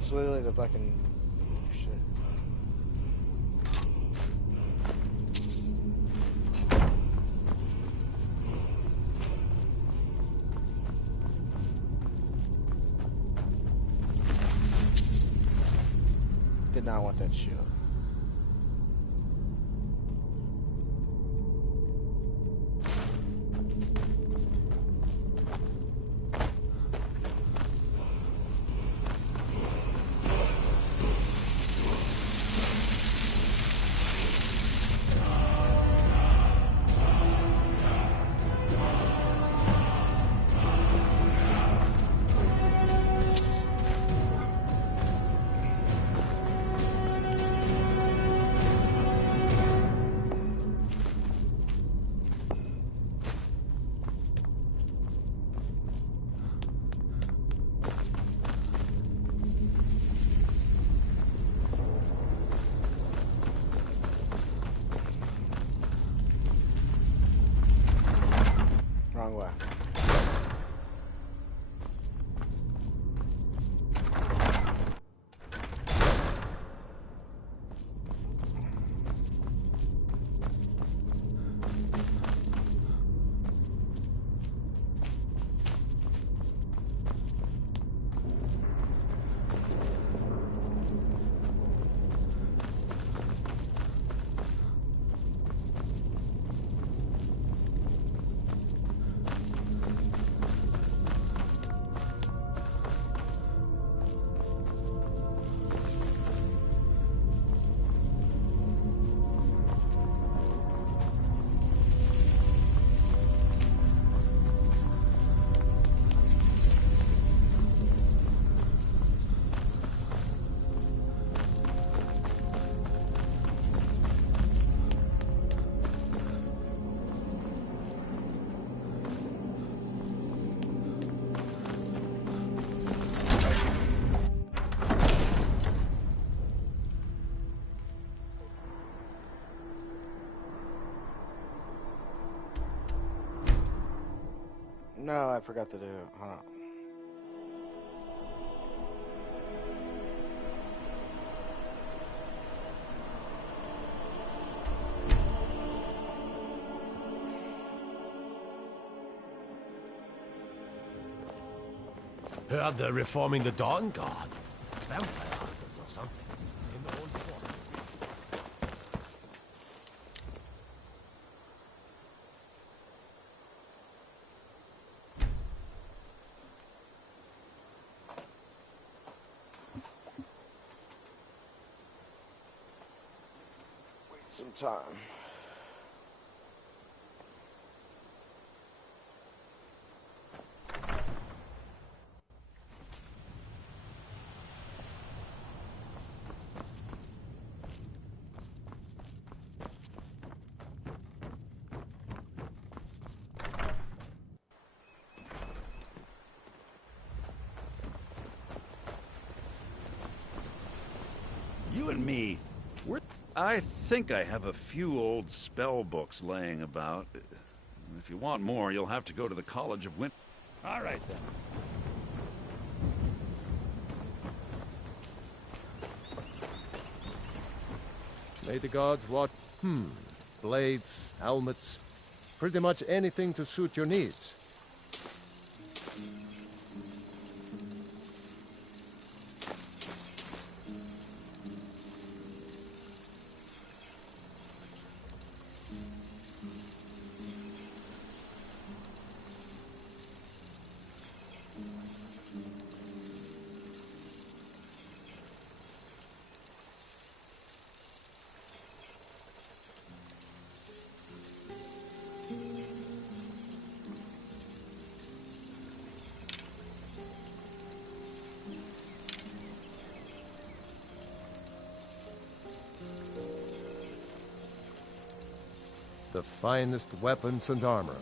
It's literally the fucking shit. Did not want that shield. Wrong way. No, I forgot to do it. Hold on. Heard they're reforming the Dawn Guard. Vampire hunters or something. In the old fort. Some time. You and me, I think I have a few old spell books laying about. If you want more, you'll have to go to the College of Winter. All right, then. May the gods watch. Blades, helmets, pretty much anything to suit your needs. The finest weapons and armor.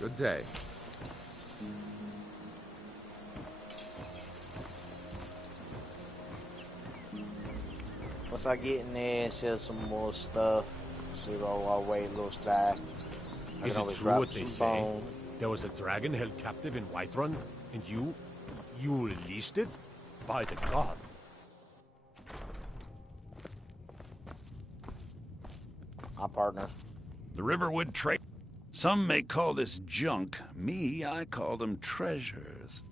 Good day. Once I get in there and sell some more stuff, see while I wait a little slack. Is it true what they say? There was a dragon held captive in Whiterun, and you released it? By the god. My partner. The Riverwood trade. Some may call this junk. Me, I call them treasures.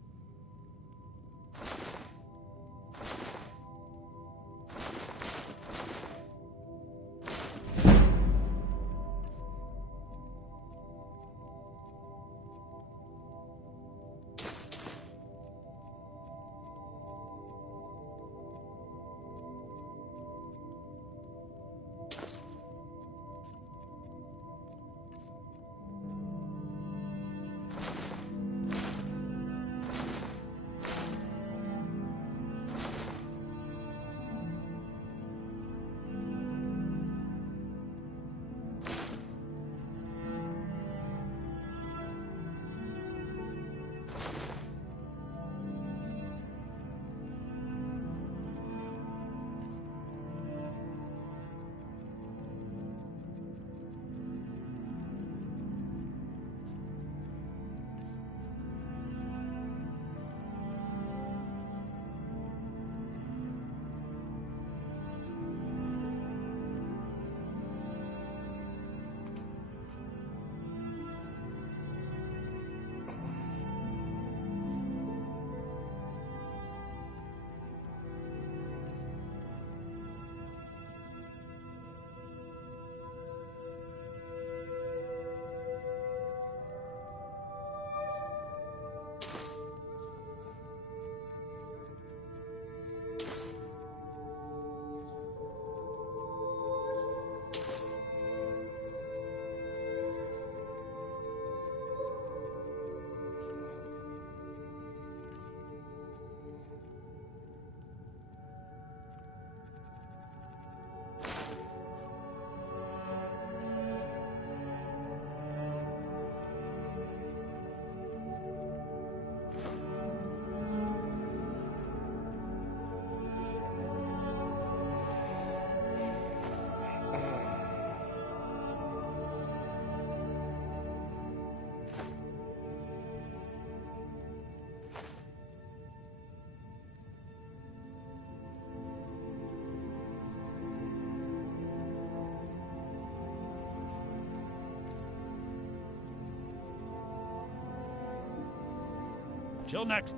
Till next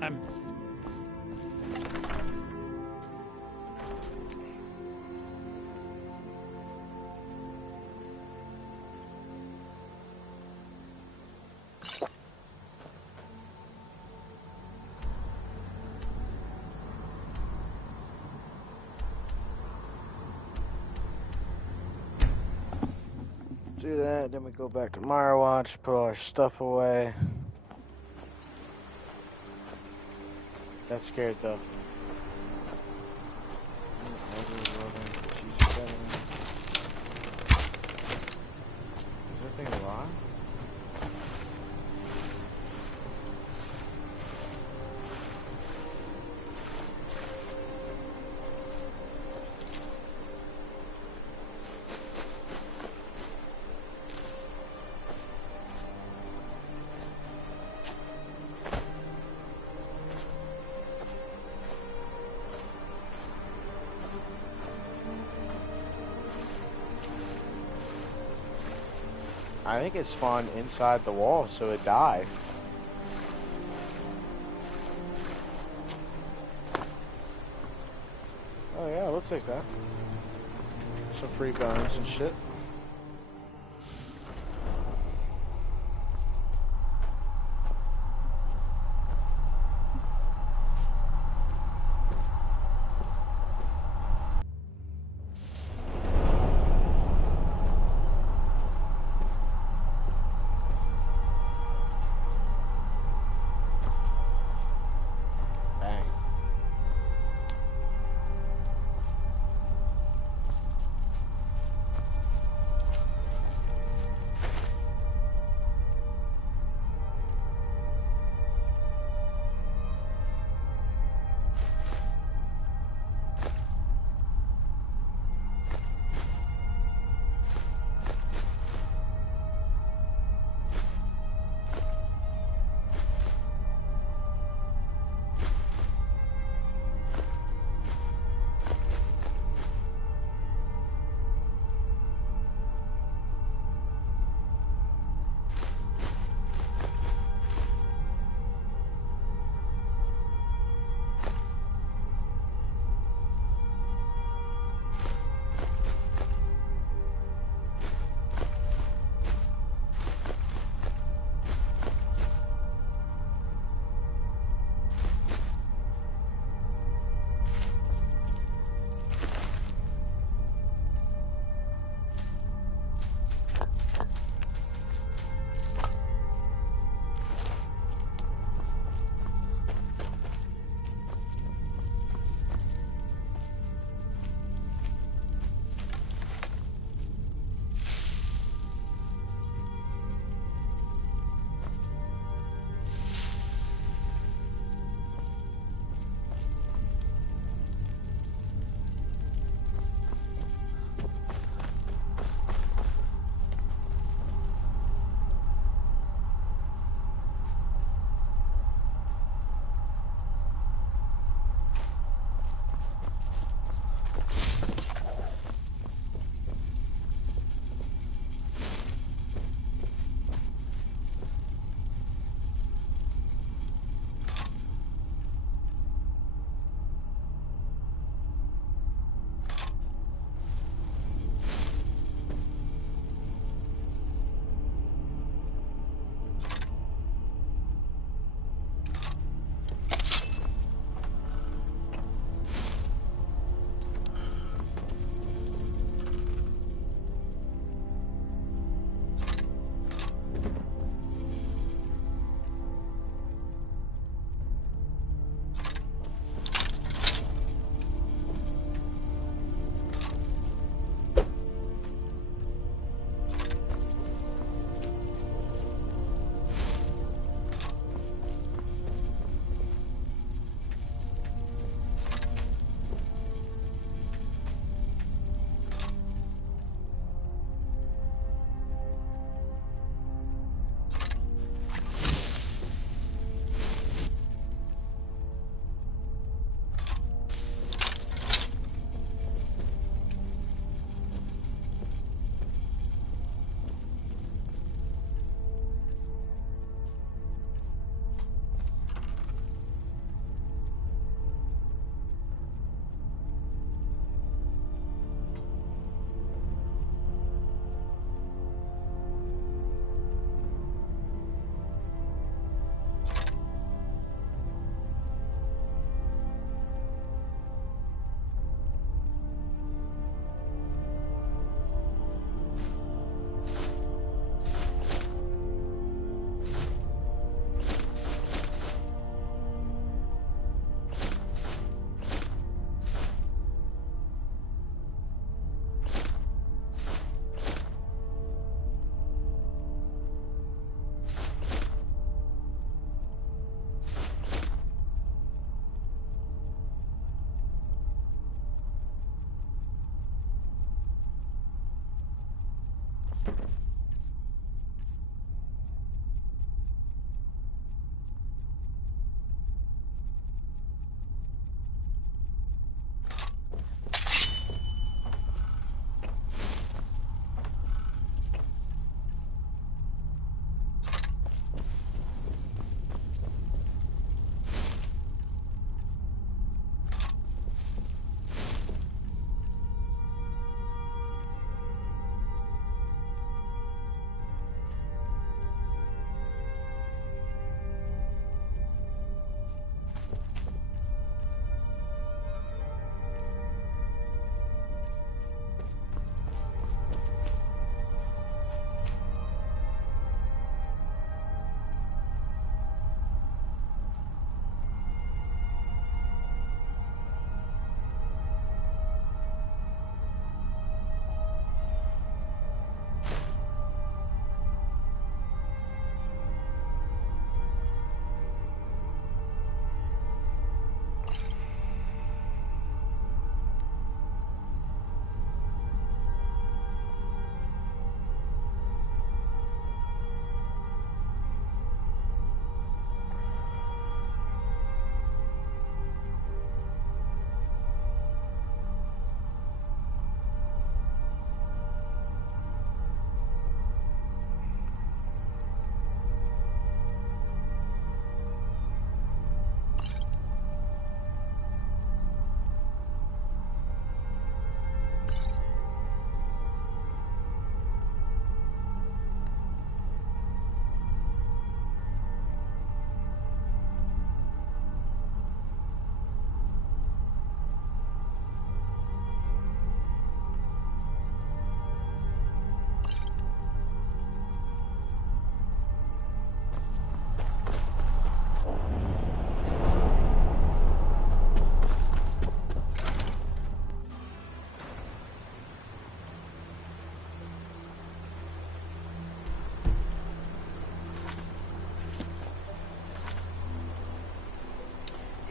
time. do that. Then we go back to Mirewatch, put all our stuff away. Got scared though. Is that thing alive? I think it spawned inside the wall, so it died. Oh yeah, we'll take that. Some free bones and shit.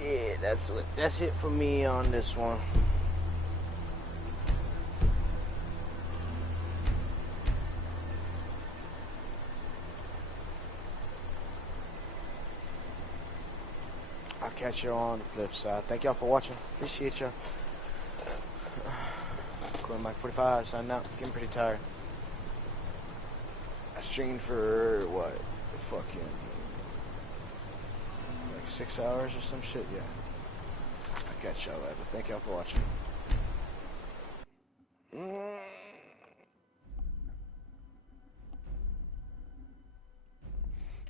Yeah, that's it for me on this one. I'll catch you on the flip side. Thank y'all for watching. Appreciate y'all. Going Mike 45, signing out. Getting pretty tired. I streamed for what? Fucking like 6 hours or some shit. Yeah. I'll catch y'all later. Thank y'all for watching.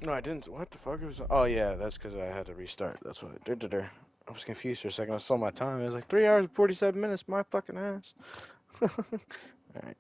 No, I didn't. What the fuck? It was. Oh yeah, that's because I had to restart. That's what. I was confused for a second. I saw my time. It was like 3 hours and 47 minutes. My fucking ass. All right.